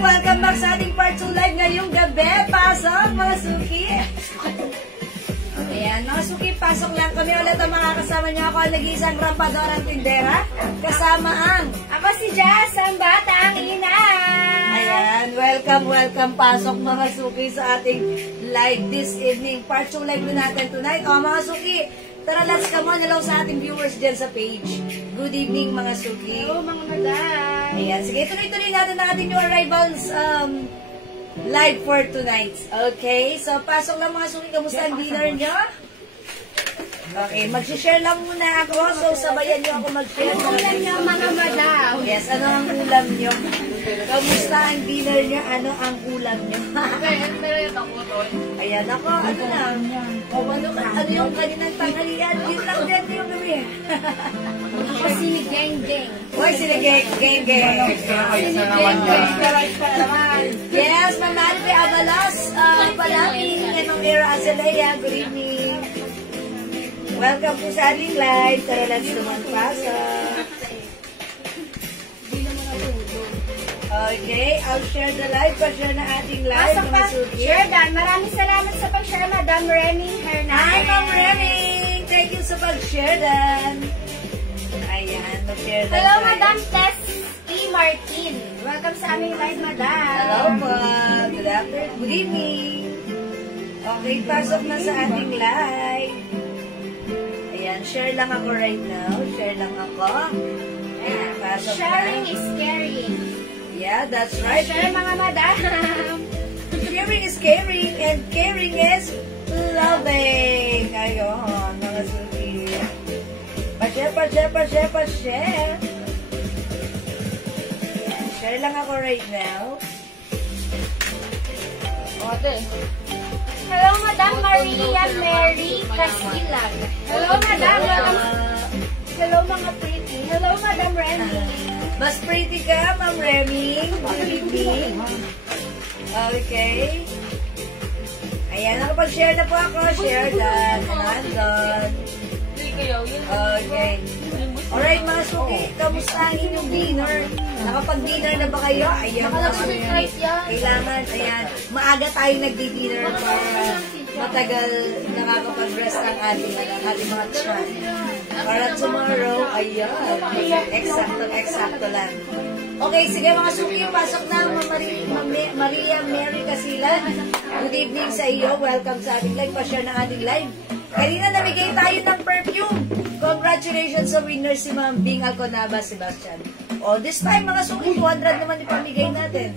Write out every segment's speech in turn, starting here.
Welcome back sa ating part 2 live ngayong gabi. Pasok, mga suki. Ayan, mga suki, pasok lang kami ulit ang mga kasama niyo. Ako ang nag-iisang rampadorang tindera. Kasama ang... Ako si Jazz, ang batang ina. Ayan, welcome. Pasok mga suki sa ating live this evening. Part 2 live natin tonight. O mga suki, tara let's come on. Hello sa ating viewers dyan sa page. Good evening mga suki. Hello mga maday. Ayan, sige, tuloy-tuloy natin ang ating new arrivals live for tonight. Okay, so pasok lang mga suki. Kamusta ang dinner nyo? Okay, mag-share lang muna ako. So sabayan nyo ako mag-share. Ano ulam nyo mga madam? Yes, ano ang ulam nyo? Kamusta ang dinner nyo? Ano ang ulam nyo? Ayan, ako, ano lang. Ano yung kaninang tanghalian? Yun lang din yung gabi. Ako sinigeng-geng. Uy, sinigeng. Yes, Ma'am Marife Avalos, Palanging, and Ma'am Era Azalea, good evening. Welcome po sa ating live. Tara, let's naman pasok. Okay, I'll share the live. Pa-share na ating live. Pasok pa, share dan. Maraming salamat sa pag-share, Madam Remy Hernandez. Hi, Ma'am Remy. Thank you sa pag-share dan. Ayan, mag-share dan. Hello, Madam Tess E. Martin. Welcome sa aming live, Madam. Hello po. Good afternoon. Good evening. Okay, pasok na sa ating live. Ayan, share lang ako right now. Share lang ako. Ayan, pasok Sharing na. is caring. Yeah, that's right. Share mga madam. Sharing is caring and caring is loving. Ayun, mga suki. Pa-share. Share lang ako right now. Ote. Hello, Madam Maria Mary Casilag. Hello, Madam. Hello, mga pretty. Hello, Madam Remy. Mas pretty ka, Ma'am Remy. Good evening. Okay. Ayan, nakapag-share na po ako. Share that. Nandun. Okay. Alright, mga suki. Kamusta ang inyong dinner? Nakapag-dinner na ba kayo? Ayan, mga suki. Kailangan, ayan. Maaga tayo nagdi-dinner para matagal nakakapag-rest ang ating mga chan. Para tomorrow, ayan. Eksakto lang. Okay, sige mga suki, pasok na Maria Mary Casilan. Good evening sa iyo. Welcome sa ating live. Pa-share ng ating live. Kanina namigay tayo ng perfume. Congratulations sa winner si Ma'am Bing Alconaba Sebastian. Oh, this time mga suki, 200 naman ipamigay natin.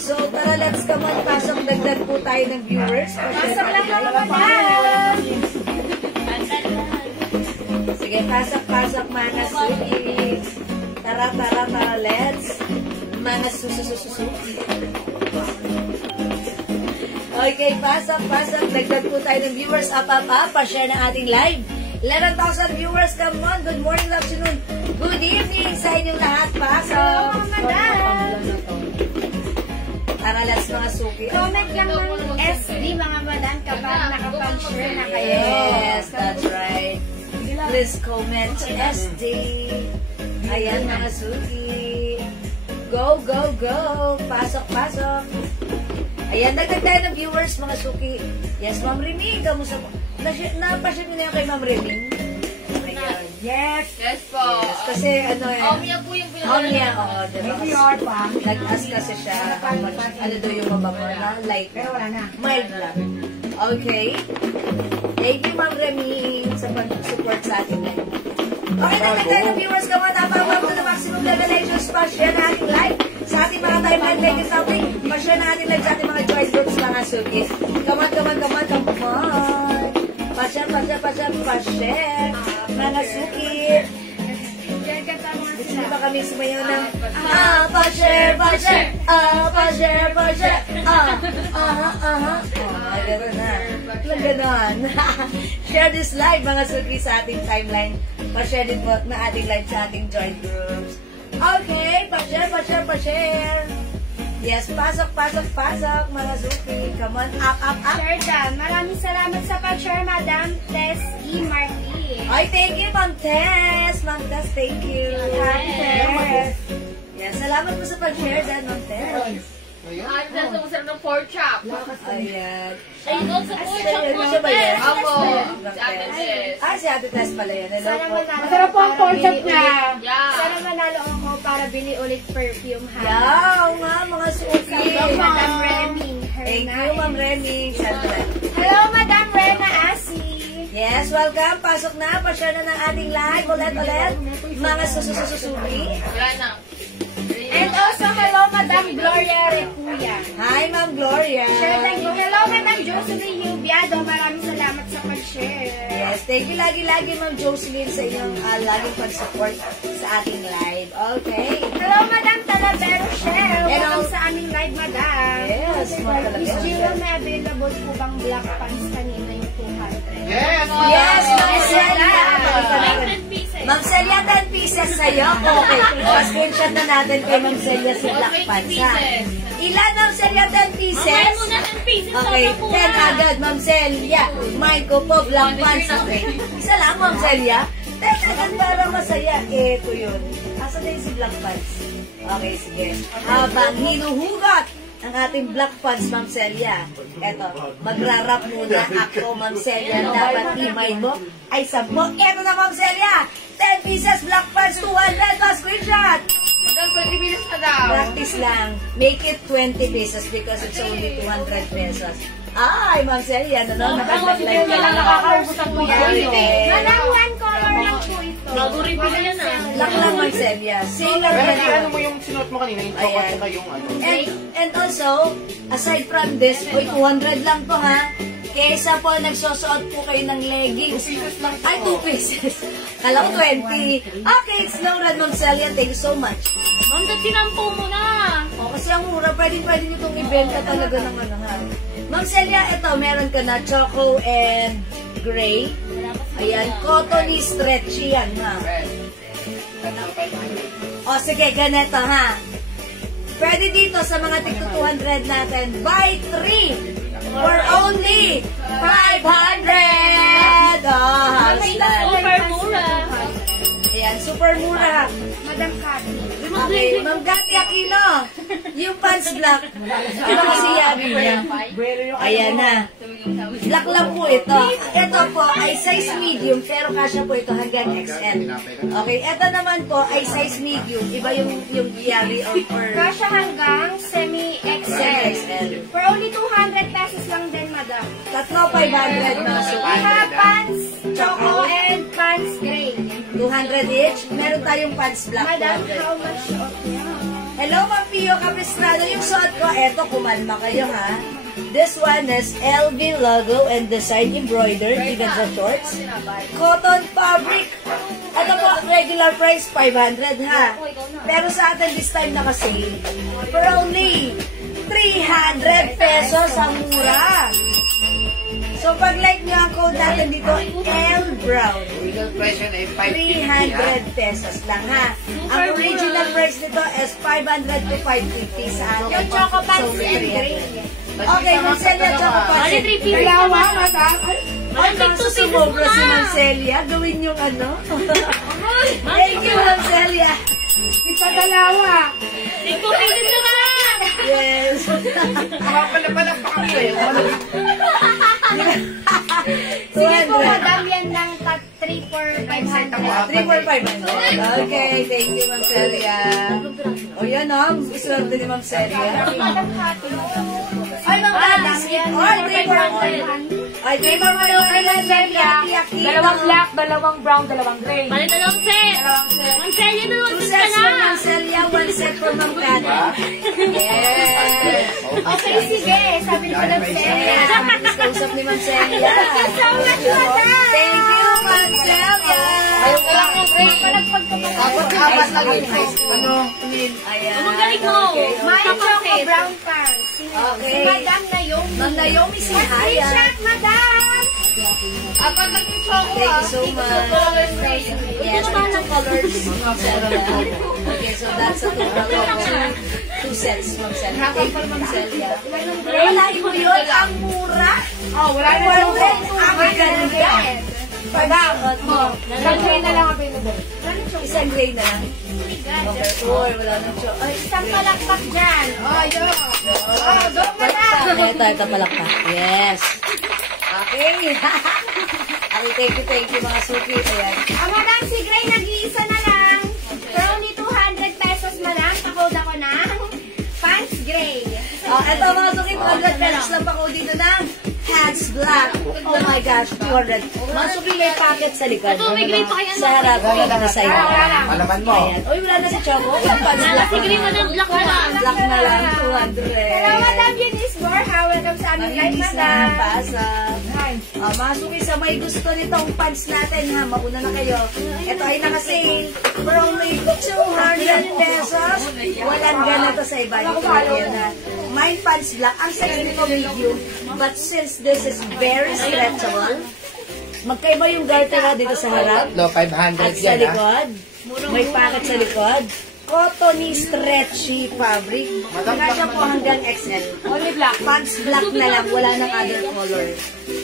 So, tara, let's come on. Pasok, dagdag po tayo ng viewers. Pasok lang mga madam. Sige, pasok mga suki. Tara, let's. Mga susususuki. Okay, pasok. Dagdag po tayo ng viewers. Pa-share na ating live. 11,000 viewers, come on. Good morning, good afternoon. Good evening sa inyong lahat. Pasok. Mga madam. Tara, let's mga suki. Comment lang ng SD mga madam kapag nakapag-share na kayo. Yes, that's right. Please comment SD. Ayan, mga suki. Go, go, go. Pasok, pasok. Ayan, dagdag tayo ng viewers, mga suki. Yes, Ma'am Remy, kamusta po? Napasyon nyo na yung kay Ma'am Remy? Ayan. Yes. Yes po. Yes, kasi ano yan. Omnia po yung pinagawa. Omnia, oo. Diba? Nag-ask kasi siya. Ano daw yung mabango na? Light. Pero wala na. Mild lang. Okay. Thank you, Ma'am Remy, sa pag-support sa atin. Okay, dagdag tayo ng viewers. Gawa na pa na maximum level legends pa. Share na ating live sa ating mga timeline legends natin. Pa-share na ating live sa ating mga joint groups, mga suki. Come on. Pa-share. Mga suki. Gusto niyo ba kami sumayaw ng pa-share. Ganon. Share this live, mga suki, sa ating timeline. Pa-share din po na ating live sa ating joint groups. Okay, pa-share. Yes, pasok, mga suki. Come on, up. Sure, Dan. Maraming salamat sa pag-share, Madam Tess E. Martin. Ay, thank you, Ma'am Tess. Ma'am Tess, thank you. Tess. Yes, salamat po sa pag-share, Dan, Ma'am Tess. At nasa masarap ng pork chop. Ayan. Ay, doon sa pork chop po. Siya ba yan? Apo. Ma'am Si Ate Tess. Ah, si Ate Tess pala yan. Hello Sana po. manalo Masarap po ang para pork chop bili niya. ulit. Yeah. Sana manalo ako para bili ulit perfume, ha? Yaw nga, mga suki. Madam Remy. Thank you, Ma'am Remy. Siyempre. Hello, Madam Rena Asi. Yes, welcome. Pasok na. Pa-share na ng ating live. Ulit. Mga susususuki. Wala na. And also, hello, Madam Gloria Recuya. Hi, Ma'am Gloria. Share thank you. Hello, Madam Jocelyn Yubiado. Maraming salamat sa pag-share. Yes, thank you lagi, Ma'am Jocelyn, sa inyong laging pag-support sa ating live. Okay. Hello, Madam Talavero Shell. Hello. Welcome sa aming live, Madam. Yes, mga Miss talaga. Jiro, may available po bang black pants kanina yung 200? Yes, Ma'am Celia. 100 pieces. Ma'am Celia, 10 pieces sa'yo. Okay. Screenshot na natin kay Ma'am Celia si Black Pants, ha? Ilan, Ma'am Celia? 10 pieces? Mamaya mo na 10 pieces. Okay, 10 agad, Ma'am Celia. Mine ko po, Black Pants. Okay. Isa lang, Ma'am Celia. 10 agad para masaya. Ito yun. Asa na yung si Black Pants? Okay, sige. Habang hinuhugot ang ating Black Pants, Ma'am Celia. Eto, magra-rap muna ako, Ma'am Celia. Dapat imay mo ay 10. Eto na, Ma'am Celia. 10 pieces, Black Pants, 200 pa, screenshot. Madam, 20 pieces na daw. Practice lang. Make it 20 pesos because it's only 200 pesos. Ay, Ma'am Celia, ano? Nakapag-live ka lang. Nakakaubos ang Okay. Madam, one color lang po ito. Naguri pa na yan, ah. Lock lang, Ma'am Celia. Same lang Pero yan. ano mo yung sinuot mo kanina, yung chocolate Ayan. saka yung ano. And also, aside from this, 200 lang to, ha? Kesa po, nagsusuot po kayo ng leggings. Ay, 2 pieces. Kala ko 20. Okay, it's noted, Ma'am Celia. Thank you so much. Ma'am, dad, sinampo mo na. O, kasi ang mura, pwede nyo itong ibenta talaga ng ano, ha? Ma'am Celia, ito, meron ka na choco and gray. Ayan, cottony stretchy yan, ha? O, sige, ganito, ha? Pwede dito sa mga tigto 200 natin, buy 3 for only 500! Oh, how's that? Super mura. Ayan, super mura. Madam Cathy. Okay, Ma'am Gati Aquino, yung pants black. Ano kasi yabi niya? Ayan na. Black lang po ito. Ito po ay size medium, pero kasya po ito hanggang XL. Okay, ito naman po ay size medium. Iba yung yabi or Kasha hanggang semi-XL. XL. For only 200 pesos lang din, Madam. Tatlo 500 mga We suki. have pants choco and pants gray. 200 each. Meron tayong pants black. Madam, 200. how much of yan? Hello, Ma'am Pio Capistrano. Yung suot ko, eto, kumalma kayo, ha? This one has LV logo and design embroidered, even sa shorts. Cotton fabric. Ito po, regular price, 500, ha? Pero sa atin, this time naka-sale. For only 300 pesos ang mura. So, pag like nyo ang code natin dito, L Brown. Legal price yun ay 300 pesos lang, ha? Ang original price nito is 500 to 550 sa atin. Yung choco pants So, and gray. Okay, Marcelia, choco pants. Bali, 3 pieces. Dalawa, madam. Ay, Madam, nasa 2 pieces sumobra si muna. Marcelia. Gawin yung ano. Thank you, Marcelia. Sa dalawa. Ikaw pinis naman! Yes. Pala pa kami eh. Sige po, madam, yan ng 3 for 500. 3 for 500. Okay, thank you, Ma'am Celia. O yan, iswerte ni Ma'am Celia. Ay, Ma'am Madam, yan. Ay, 3 for 500. Ay, 3 for 500. Dalawang black, dalawang brown, dalawang gray. Bali, dalawang set. Ma'am Celia, dalawang 2 set ka sets na. for Ma'am Celia, 1 set for Ma'am Cathy. Yes. Okay, sige. Sabi ni Madam Celia. Yes, kausap ni Ma'am Celia. Thank you so much, madam. Thank you, Ma'am Celia. Ayaw ko lang ng grade. Apat lang yun. Ayan. Ang galing mo. May Kapag choco set. brown pants. Okay. Si Madam Naomi. Ma'am Naomi, si Haya. Screenshot, madam. Apat lang yung choco. Thank you so much. Yes, with 2 colors, Ma'am Celia. Okay, so that's a total of 2 sets, Ma'am Celia. Thank you, Ma'am Celia. Wala mo yun, ang mura. Oh, wala na siya. Ang maganda. Pagkakot mo. Isang gray na lang available. Isang gray na lang. Okay, four, wala nang chocolate. Ay, Isang palakpak dyan. Ayun. Go, madam. Ito palakpak. Yes. Okay. Okay, thank you mga suki. Ayan. Madam, si Gray nag-iisa na lang. For only 200 pesos, madam. Pakoda ko na. Pants Gray. Ito mga suki, 200 pesos lang pa ko dito ng Hats Black. Oh my gosh, 200. Mga suki, may packet sa likod. Ito, may gray pa kayo. Sa harap, may sa iyo. Malaman mo. Ayan. Uy, wala na si Choco. Yung pants Wala black si Green mo ng black na lang. Black na lang, Hello, 200. madam. Yun is Borja. Welcome sa aming live, Malinis na, madam. pasa. Masuki sa may gusto nitong pants natin ha, mauna na kayo. Ito ay naka-sale for only 200 pesos. Walang ganito sa iba. Yung kayo na my pants black. Ang size nito medium. But since this is very stretchable, magkaiba yung garter ha dito sa harap. Tatlo, 500 At sa yan ha. likod, may packet sa likod. Cottony stretchy fabric. Kasya po hanggang XL. Only black. Pants black na lang, wala nang other color.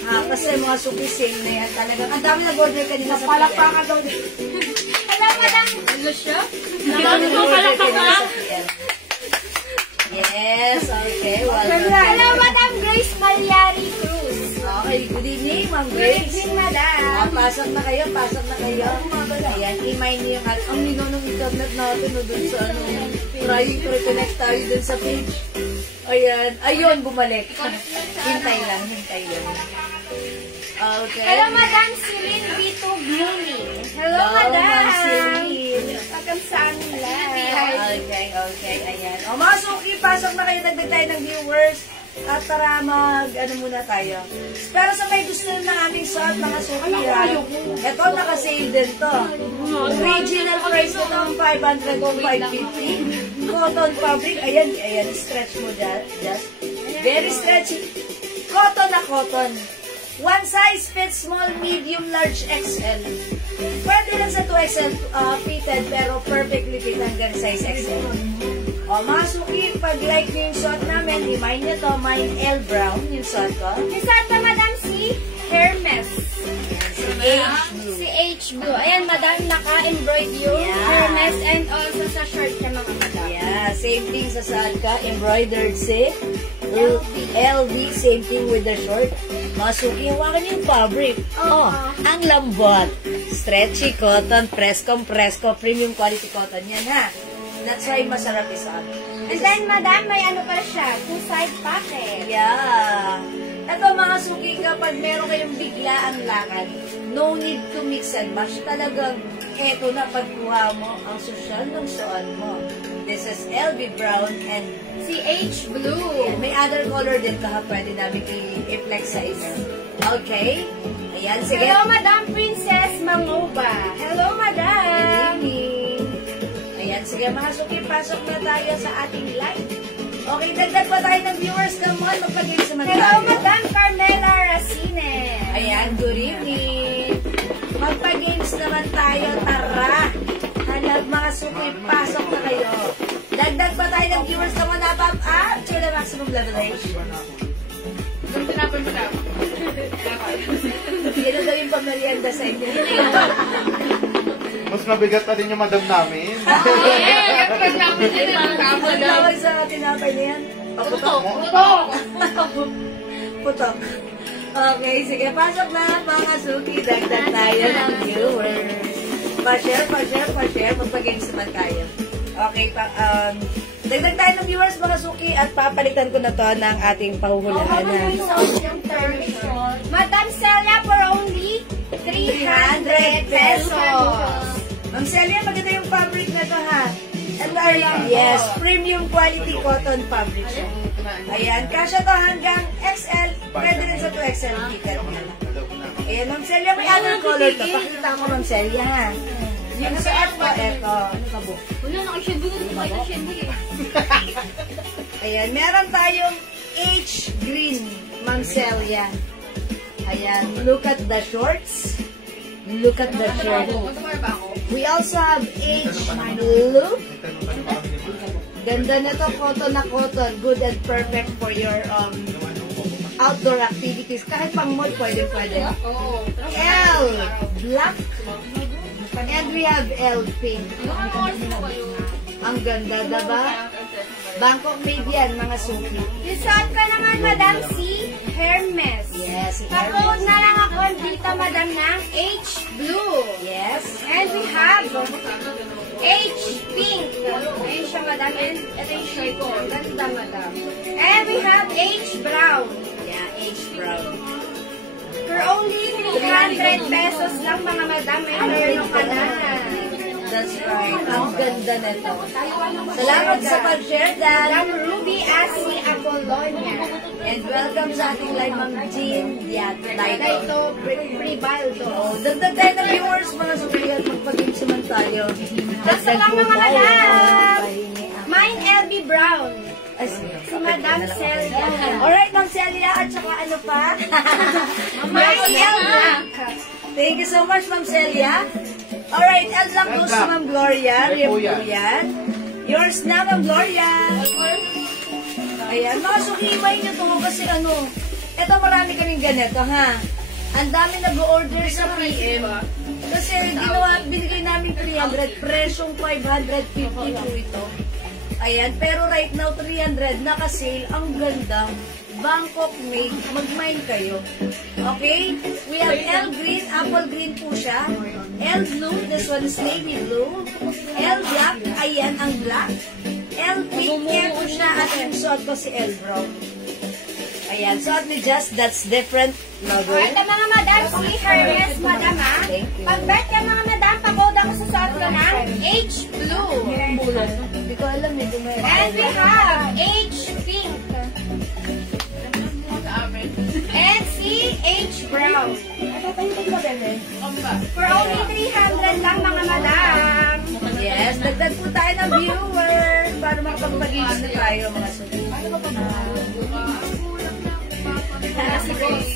Kasi mga suki same na yan talaga. Ang dami nag-order kanina sa Palakpakan daw din. Hello, madam. Nagano ko, palakpak na. Yes, okay. Welcome. Hello, madam Grace Malyari Cruz. Okay, good evening, Ma'am Good Grace. evening, madam. Pasok na kayo, pasok na kayo. Ayan, i-mine niyo yung at ang nino ng internet natin o dun sa ano, trying to reconnect tayo dun sa page. Ayan, ayun, bumalik. Hintay lang, hintay lang. Okay. Hello, madam Celine Vito Blooming. Hello, Ma'am madam. Celine. Welcome sa aming live. Okay, ayan. O mga suki, pasok na kayo, dagdag tayo ng viewers. At tara ano muna tayo. Pero sa may gusto ng aming suot, mga suki, ito naka-sale din to. Original price ko ng 500 o 550. Cotton fabric, ayan, stretch mo just. Very stretchy. Cotton na cotton. One size fits small, medium, large, XL. Pwede lang sa 2XL fitted, pero perfectly fit hanggang size XL. O, mga suki, pag like nyo yung suot namin, i-mine nyo to, mine L Brown, yung suot ko. Yung suot ko, madam, si Hermes. Si H Blue. Ayan, madam, naka-embroid yung Hermes and also sa short ka, mga madam. Yeah, same thing sa suot ka, embroidered si LV, same thing with the short. Mga suki, hawakan yung fabric. Oh, ang lambot. Stretchy cotton, presko, premium quality cotton yan ha. That's why masarap isuot. And then, madam, may ano pa siya, two-side pocket. Yeah. Ito mga suki, kapag meron kayong biglaang lakad, no need to mix and match. Talagang eto na pagkuha mo ang sosyal ng suot mo. This is LV Brown and CH Blue. may other color din ka pwede namin i-flex size. Okay? Ayan, sige. Hello, madam Princess Mangoba. Hello, madam. Good evening. Ayan, sige mga suki, pasok na tayo sa ating live. Okay, dagdag pa tayo ng viewers ng mall. Magpag-games naman tayo. Hello, madam Carmela Racine. Ayan, good evening. Magpa-games naman tayo, tara. Hanap mga suki, pasok na kayo. Dagdag pa tayo ng viewers na mga napap up to the maximum level age. Yan ang gawin pamerienda sa inyo. Mas mabigat pa din yung madam namin. Ang tawag sa tinapay na yan? Putok. Putok. Okay, sige. Pasok na mga suki. Dagdag tayo ng viewers. Pa-share. Magpag-games naman tayo. Okay, dagdag tayo ng viewers mga suki at papalitan ko na to ng ating pahuhulaan na. Madam Celia for only 300 pesos. Ma'am Celia, maganda yung fabric na to ha. And yes, premium quality cotton fabric siya. Ayan, kasya to hanggang XL. Pwede rin sa 2XL ticket niya. Ayan, Ma'am Celia, may other color to. Pakita mo, Ma'am Celia ha. Yung sa eto. Ano ka bu? Wala, nakashed doon. Ayan, meron tayong H green, Ma'am Celia. Ayan, look at the shorts. Look at the shirt. We also have H blue. Ganda na to, cotton na cotton. Good and perfect for your outdoor activities. Kahit pang mall, pwede. L black. And we have L pink. Ang ganda, diba? Bangkok made yan, mga suki. Isuot ka naman, Madam C. Hermes. Yes, Pakood na lang ako dito, Madam, ng H blue. yes. And we have H pink. Ayun siya, Madam. And ito yung shirt ko. Ganda, Madam. And we have H brown. Yeah, H brown. For only 300 pesos lang, mga Madam. May meron ka na. That's right. Ang ganda nito. Salamat sa pag-share, Dan. Madam Ruby Asi Apollonia. And welcome sa ating live, Ma'am Jean Diato. Dito, Pribaldo. Oh, dagdag tayo ng viewers, mga sukigat. Magpag-games naman tayo. Basta lang, mga Madam. Mine LB Brown. Si Madam Celia. Alright, Ma'am Celia. At saka ano pa? Mine L Black. Thank you so much, Ma'am Celia. Alright, L Black goes to Ma'am Gloria. Review yan. Yours na, Ma'am Gloria. Ayan, mga sukiway nyo to kasi ano, eto marami kaming ganito, ha? Ang dami nag-order sa PM. Kasi binigay namin 300, presyong 550 po ito. Ayan, pero right now 300, naka-sale, ang ganda. Bangkok made, mag-mine kayo. Okay? We have L green, apple green po siya. L blue, this one is navy blue. L black, ayan ang black. L pink, po siya at yung suot ko si L brown. Ayan, suot ni Just, that's different. Logo. Ito mga Madam si Hermes, Madam ha. Pag-bet ka mga Madam, pakood ako sa suot ko ng H blue. Hindi ko alam eh. And we have H pink. And si H brown. For only 300 lang mga Madam. Yes, dagdag po tayo ng viewer para makapag-games na tayo mga suki. Wala si Boss.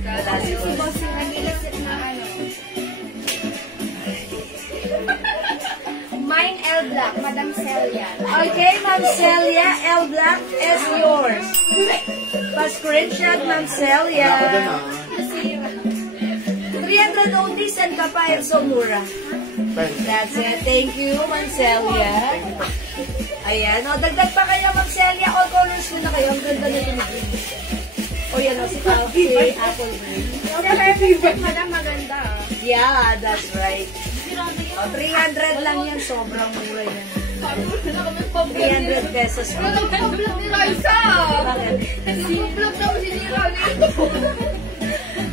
Wala si Si Boss yung nag-iisip na ano. Mine L Black, Madam Celia. Okay, Ma'am Celia, L Black is yours. Pa-screenshot, Ma'am Celia. 300 only, send ka pa, it's so mura. That's it. Thank you, Ma'am Celia. Ayan, o, dagdag pa kayo, Ma'am Celia. All colors mo na kayo. Ang ganda nito ni Green. O, yan o, si Apple Green. Madam, maganda. Yeah, that's right. O, 300 lang yan. Sobrang mura yan. 300 pesos. Vlog ni Raisa. Bakit? Vlog daw si Nira dito.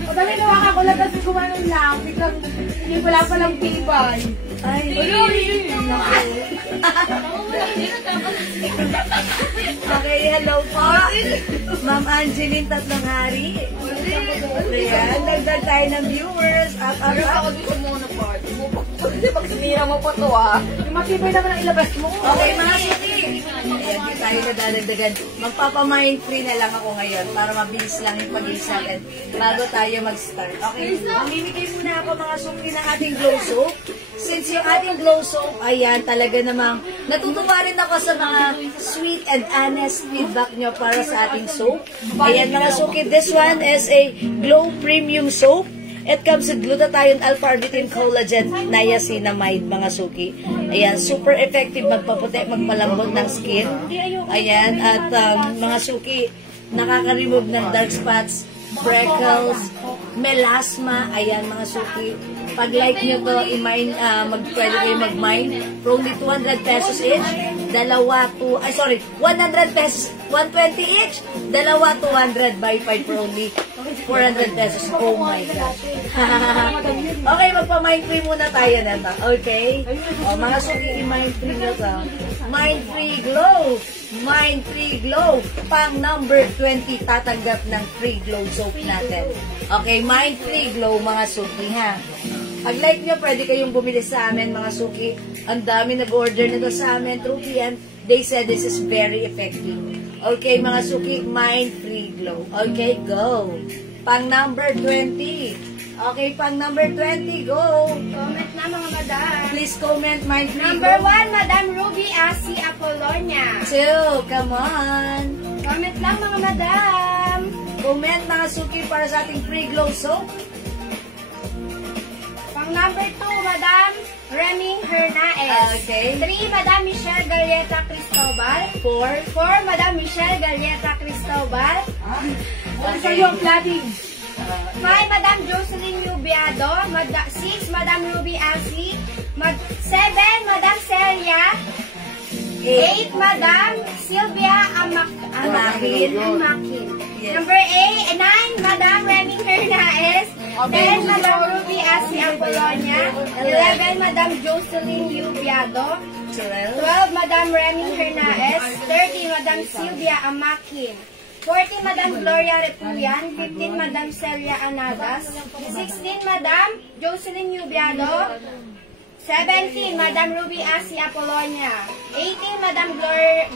O dami nakakakulat kasi kumanon lang. Biglang hindi wala palang tibay. Ay, okay, hello po. Ma'am Angeline Tatlong Hari. Ayan, dagdag tayo ng viewers. At Ako dito muna part. Kasi pag sumira mo pa to ah. Yung matibay naman ang ilabas mo. okay, mga suki. Ayan, di tayo nadadagdagan. Magpapamind free na lang ako ngayon para mabilis lang yung pag-games natin bago tayo mag-start. Okay, mamimigay muna ako mga suki ng ating glow soap. Since yung ating glow soap, ayan, talaga namang natutuwa rin ako sa mga sweet and honest feedback nyo para sa ating soap. Ayan mga suki, this one is a glow premium soap. It comes with glutathione, alpha-arbutin, collagen, niacinamide, mga suki. Ayan, super effective magpaputi, magpalambot ng skin. Ayan, at mga suki, nakaka-remove ng dark spots, freckles, melasma. Ayan, mga suki. Pag like nyo to, pwede kayo mag-mine for only 200 pesos each. 100 pesos, 120 each. 200 by 5 for only 400 pesos. Oh my gosh. Okay, magpa-mind free muna tayo na to. Okay? O, mga suki, i-mind free na to. Mind free glow. Mind free glow. Pang number 20, tatanggap ng free glow soap natin. Okay, mind free glow, mga suki, ha? Pag like nyo, pwede kayong bumili sa amin, mga suki. Ang dami nag-order nito sa amin through PM. They said this is very effective. Okay, mga suki, mind free glow. Okay, go. Pang number 20. Okay, pang number 20, go. Comment na, mga madam. Please comment, mind free Number glow. 1, Madam Ruby Asi Apollonia. 2, come on. Comment lang, mga madam. Comment, mga suki, para sa ating free glow soap. Pang number 2, Madam Reming Hernaez. Okay. 3, Madam Michelle Galieta Cristobal. 4, Madam Michelle Galieta Cristobal. Okay. Yung plating. 5, Madam Jocelyn Yubiado. 6, Madam Ruby Asi. 7, Madam Celia. 8, Madam Sylvia Amakin. Yes. Number 9, Madam Reming Hernaez. 10, Madam Ruby Asi Apollonia. 11, Madam Jocelyn Yubiado. 12, Madam Reming Hernaez. 13, Madam Sylvia Amakin. 14, Madam Gloria Repuyan. 15, Madam Celia Anadas. 16, Madam Jocelyn Yubiado. 17, Madam Ruby Asi Apollonia. 18, Madam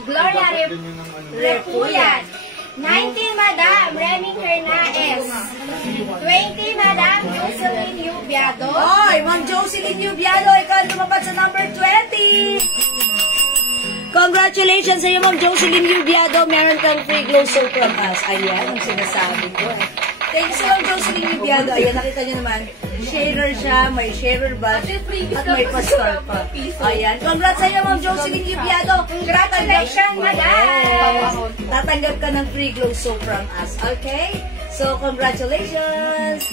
Gloria Repuyan. 19, Madam Reming Hernaez. 20, Madam Jocelyn Yubiado. Oy, Ma'am Jocelyn Yubiado, ikaw lumapat sa number 20. Congratulations sa iyo, Ma'am Jocelyn Yubiado. Meron kang free glow soap from us. Ayan, ang sinasabi ko. Thank you sa Ma'am Jocelyn Yubiado. Ayan, nakita niyo naman. Sharer siya, may sharer bag, at may pastor pa. Ayan, congrats sa iyo, Ma'am Jocelyn Yubiado. Congratulations, Madam. Tatanggap ka ng free glow soap from us. Okay? So, congratulations.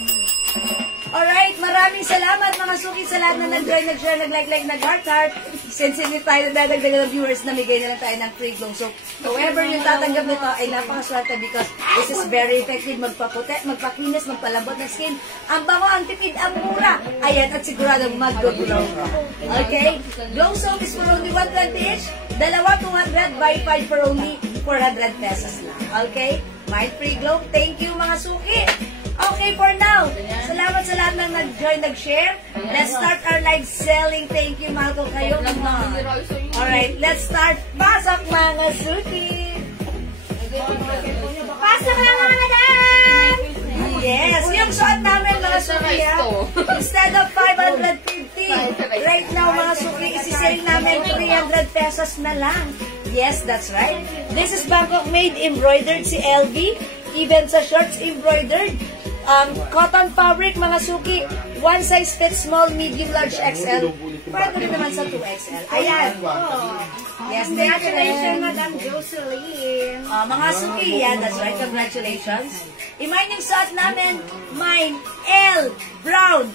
Alright, maraming salamat mga suki sa lahat na nag-join, nag-share, nag-like, nag-heart. Since hindi tayo nadadagdagan ng viewers, namigay na lang tayo ng free glow soap. However, yung tatanggap nito ay napakaswerte because this is very effective. Magpaputi, magpakinis, magpalambot ng skin. Ang bango, ang tipid, ang mura. Ayan, at siguradong mag-glow. Okay? Glow soap is for only 120 each. 200 by 5 for only 400 pesos lang. Okay? My free glow. Thank you mga suki. Okay, for now, salamat sa lahat ng nag-join, nag-share. Let's start our live selling. Thank you, mahal ko kayo. Alright, let's start. Pasok, mga suki! Pasok lang, mga madam. Yes, yung suot namin, mga suki, instead of 550, right now, mga suki, isi-sale namin 300 pesos na lang. Yes, that's right. This is Bangkok made embroidered si LV. Even sa shorts embroidered. Cotton fabric, mga suki. One size fits small, medium, large, XL. Pwede rin naman sa 2XL. Ayan. Yes, Congratulations, Madam Jocelyn. mga suki, yeah, that's right. Congratulations. I-mine yung suot namin. Mine, L, brown.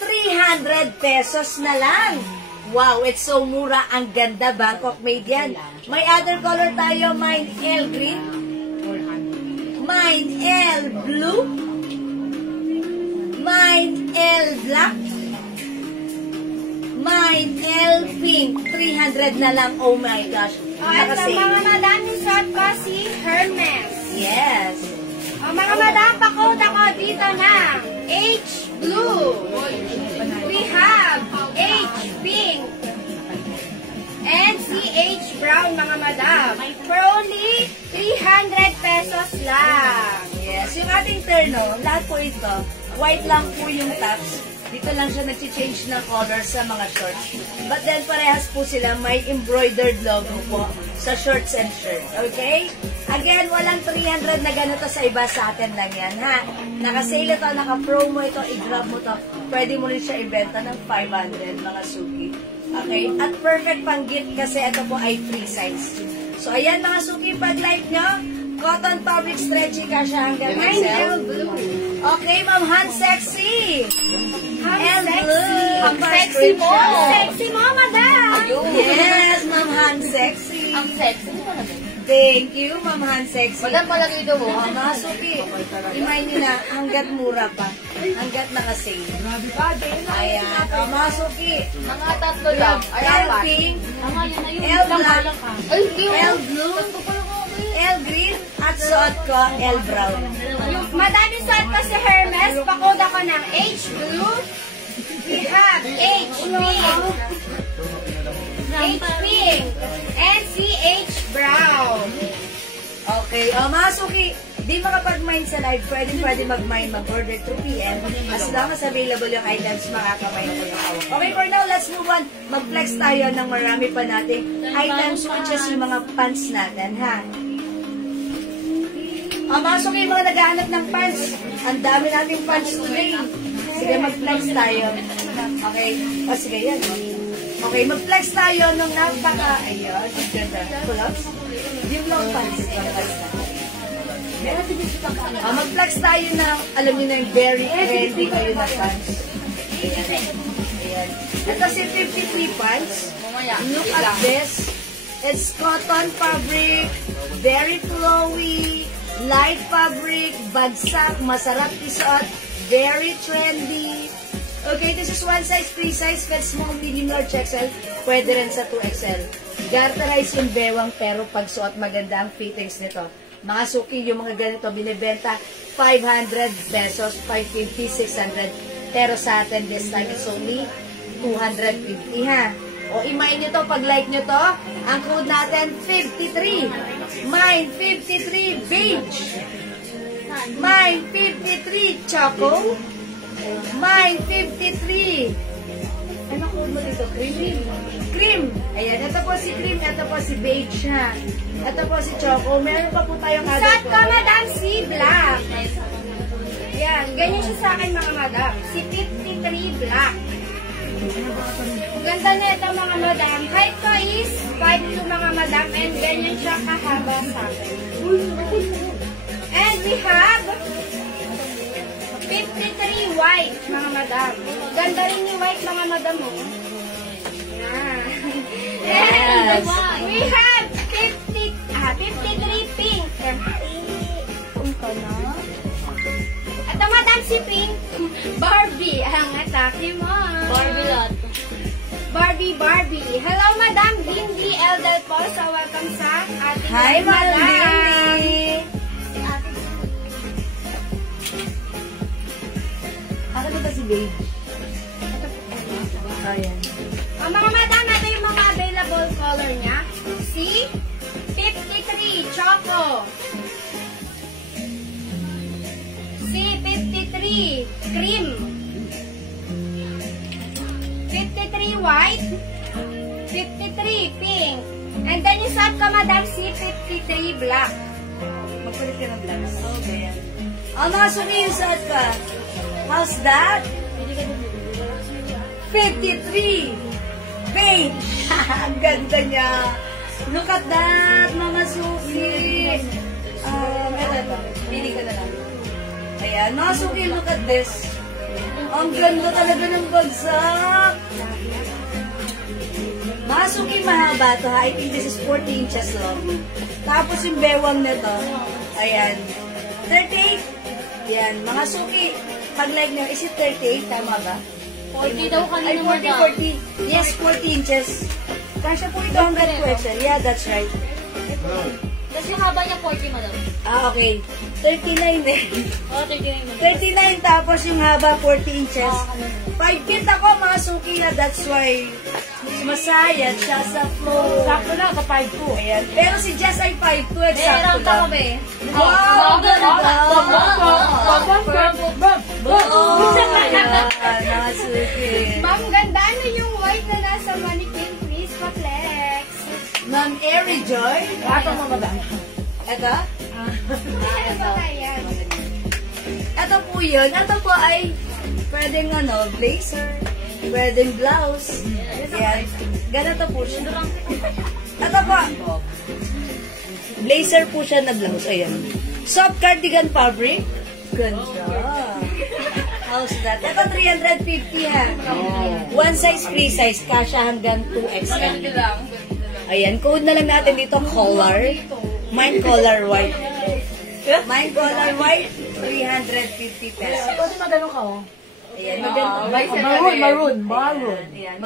300 pesos na lang. Wow, it's so mura. Ang ganda, Bangkok made yan. May other color tayo. Mine, L, green. Mine, L, blue. Mine, L, black. Mine, L, pink. 300 na lang. Oh my gosh. At sa mga madam, yung suot ko si Hermes. Yes. O mga madam, pakot ako dito na. H blue. We have H pink. And CH brown, mga madam. For only 300 pesos lang. Yes. Yung ating terno, lahat po ito, white lang po yung tops. Dito lang siya nag-change ng color sa mga shorts. But then, parehas po sila. May embroidered logo po sa shorts and shirts. Okay? Again, walang 300 na ganito sa iba, sa atin lang yan, ha? Naka-sale ito, naka-promo ito, i-grab mo to. Pwede mo rin siya ibenta ng 500, mga suki. Okay? At perfect pang gift kasi ito po ay free size. So, ayan mga suki, pag like nyo, cotton fabric stretchy ka siya hanggang XL. Okay, Ma'am Han Sexy. Han Blue. Ang sexy mo. Sexy mo, madam. Yes, Ma'am Han Sexy. Ang sexy mo na ba? Thank you, Ma'am Han Sexy. Madam, palagay daw mo. Mga suki, imay nyo na, hanggat mura pa. Hanggat naka-sale. Ayan. Mga suki, Mga tatlo lang. Ay, L apat. pink, Tama yun na yun. L black, Ay, hindi. L blue, L green, at suot ko, L brown. Madam, yung suot ko si Hermes. Pakod ako ng H blue. We have H pink. H pink. And CH brown. Okay, mga suki, di makapag-mine sa live, pwede mag-mine, mag-order 2 p.m. As long as available yung items, makaka-mine ko yung hawak. Okay, for now, let's move on. Mag-flex tayo ng marami pa nating items, which is yung mga pants natin, ha? Mga suki, yung mga naghahanap ng pants, ang dami nating pants today. Sige, mag-flex tayo. Okay, sige, yan. Okay, mag-flex tayo nung napaka, ayun, ganda. Pull-ups? Yung long pants. Mag-flex tayo na, alam niyo na yung very trendy kayo na pants. Ayan. Ito si 53 pants. Look at this. It's cotton fabric, very flowy, light fabric, bagsak, masarap isuot, very trendy. Okay, this is one size, free size, but small, medium, large, XL. Pwede rin sa 2XL. Garterize yung bewang, pero pag suot maganda ang fittings nito. Mga suki, yung mga ganito, binibenta 500 pesos, 550, 600. Pero sa atin, this time, it's only 250, ha? O, imayin nyo to, pag like nyo to, ang code natin, 53. Mine, 53, beige. Mine, 53, choco. Mine, 53. Ano code mo dito? Cream. Cream. Ayan, ito po si cream, ito po si beige, ha? Ito po si choco. Meron pa po tayong other Suot ko, madam, si black. Yan, ganyan siya sa akin, mga madam. Si 53 black. Ang ganda na ito, mga madam. Height ko is 5'2", mga madam, and ganyan siya kahaba sa akin. And we have 53 white, mga madam. Ganda rin yung white, mga madam, oh. Yan. And we have 53 pink. Ito, madam, si pink. Barbie. Ang atake mo. Barbie lot. Barbie. Hello, madam. Lindy L. Del Pozo. Welcome sa ating Hi, madam. Lindy. Ako ba si babe? Ayan. O, mga madam, ito yung mga available color niya. Si 53 choco. Si 53 cream. 53 white. 53 pink. And then yung suot ko, madam, si 53 black. Magpalit ka ng blacks. Okay. Mga suki yung suot ka. How's that? 53. Beige. Ang ganda niya. Look at that, mga suki. Ito. Pili ka na lang. Ayan, mga suki, look at this. Ang ganda talaga ng bagsak. Mga suki, mahaba to ha. I think this is 40 inches long. Tapos yung bewang nito, ayan, 38. Ayan, mga suki, pag like nyo, is it 38? Tama ba? 40 daw Ay, kanina, 40. Yes, 40 inches. Kasya po ito hanggang 2XL. Yeah, that's right. Kasi yung haba niya 40, madam. Okay. 39 eh. Oh, 39, madam. 39 tapos yung haba 40 inches. 5 feet ako mga suki na, that's why masaya siya sa flow. Sakto na, sa 5'2". Ayan. Pero si Jess ay 5'2", eksakto Meron lang. kami. Wow! Ganda! Ayan, Suki. Ma'am, ganda na yung white na nasa mannequin. Please, pa-flex. Ma'am Airy Joy. Ito mo madami. Ito? Ano ba kaya? Ito po yun. Ito po ay pwedeng blazer, pwedeng blouse. Yan. Ganito po siya. Ito po. Blazer po siya na blouse. Ayan. Soft cardigan fabric. Ganda. How's that? Ito 350 ha. One size, free size. Kasha hanggang 2XL. Ayan. Code na lang natin dito. Color. Mine color white. Mine color white. 350 pesos. Pwede magano ka, oh. Ayan. Maganda. Maroon. Ayan.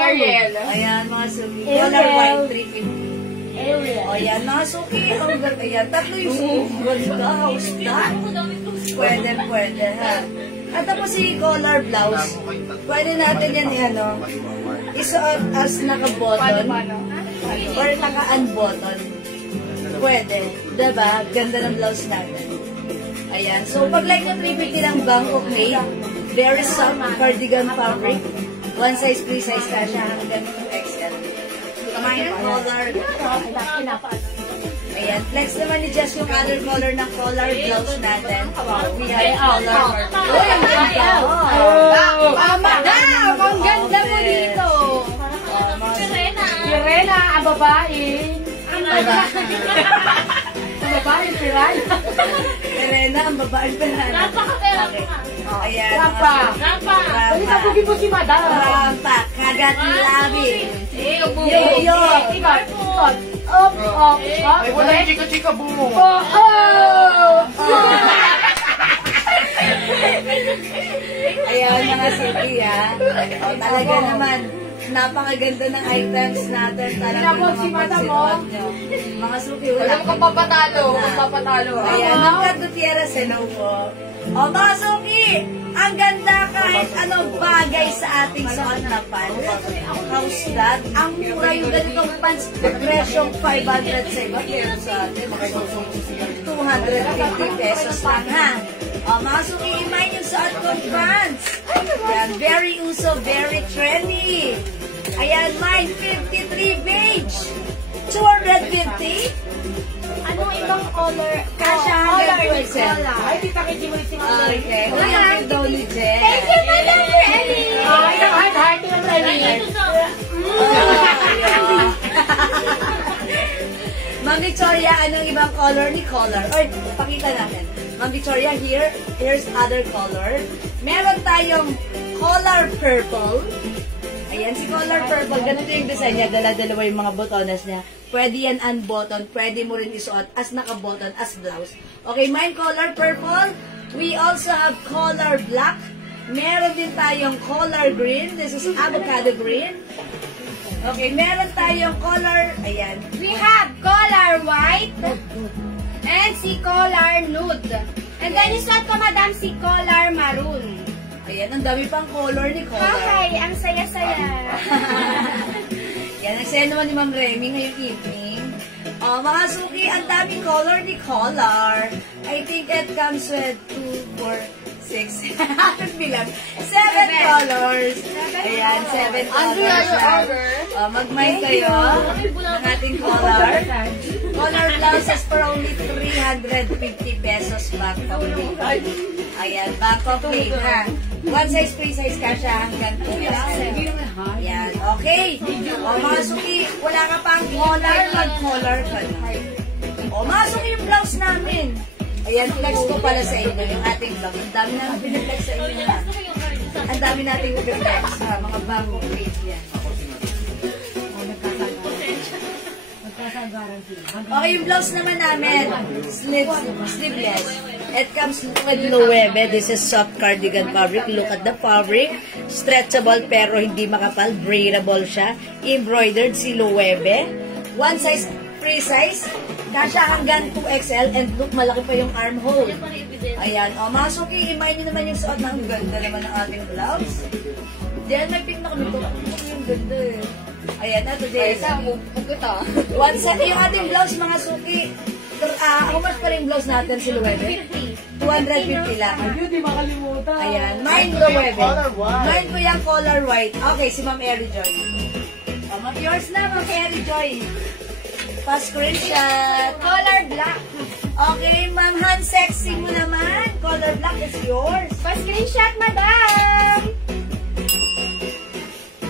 Ariel. Ayan, mga suki. Color white, 350. Ariel. O, ayan, mga suki. Ang ganda. Ayan, tatlo yung suki. Ganda. How's that? Pwede, ha. At tapos si color blouse. Pwede natin yan, isuot as naka-button. Or naka-unbutton. Pwede. Diba? Ganda ng blouse natin. Ayan. So, pag like na 350 ng Bangkok made, very soft cardigan fabric. One size, free size ka siya hanggang 2XL. Mine color. Ayan. Flex naman ni Jess yung other color ng collar blouse natin. We have color. Uy, ang ganda. Tama na! Ang ganda mo dito. Sirena, ang babae. Ang babae, Piray. Serena, ang babaeng pangalan. Napaka-pera ko nga. Ayan. Rampa. Rampa. Balik na bugin mo si Madam. Rampa. Kagat labi. Yo. Yo. Ikot. Up. Ay, wala yung chika-chika bumo. Ayan, mga suki, ha. O, talaga naman, napakaganda ng items natin. Talagang Pinabog si mga Madam, pagsinuot nyo. Mga suki, wala Alam kang papatalo. Ayan, Magkat Gutierrez, hello po. O, mga suki, ang ganda kahit anong bagay sa ating suot na pants. How's that? Ang mura yung ganitong pants, presyong 570 sa atin. 250 pesos lang, ha? O, mga suki, imay yung suot kong pants. Ayan, very uso, very trendy. Ayan, mine, 53 beige. 250. Anong ibang color? Kasha hanggang 2XL. Ay, di takit mo si Madam. Okay. Thank you, Dolly Jen. Thank you, Madam Freddy! Ay, ang heart yung Freddy. Ma'am Victoria, anong ibang color ni color? Oy, pakita natin. Ma'am Victoria, here's other color. Meron tayong color purple. Ayan, si color purple, ganito yung design niya, dala-dalawa yung mga botones niya. Pwede yan unbutton, pwede mo rin isuot as naka-button, as blouse. Okay, mine color purple. We also have color black. Meron din tayong color green. This is avocado green. Okay, meron tayong color, ayan. We have color white and si color nude. And then isuot ko, Madam, si color maroon. Ayan, ang dami pang color ni color. Hi, ang saya-saya. Yan, nagsaya naman ni Ma'am Remy ngayong evening. Mga suki, ang daming color ni color. I think it comes with 2, 4, 6, halos bilang. 7 colors. Ayan, 7 colors. Mag-mind kayo ng ating color. Color blouses for only 350 pesos back of plate. Ayan, back of plate ha. One size, free size ka siya hanggang 2XL. Ayan, okay. Mga suki, wala ka pang color, mag-color ka na. Mga suki yung blouse namin. Ayan, flex ko pala sa inyo yung ating blouse. Ang dami namin piniflex sa inyo na. Ang dami nating piniflex sa mga bagong page yan. Okay, yung blouse naman namin, sleeveless. It comes with Loewe. This is soft cardigan fabric. Look at the fabric. Stretchable pero hindi makapal. Braidable siya. Embroidered si Loewe. One size, free size. Kasha hanggang 2XL. And look, malaki pa yung armhole. Ayan. Mga suki, imay nyo naman yung suot ng ganda naman ng ating blouse. Diyan, may pink na kami ito. Yung ganda eh. Ayan na, today. Isa, mugot ah. One set, yung ating blouse, mga suki. How much pa rin blouse natin, Siluwebe? 250 lang. Ayun, di makalimutan. Ayan, mine Luwebe. Mine ko yung color white. Okay, si Ma'am Eri Joy. Ma'am, yours na, Ma'am Eri Joy. Pa-screenshot. Color black. Okay, Ma'am Han, sexy mo naman. Color black is yours. Pa-screenshot, madam.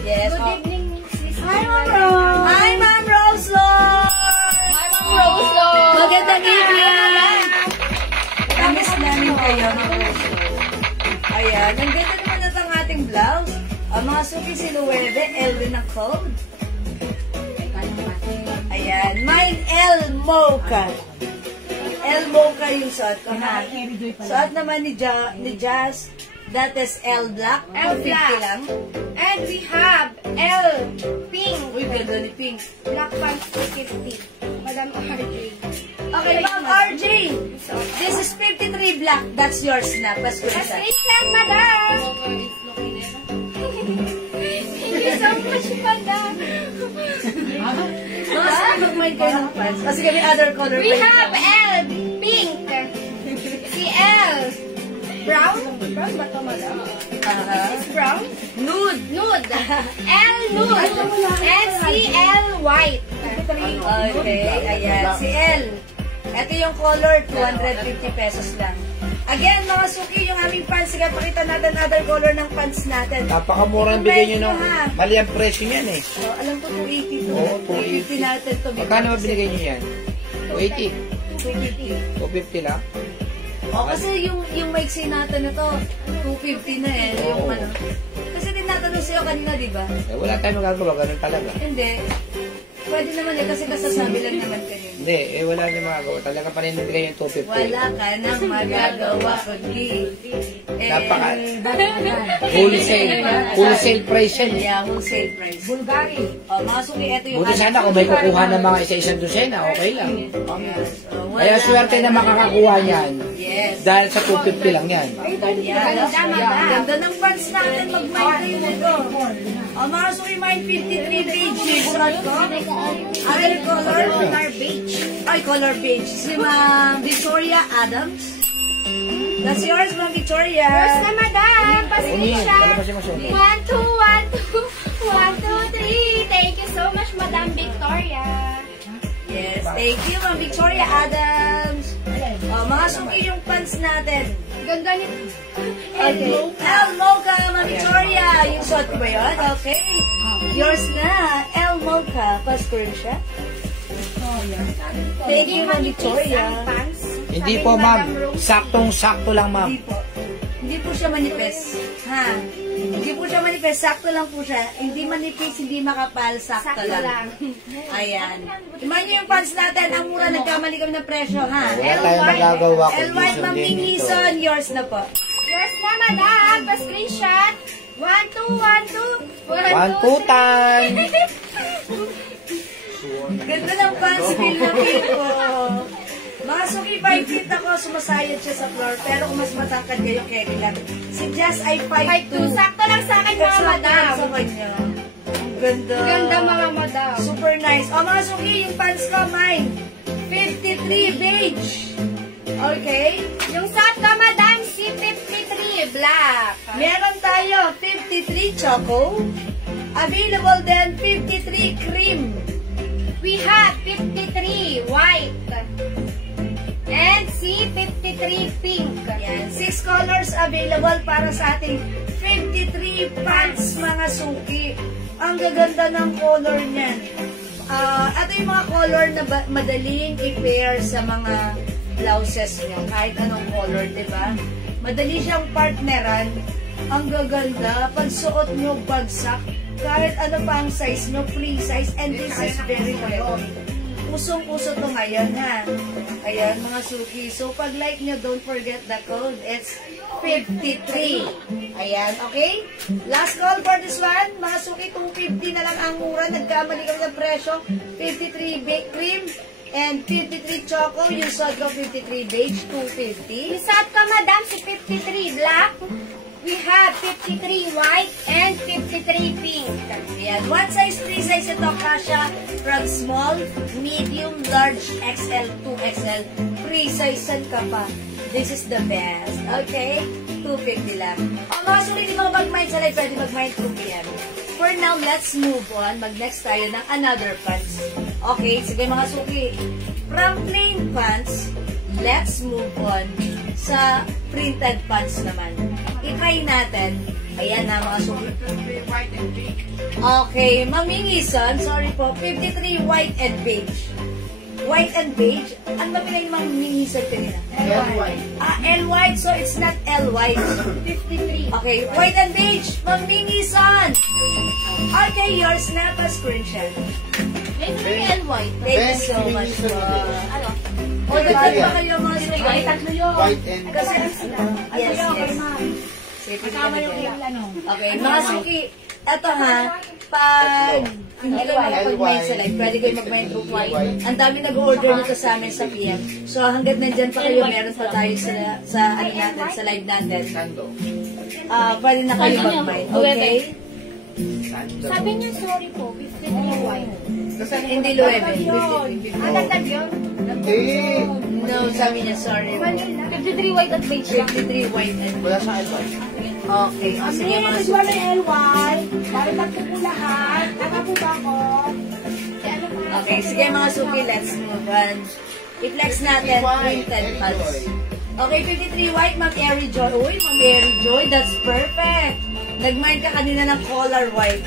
Yes. Good evening, Sis. Hi, Ma'am Rose. Hi, Ma'am Rose Lord. Hi, Ma'am Rose. Magandang evening. Kamis namin kayo. Ayan, ang ganda naman na ang ating blouse. Ang mga suki Siluwebe, L rin ang code. Ayan, mine L Mocha. L Mocha yung suot ko, ha? Suot naman ni Jazz, that is L Black. L black. 50 lang. And we have L pink. Uy, ganda ni Pink. Black pants 250. Madam RJ. Okay, Ma'am RJ. This is 53 black. That's yours na. Paskwenta. Pa-screenshot, madam. Thank you so much, madam. Mas mag-mind kayo ng pants. Kasi kami other color We pa yun. have L pink. Si L brown. Brown ba ito, madam? Is brown? Nude. Nude. L nude. And si L white. Okay, ayan. Si L. Ito yung color, 250 pesos lang. Again, mga suki, yung aming pants. Sige, pakita natin other color ng pants natin. Napakamura ang bigay nyo ng mali ang presyo niyan eh. Oh, alam ko 280 to. Oo, 280 natin to. Magkano ba binigay nyo yan? 280? 250. 250 lang? Oh, kasi yung maiksi natin na to, 250 na eh. Yung Oo. ano. Kasi tinatanong sa'yo kanina, di ba? Eh, wala tayong magagawa, ganun talaga. Hindi. Pwede naman eh, kasi kasasabi lang naman kayo. Hindi, eh wala nang magagawa. Talaga pa rin nabigay yung 250. Wala ka nang magagawa kundi. Napaka wholesale price yan eh. Yeah, wholesale price. Bulgari. Oh, mga suki, ito yung... Buti sana kung may kukuha ng mga isa-isang dosena, okay lang. Yes. Oh, Kaya swerte na makakakuha niyan. Yes. Dahil sa 250 lang yan. Ayan. Ganda ng pants natin. Mag-mind kayo nito. Oh, mga suki, mine 53 page. Surat ko. Other color, color beige. Ay, color beige. Si Ma'am Victoria Adams. That's yours, Ma'am Victoria. Yours na, madam. Ano yan? Pa-screenshot. Palabasin mo siya. 1, 2, 1, 2, 1, 2, 3. Thank you so much, Madam Victoria. Yes, thank you, Ma'am Victoria Adams. Oh, mga suki yung pants natin. Ganda ni... Okay. El Mocha, Ma'am Victoria. Yung suot ko ba yun? Okay. Yours na. El Mocha. Pa-screen siya. Thank you, Ma'am Victoria. Hindi po ma'am, saktong-sakto lang ma'am. Hindi po. Hindi po siya manipis. Ha? Hindi po siya manipis. Sakto lang po siya. Hindi manipis, hindi makapal. Sakto lang. Ayan. Iman niyo yung pants natin. Ang mura, nagkamali kami ng presyo, ha? Wala tayong magagawa kung El White, Ma'am din dito. Ningison. Yours na po. Yours na, madam. Pa-screenshot. 1, 2, 1, 2. 1, 2 time. Ganda ng pants, feel na feel ko. Mga suki, 5 feet ako, sumasayad siya sa floor. Pero kung mas matangkad kayo, carry lang. Si Jess ay 5'2". 5'2". Sakto lang sa akin, mga madam. Sa kanya. Ang ganda. Ganda, mga madam. Super nice. O mga suki, yung pants ko, mine. 53 beige. Okay? Yung suot ko, madam, si 53 black. Meron tayo 53 choco. Available din 53 cream. We have 53 white. And si 53 pink. Yan. 6 colors available para sa ating 53 pants, mga suki. Ang gaganda ng color niyan. Ito yung mga color na madaling i-pair sa mga blouses niyo. Kahit anong color, di ba? Madali siyang partneran. Ang gaganda. Pag suot nyo, bagsak. Kahit ano pa ang size nyo, free size. And this is very well. Usong-uso to ngayon, ha? Ayan, mga suki. So, pag like nyo, don't forget the code. It's 53. Ayan, okay? Last call for this one. Mga suki, 250 na lang ang mura. Nagkamali kami ng presyo. 53 baked cream and 53 choco. Yung sod ko, 53 beige, 250. Yung suot ko, madam, si 53 black. we have 53 white and 53 pink. Ayan. One size, three size ito, kasha from small, medium, large, XL, 2XL. Free size ka pa. This is the best. Okay? 250 lang. O mga suki, di ba mag-mind sa live? Pwede mag-mind 2 PM. For now, let's move on. Mag-next tayo ng another pants. Okay? Sige mga suki. From plain pants, let's move on sa printed pants naman. I-try natin. Ayan na mga suki. Okay, mamingisan. Sorry po. 53 white and beige. White and beige. Ano ba pinag mamingisan kanina? L-white. L-white. So, it's not L-white. 53. Okay, white and beige. Mamingisan. Okay, your snap a screenshot. Maybe white. Thank you so much po. Ano? O, dagdag pa kayo mga suki. Ay, tatlo yun. White and Kasi, yes, Tatlo yes. yun, ma'am. Sige, Kasama yung pinag- ano. Okay, mga suki, eto ha, pag hindi kayo makapag-mind sa live, pwede kayo mag-mind group white. Ang dami nag-order nito sa amin sa PM. So, hanggat nandyan pa kayo, meron pa tayo sa ano natin, sa live natin. Pwede na kayo mag-mind. Okay? Sabi niya, sorry po, 53 white. Hindi Luebe. 53. Dagdag yun? Hindi. No, sabi niya, sorry. 53 white at beige lang. 53 white and Wala sa L-white. okay. O, sige mga Mas suki. wala LY. Bakit tatlo po lahat? Tama po ba ako? Okay, sige mga suki, let's move on. I-flex natin, printed pants. Okay, 53 white, Ma'am Airy Joy. Uy, Ma'am Airy Joy, that's perfect. Nag-mind ka kanina ng color white.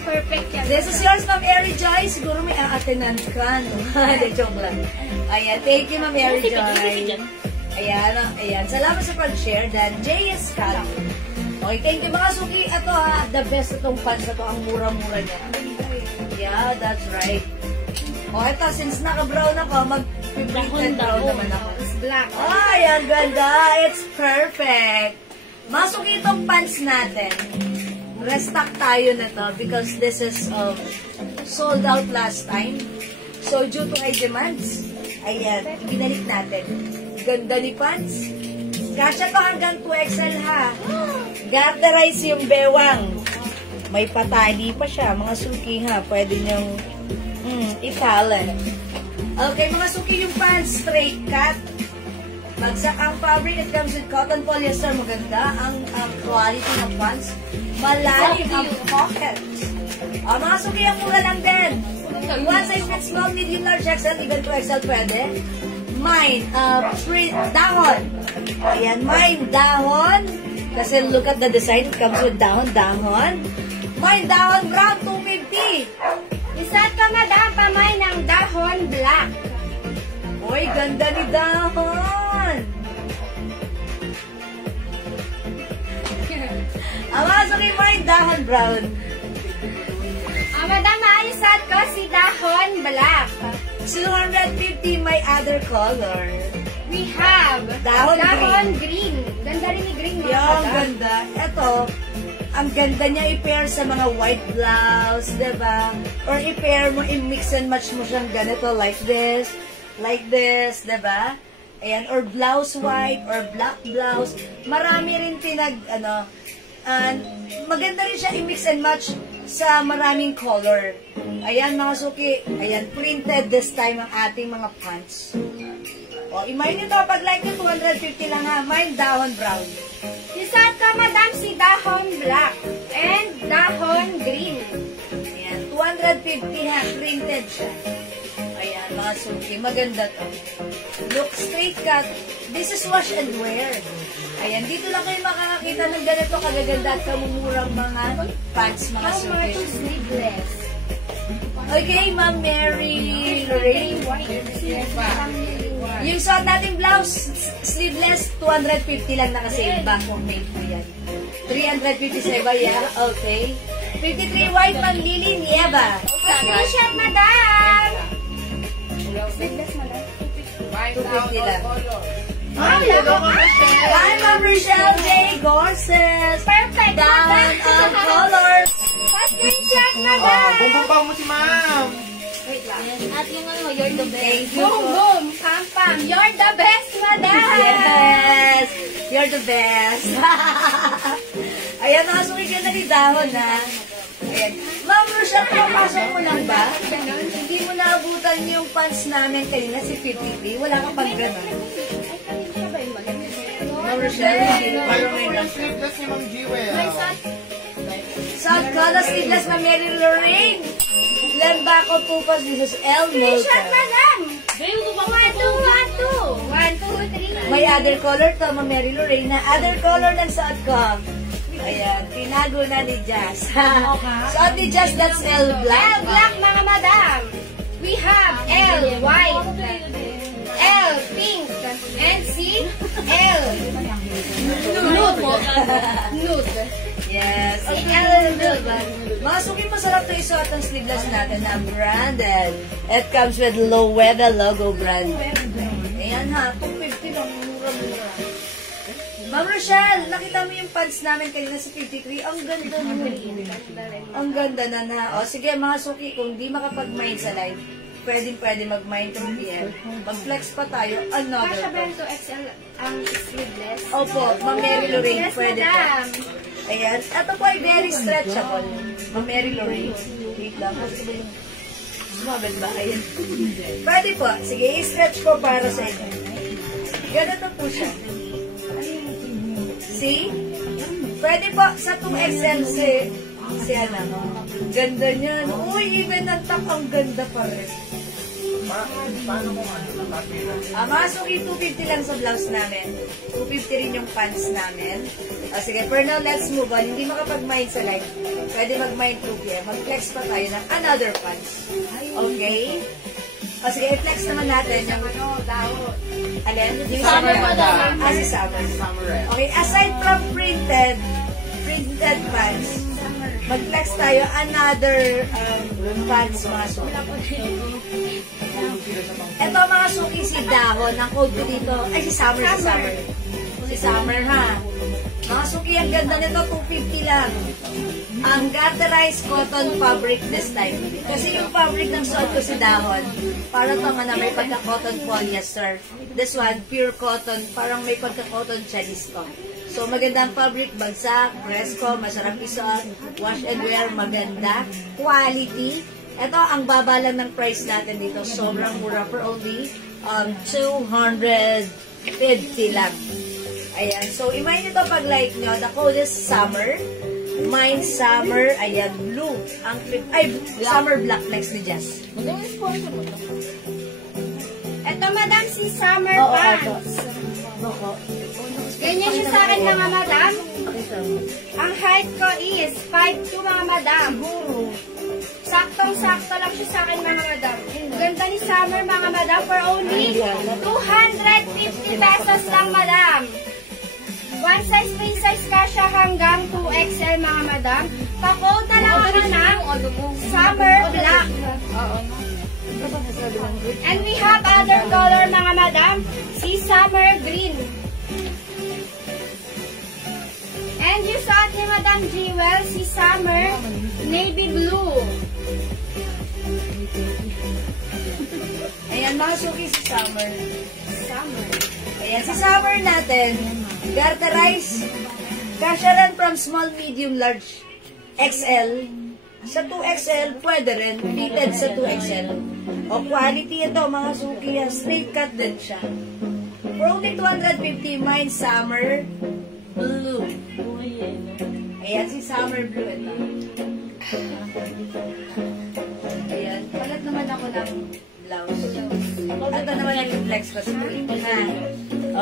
Perfect yan. This is yours, Ma'am Airy Joy. Siguro may a-attendant ka, no? Hindi, joke lang. Ayan, thank you, Ma'am Airy Joy. Ayan, ayan. Salamat sa pag-share. Dan, J.S. Cal. Okay, thank you mga suki. Ito ha, the best itong pants na to. Ang mura-mura niya. Yeah, that's right. O, ito, since naka-brown ako, mag-printed brown naman ako. It's black. Ay, ang ganda. It's perfect. Masuki itong pants natin. Restock tayo na to because this is sold out last time. So, due to high demands, ayan, binalik natin. Ganda ni pants. Kasya to hanggang 2XL ha. Garterize yung bewang. May patali pa siya. Mga suki ha. Pwede niyong italan. Okay, mga suki yung pants. Straight cut. Bagsak ang fabric. It comes with cotton polyester. Maganda ang quality ng pants. Malalim ang pocket. Mga suki, ang mura lang din. One size fit small, medium, large, XL, even 2XL pwede. Mine, dahon. Ayan, mine, dahon. Kasi look at the design. It comes with dahon. Mine, dahon, brown, 250. Isa't ka madam pamay ng dahon black. Uy, ganda ni dahon. Suki, mine, dahon, brown. Madam, isa't ko si dahon black. 250, my other color. We have Dahon green. Ganda rin ni green mga Yung madam. ganda. Ito, ang ganda niya i-pair sa mga white blouse, diba? Or i-pair mo, i-mix and match mo siyang ganito, like this, diba? Ayan, or blouse white, or black blouse. Marami rin maganda rin siya i-mix and match sa maraming color. Ayan mga suki, ayan, printed this time ang ating mga pants. O, imagine nyo to, pag like nyo, 250 lang ha. Mine, dahon brown. Isa't ka madam si dahon black and dahon green. Ayan, 250 ha, printed siya. Ayan, mga suki, maganda to. Look, straight cut. This is wash and wear. Ayan, dito lang kayo makakakita ng ganito kagaganda at kamumurang mga pants, mga How much suki. is sleeveless? Okay, Ma'am Mary Lorraine. Yung suot nating blouse, sleeveless, 250 lang nakasave ba? Homemade po yan. 350 sa iba, yeah, okay. 53 white, Ma'am Lily Nieva. Screenshot madam. Sleeveless madam. 250 lang. Ay, Hi, Ma'am Rochelle J. Gorses. perfect Down madam. ang color. Screenshot madam. Bumbabaw mo si ma'am. Wait lang. At yung ano, you're the best. Thank you Boom, po. boom, pam, pam. You're the best, madam. Yes! You're the best. Ayan, nakasuki ka na ni Dahon, ha? Ayan. Ma'am Rochelle, papasok mo lang ba? Hindi mo naabutan yung pants namin kanina, si 53. Wala ka pang gano'n. Ma'am Rochelle, hindi. Parang may lang. Sleeveless ni Ma'am Jewel. South Kola, sleeveless na Mary Lorraine. Len Baco Pupas, this is El T-shirt, Molta. madam. 1, 2, 1, 2, 1, 2, 3. May other color to, Ma'am Mary Lorraine, na other color ng South Com. Ayan, tinago na ni Jazz. Suot ni Jazz, that's L Black. L black, mga madam. We have L white, L pink, and C, L nude. Yes. Si L Black. Mga suki, masarap to isuot ang sleeveless natin na branded. It comes with Loewe logo brand. Ayan ha, 250 lang, mura-mura. Ma'am Rochelle, nakita mo yung pants namin kanina sa 53. Ang ganda mo. Ang ganda na. O sige, mga suki, kung di makapag-mind sa live, pwede mag-mind 2 PM. Mag-flex pa tayo, another. Kasha ba yung 2XL ang sleeveless? Opo, Ma'am Mary Lorraine, Yes, pwede po. madam. Ayan. Ito po ay very stretchable. Ma'am Mary Lorraine. Wait lang. Sumabal ba? Ayan. Pwede po. Sige, i-stretch ko para sa inyo. Ganito po siya. See? Pwede po sa 2XL si ano. Ganda niyan. Uy, even ang top, ang ganda pa rin. Mga suki, 250 lang sa blouse namin. 250 rin yung pants namin. Sige, for now, let's move on. Hindi makapag-mind sa live. Pwede mag-mind 2 PM. Mag-flex pa tayo ng another pants. Okay? Sige, i-flex naman natin yung alin? Yung Summer, madam. Si Summer. Okay, aside from printed pants, mag-flex tayo another pants, mga suki. Ito mga suki, si Dahon. Ang code ko dito, ay si Summer. Si Summer, ha? Mga suki, ang ganda nito, 250 lang. Ang garterized cotton fabric this time. Kasi yung fabric ng suot ko si Dahon, parang ito nga na may pagka-cotton polyester. This one, pure cotton, parang may pagka-cotton Chinese ko. So, magandang fabric, bagsak, presko, masarap isuot, wash and wear, maganda, quality. Ito, ang baba lang ng price natin dito. Sobrang mura for only 250 lang. Ayan. So, imagine nyo pag like nyo, the code is summer. Mine summer, ayan, blue. Summer black next ni Jazz. Ito, madam, si Summer Pants. Ganyan siya sa akin, mga madam. Ang height ko is 5'2", mga madam. Saktong-sakto lang siya sa akin, mga madam. Ganda ni Summer, mga madam, for only 250 pesos lang, madam. One size, free size ka siya hanggang 2XL, mga madam. Pa-code na lang ako ng Summer Black. And we have other color, mga madam. Si Summer Green. And you saw ni Madam Jewel, si Summer Navy Blue. Ayan, mga suki si Summer. Ayan, si Summer natin, garterized, kasya rin from small, medium, large, XL. Sa 2XL, pwede rin. Fitted sa 2XL. O quality ito, mga suki, straight cut din siya. For only 250, mine Summer Blue. Ayan, si Summer Blue ito. Ayan, palat naman ako ng blouse. Ito naman yung flex ko sa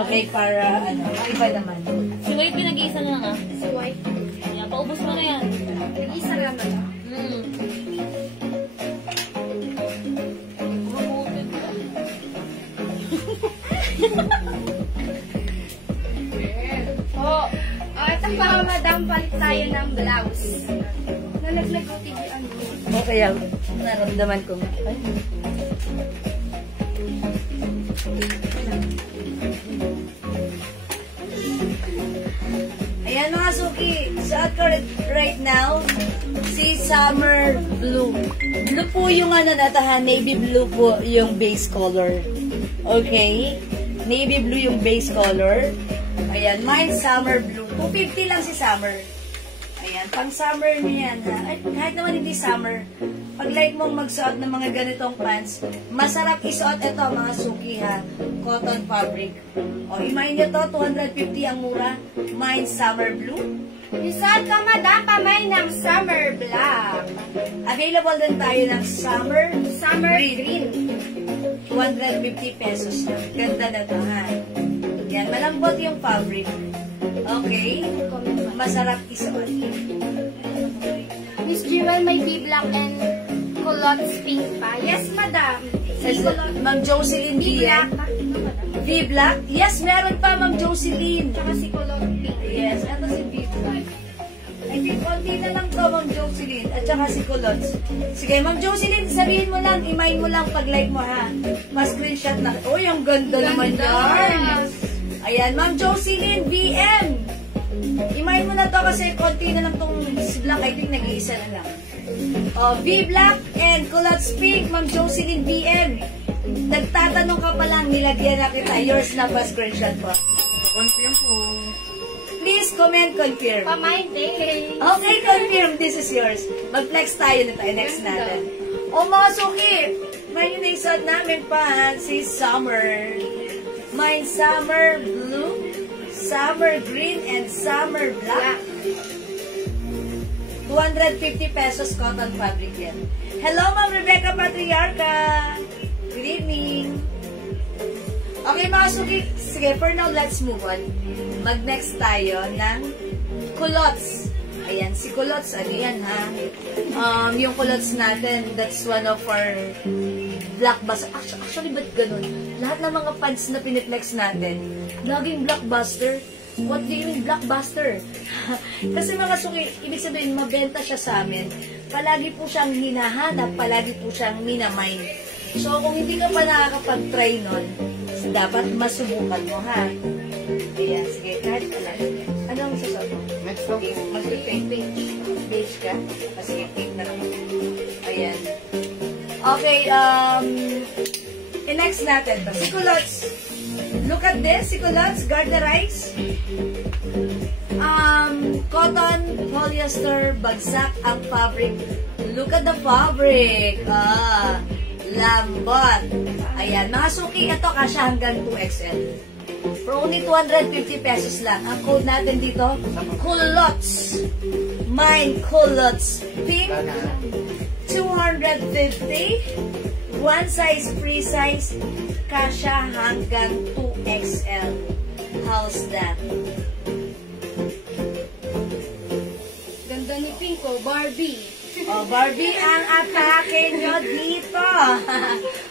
okay, para iba naman. Si White, pinag-iisa na lang ah. Si White. Yan, paubos mo na yan. Isa nga ba? Ito pa, madam, palit tayo ng blouse. Nalaglag ko tigian mo. Okay, naramdaman ko nga. Ayan mga suki, suot ko right now, si Summer Blue. Blue po yung ano natahan, navy blue po yung base color. Okay? Navy blue yung base color. Ayan, mine summer blue. 250 lang si summer. Ayan, pang summer nyo yan ha. Ay, kahit naman hindi summer. Pag like mong magsuot ng mga ganitong pants, masarap isuot ito mga suki ha. Cotton fabric. O, imayin nyo to, 250 ang mura. Mine summer blue. Isuot ko madam kamay ng summer black. Available din tayo ng Summer green. 250 pesos yun. Ganda na to, ha? Yan, malambot yung fabric. Okay? Masarap isuot. Miss Jewel, may B-Black and culottes pink pa. Yes, madam. Ma'am Jocelyn B-black. V-Black? Yes, meron pa, Ma'am Jocelyn. Tsaka si kulot pink. Yes, ito si V-Black. I think, konti na lang to, Ma'am Jocelyn. At saka si Culottes. Sige, Ma'am Jocelyn, sabihin mo lang, i-mine mo lang pag-like mo, ha? Mas-screenshot na. Uy, ang ganda naman yan. Ayan, Ma'am Jocelyn, VM. I-mine mo na to kasi konti na lang tong black. I think nag-iisa na lang. V-Black and Culottes Pink, Ma'am Jocelyn, VM. Nagtatanong ka pa lang, nilagyan na kita. Yours na pa, screenshot po. Confirm po. Please comment, confirm. Pamay day. Okay, confirm. This is yours. Mag-flex tayo na tayo. Next natin. O mga suki, may inisot namin pa si Summer. May Summer Blue, Summer Green, and Summer Black. 250 pesos cotton fabric yan. Hello, Ma'am Rebecca Patriarca. Good evening. Okay, mga suki. Sige, for now, let's move on. Mag-next tayo ng culottes. Ayan, si culottes, ano yan, ha? Yung culottes natin, that's one of our blockbuster. Actually, ba't ganun? Lahat ng mga pants na piniplex natin, laging blockbuster. What do you mean blockbuster? Kasi mga suki, ibig sabihin, mabenta siya sa amin. Palagi po siyang hinahanap, palagi po siyang minamine. So, kung hindi ka pa nakakapag-try nun, dapat masubukan mo, ha? Ayan, sige, kahit pala. Anong sasot mo? Next lang. Okay, mag-pink beige ka? Sige, pink na lang. Ayan. Okay, next natin to. Si culottes. Look at this, si culottes, garterize. Cotton, polyester, bagsak ang fabric. Look at the fabric. Lambot. Ayan, mga suki ito kasya hanggang 2XL. For only 250 pesos lang. Ang code natin dito, culottes. Mine culottes pink. 250. One size, free size. Kasya hanggang 2XL. How's that? Ganda ni Pinko, Barbie. Barbie, ang atake nyo dito.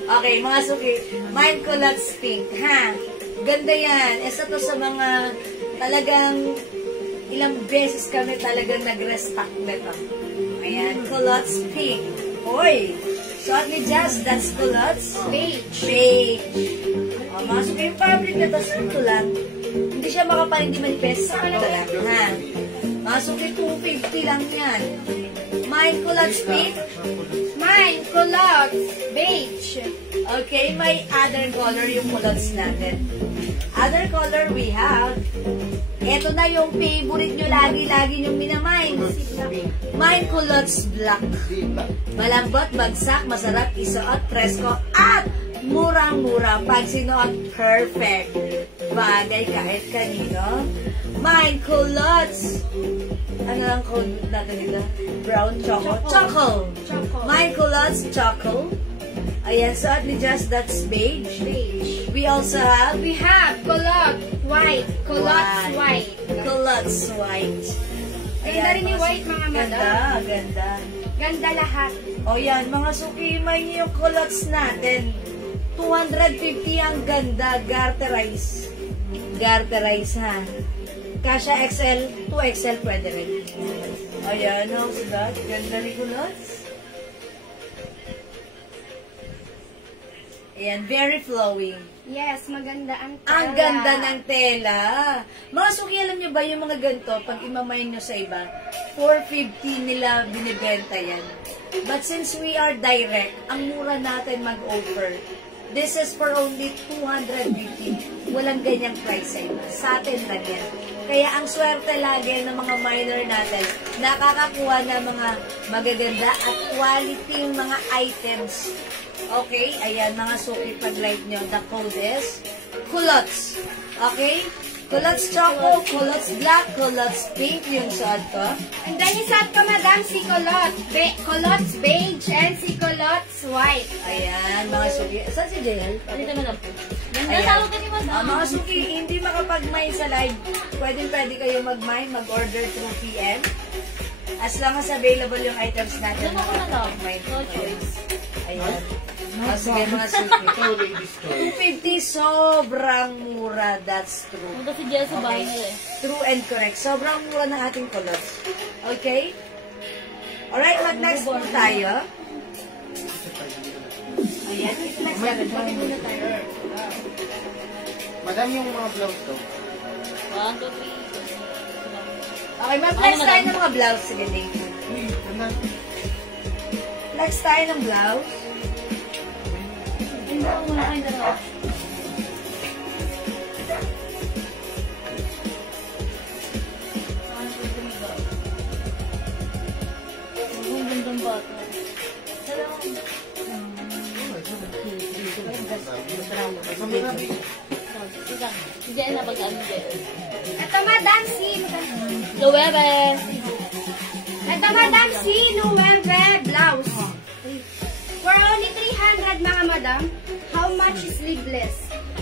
Okay, mga suki. Mine culottes pink, ha? Ganda yan. Isa to sa mga talagang ilang beses kami talagang nag-restock nito. Ayan, culottes pink. Hoy! Suot ni Jazz, that's culottes Beige. beige. Mga suki, yung fabric na to, ito lang. Hindi siya makapal, hindi manifest. Ito lang, ha? Mga suki, 250 lang yan. Mine culottes pink. Mine, culottes beige. Okay, may other color yung culottes natin. Other color we have. Ito na yung favorite nyo lagi-lagi yung minamine. Mine culottes black. Malambot, bagsak, masarap, isuot, presko, at murang-mura. Pag sinuot, perfect. Bagay kahit kanino. Mine culottes. Ano ang code natin dito? Brown choco. Choco. Mine culottes choco. Ayan, suot ni Just, that's beige. Beige. We also have, We have culottes white. Culottes white. Culottes white. Ganda rin yung white, mga madam. Ganda, ganda. Ganda lahat. O yan, mga suki, may yung culottes natin. 250 ang ganda. Garterize. Garterize, ha? Kasha XL, 2XL pwede rin. Ayan, how's that? Ganda ni culottes. Ayan, very flowing. Yes, maganda ang tela. Ang ganda ng tela. Mga suki, alam nyo ba yung mga ganito, pag imamayin nyo sa iba, 450 nila binibenta yan. But since we are direct, ang mura natin mag-offer. This is for only 250. Walang ganyang pricing. Sa atin lang yan. Kaya ang swerte lagi ng mga minor natin, nakakakuha ng mga magaganda at quality yung mga items. Okay? Ayan, mga suki pag-like nyo. The code is Culottes. Okay? Culottes Choco, Culottes Black, Culottes Pink yung suot ko. And then yung suot ko, madam, si Culottes Beige and si Culottes White. Ayan, mga suki. Saan si JL? Dito na lang. Ayan. Mga suki, hindi makapag-mine sa live. Pwede kayo mag-mine, mag-order through PM. As long as available yung items natin. Ano ko na lang? No choice. Ayan. Sige mga suki. 250, sobrang mura. That's true. Punta si Jess sa bahay nila eh. True and correct. Sobrang mura ng ating colors. Okay? Alright, mag-next po tayo. Ayan, next natin. Bakit muna tayo? Madam, yung mga blouse to. 1, 2, 3. Okay, mag-flex tayo ng mga blouse. Sige, Dave. Flex tayo ng blouse. Hindi ko muna kayo dalawa. Ang gandang bata. Sige na pag-ano din. Ito, madam, si Luwebe! Ito, madam, si Nueve Blouse. For only 300, mga madam. How much is sleeveless?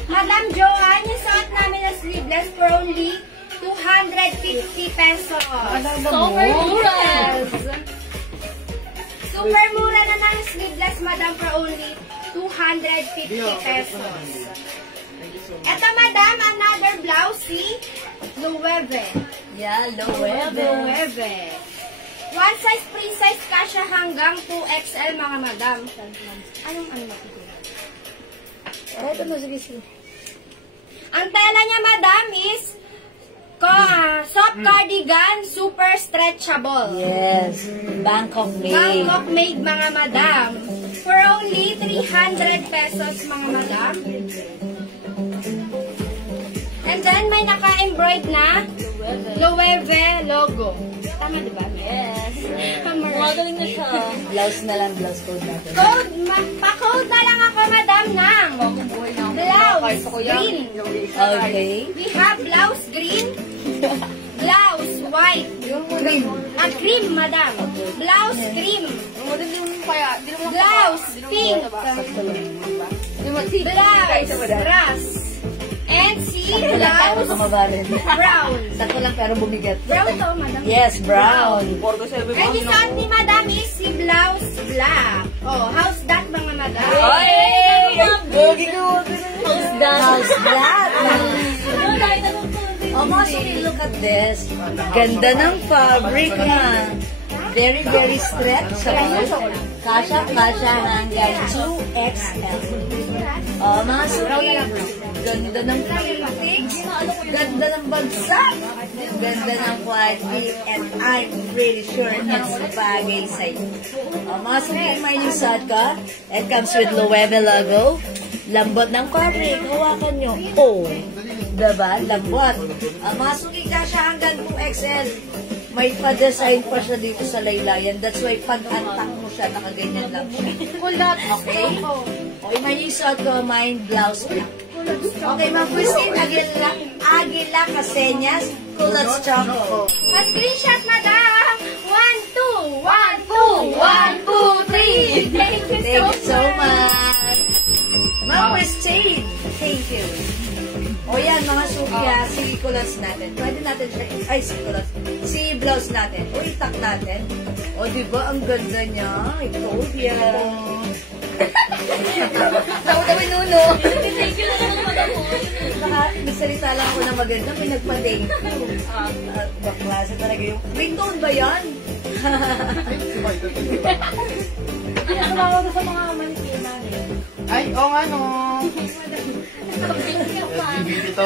Madam Joanne, yung suot namin na sleeveless for only 250 pesos. Super mura! Super mura na ng sleeveless, madam, for only 250 pesos. Ito, madam, another blouse, si Nueve. Yeah, Loewe. Nueve. One size, free size, kasya hanggang 2XL, mga madam. Anong matutulog? Ito mo, sige. Ang tela niya, madam, is soft cardigan, super stretchable. Yes. Bangkok made. Bangkok made, mga madam. For only 300 pesos, mga madam. And then, may naka-embroid na Loewe logo. Tama, diba? Yes! Magaling na siya. Blouse na lang, blouse code natin. Pa-code na lang ako, madam, ng blouse green. Okay. We have blouse green, blouse white, cream, madam. Blouse cream, blouse pink, blouse grass, and si blouse brown. Sakto lang pero bumigat. Brown to, madam. Yes, brown. And yung suot ni madam is si blouse black. Oh, how's that, mga madam? How's that? House black. Oh, mga suki, look at this. Ganda ng fabric na. Very, very stretchable. Kasha hanggang 2XL. Oh, mga suki. Ganda ng fittings. Ganda ng bagsak. Ganda ng quality. And I'm pretty sure it's bagay sa'yo. Oh, mga suki, may new suot ka. It comes with Loewe logo. Lambot ng fabric. Hawakan nyo. Oh. Diba? Lambot. Mga suki, kasha hanggang 2XL. May pa-design pa siya dito sa laylayan. That's why pag antak mo siya, nakaganyan lang siya. Kulot. Okay? Okay, may isuot ko, mine blouse black. Okay, Ma'am Christine, Aguila Caseñas, Culottes Choco. Pa-screenshot, madam. 1, 2, 1, 2, 1, 2, 3. Thank you Thank you so much. Ma'am Christine, thank you. O yan, mga suki ha, si Culottes natin. Pwede natin siya, ay si Culottes, si blouse natin. O itak natin. O diba, ang ganda niya. I told ya. Daw nuno. Thank you na naman, madam mo. Nagsalita lang ako na maganda, may nagpa-thank you. Baklase talaga yung, ringtone ba yan? Tumawag ko sa mga mankinan eh. Ay, oo nga no. Dito.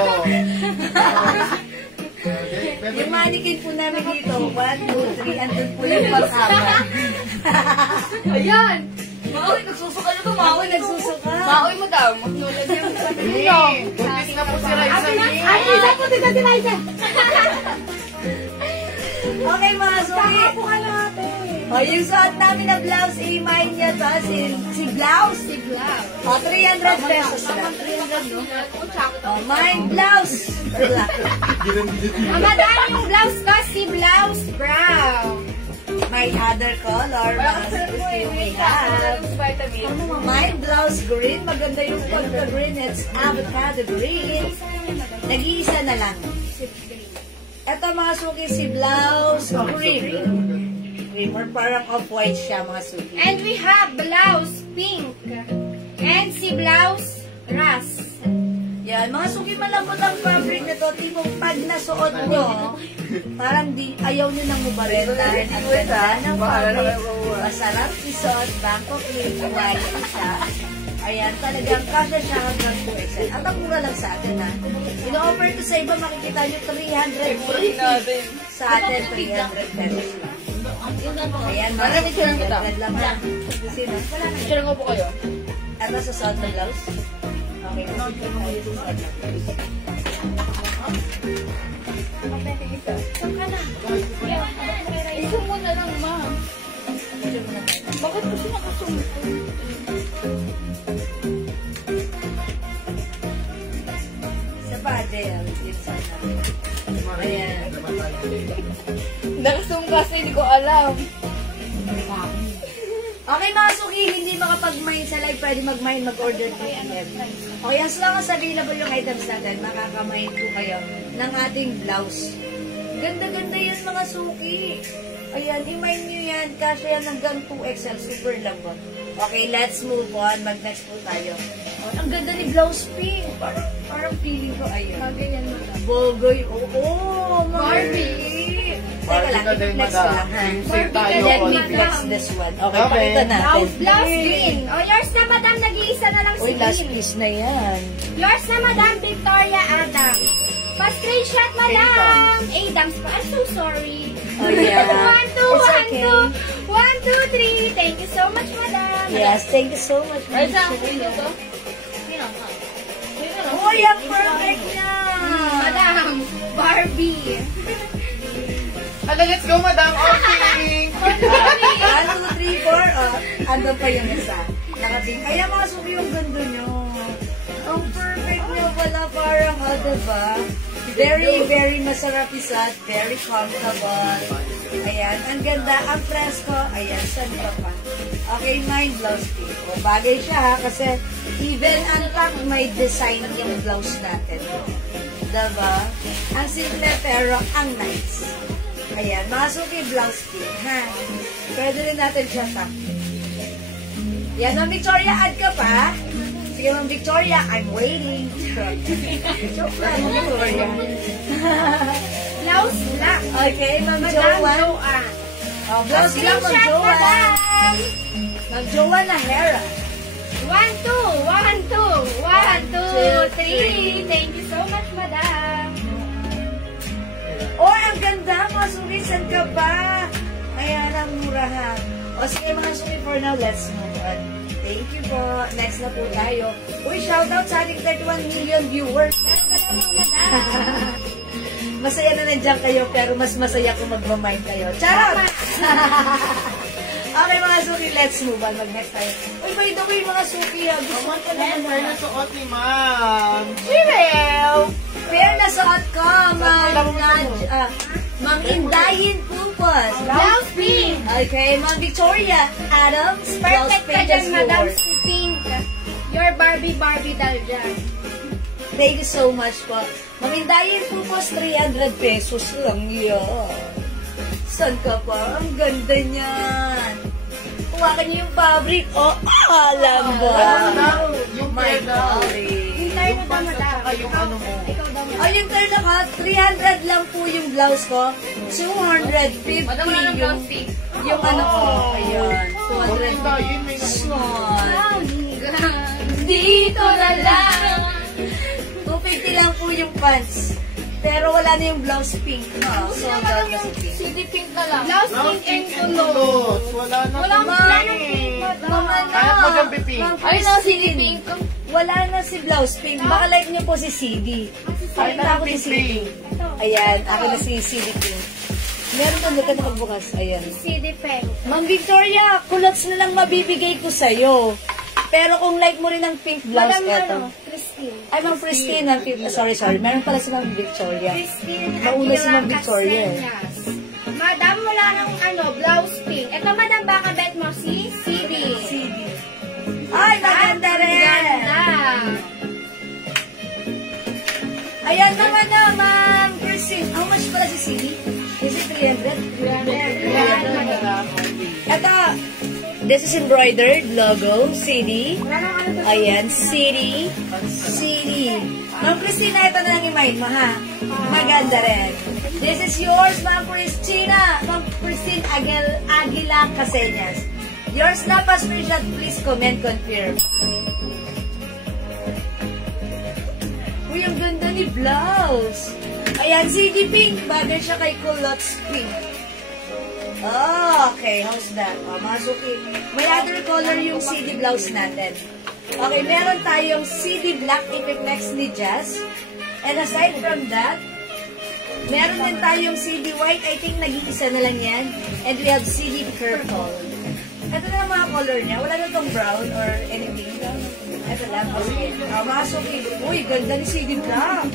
Yung mannequin po namin dito, 1, 2, 3, andun po yung pagkama. Ayan! Maoy, nagsusuka na to, Ako Maoy. nagsusuka. Maoy, madam. Buntis na po si Raisa. Ay, isa po din si Liza. Okay mga suki. Saka po ka natin. O, yung suot namin na blouse, i-mine niya to, si blouse. Si Blau. O, 300 pesos lang. 300, no? O, mine blouse. Madam, yung blouse ko, si Blouse Brown. My other color, mga suki, we have. My blouse green, maganda yung pagka-green, it's avocado green. Nag-iisa na lang. Ito mga suki, si blouse cream. Cream or parang off-white siya mga suki. And we have blouse pink. And si Blouse Ras. Yan, mga suki, malambot ang fabric na to. Tipong pag nasuot nyo, parang ayaw nyo nang mubarentahan. Ang ganda ng fabric. Masarap isuot, bangkok clean, white siya. Ayan, talagang kasya siya hanggang 2XL. At ang mura lang sa atin, ha. Ino-offer to sa iba, makikita nyo 300. Sa atin, 300 pesos lang. Ayan, mga picture kita. lang ha. Sino? Share ko po kayo. Ano sa suot na blouse? Okay, Ito mo na lang, ma. Bakit kasi nakasumpo? sa paddle. Yung sa ayan. Nakasumpo kasi hindi ko alam. Okay mga suki, hindi makapag-mine sa live, pwede mag-mine, mag-order po yan. Okay, as long as available yung items natin, makaka-mine po kayo ng ating blouse. Ganda-ganda yan mga suki. Ayan, i-mine nyo yan. Kasi yan hanggang 2XL, super lambot. Okay, let's move on. Mag-next po tayo. Oh, ang ganda ni blouse pink. Parang feeling ko, ayun. Ganyan mo lang. Bogoy. Oo, Barbie. Teka lang, i-flex ko lang, ha? Let me flex this one. Okay, pakita natin. Blouse green. O, yours na, madam. Nag-iisa na lang si Uy, last green. piece na yan. Yours na, madam. Victoria Adams. Pa-screenshot, madam. Adams pa. I'm so sorry. Oh, yeah. 1, 2, It's 1, okay. 2, 1, 2, 3. Thank you so much, madam. Yes, thank you so much. Raisa, ang video to. Oh, yung perfect na. Madam, Barbie. Hala, let's go, madam. Okay. 1, 2, 3, 4. Oh, andun pa yung isa. Nakating. Kaya mga suki yung ganda nyo. Ang perfect nyo pala. Parang, diba? Very, very masarap isat. Very comfortable. Ayan. Ang ganda. Ang fresco. Ayan. Saan ka pa? Okay, mine blouse pink. O, bagay siya ha. Kasi even ang top may design yung blouse natin. Diba? Ang simple pero ang nice. Ayan. Mga suki blouse pink. Ha? Pwede rin natin siya top. Yan. Ma'am Victoria, add ka pa? Sige, Ma'am Victoria, I'm waiting. Joke lang, Ma'am Victoria. Blouse black. Okay, Ma'am Madam Joanne. Joanne. Oh, blouse lang, Ma'am Screenshot, Joanne. madam. Ma'am Joanne na Hera. 1, 2, 1, 2, 1, 2, 3. Thank you so much, madam. Oh, ang ganda, mga suki, saan ka ba? Ayan, ang murahan. O sige, mga suki, for now, let's move on. Thank you po. Next na po tayo. Uy, shoutout sa ating 31 million viewers. Masaya na nandiyan kayo, pero mas masaya kung magmamind kayo. Charot! Okay, mga suki, let's move on. Mag-next tayo. Uy, by the way, mga suki, gusto ko naman na Suot ni ma'am. Shirel! Fair na suot ko, Ma'am Indayin Pupos. Blouse pink. Okay, Ma'am Victoria Adams. Perfect ka pink dyan, as madam. yours. Si Pink. Your Barbie dal dyan. Thank you so much po. Ma'am Indayin Pupos, 300 pesos lang yun. Saan ka pa? Ang ganda niyan. Huwakan niyo yung fabric. Oh, alam mo. Yung My darling. Hintay mo daw, madam. Yung ano mo. Ikaw daw, madam. Oh, yung turn ako, 300 lang po yung blouse ko. 250 Madam, wala ng blouse pink. yung ano ko. Ayan. Yun, may 200. Small. Dito na lang. 250 lang po yung pants. Pero wala na yung blouse pink. No? So, CD pink na lang. Blouse pink and kulot. Wala na. Wala nang pink. Mama na. Kaya mo dyan pipink. Ay, na CD pink. Wala na si blouse pink. Baka like niyo po si CD. Pakita ko si CD. Ayan, ako na si CD pink. Meron doon, huwag ka na magbukas. Ayan. CD pink. Ma'am Victoria, kulots na lang mabibigay ko sa'yo. Pero kung like mo rin ng pink blouse, Madam, eto. Christine. Ay, Ma'am Christine, ang pink, sorry. Meron pala si Ma'am Victoria. Christine Nauna si Ma'am Aguila Victoria eh. Caseñas. Madam, wala nang blouse pink. Ito, madam, baka bet mo si CD. CD. Ay, maganda rin! Ganda. Ayan naman na, Ma'am Christine. How much pala si CD? Is it 300? 300. Ito, this is embroidered logo, CD. Ayan, CD. CD. Ma'am Christina, ito na lang i-mind mo, ha? Maganda rin. This is yours, Ma'am Christina. Ma'am Christine Aguila Caseñas. Your snap a screenshot, please comment, confirm. Uy, ang ganda ni blouse. Ayan, CD pink. Bagay siya kay Culottes pink. Oh, okay, how's that? Masukin. May other color yung CD blouse natin. Okay, meron tayong CD black Epiplex ni Jazz. And aside from that, meron din tayong CD white. I think nag-iisa na lang yan. And we have CD purple. Ito na lang mga color niya. Wala na itong brown or anything. Ito lang. Okay. Masukin. Uy, ganda ni CD black.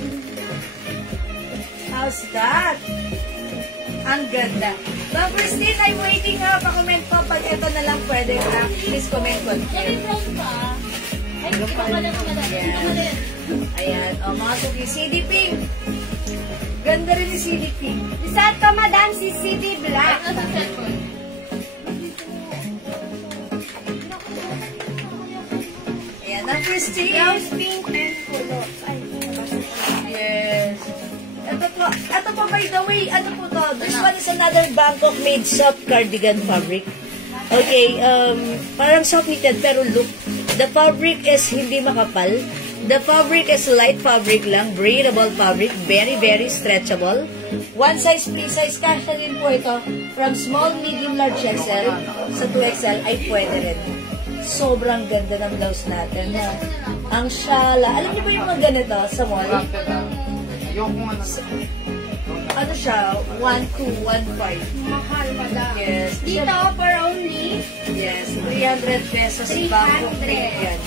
How's that? Ang ganda. Ma'am Christine, I'm waiting ha. Pa-comment po pag ito na lang pwede ha. Please comment ko. Ayan. Ayan. O, mga suki. CD pink. Ganda rin ni CD pink. Isa to, madam, si CD black. Ayan. Ma'am Christine. Blouse pink and kulot. Ay, Yes. Ito po, by the way, ano po to? This one is another Bangkok made soft cardigan fabric. Okay, parang soft knitted, pero look, the fabric is hindi makapal. The fabric is light fabric lang, breathable fabric, very, very stretchable. One size, free size, kasha din po ito. From small, medium, large XL sa 2XL ay pwede rin. Sobrang ganda ng blouse natin. Ang shala. Alam niyo ba yung mga ganito sa mall? Ano siya? 1,215. mahal, madam. Yes. Dito, for only Yes. 300 pesos. Bangkok print yan.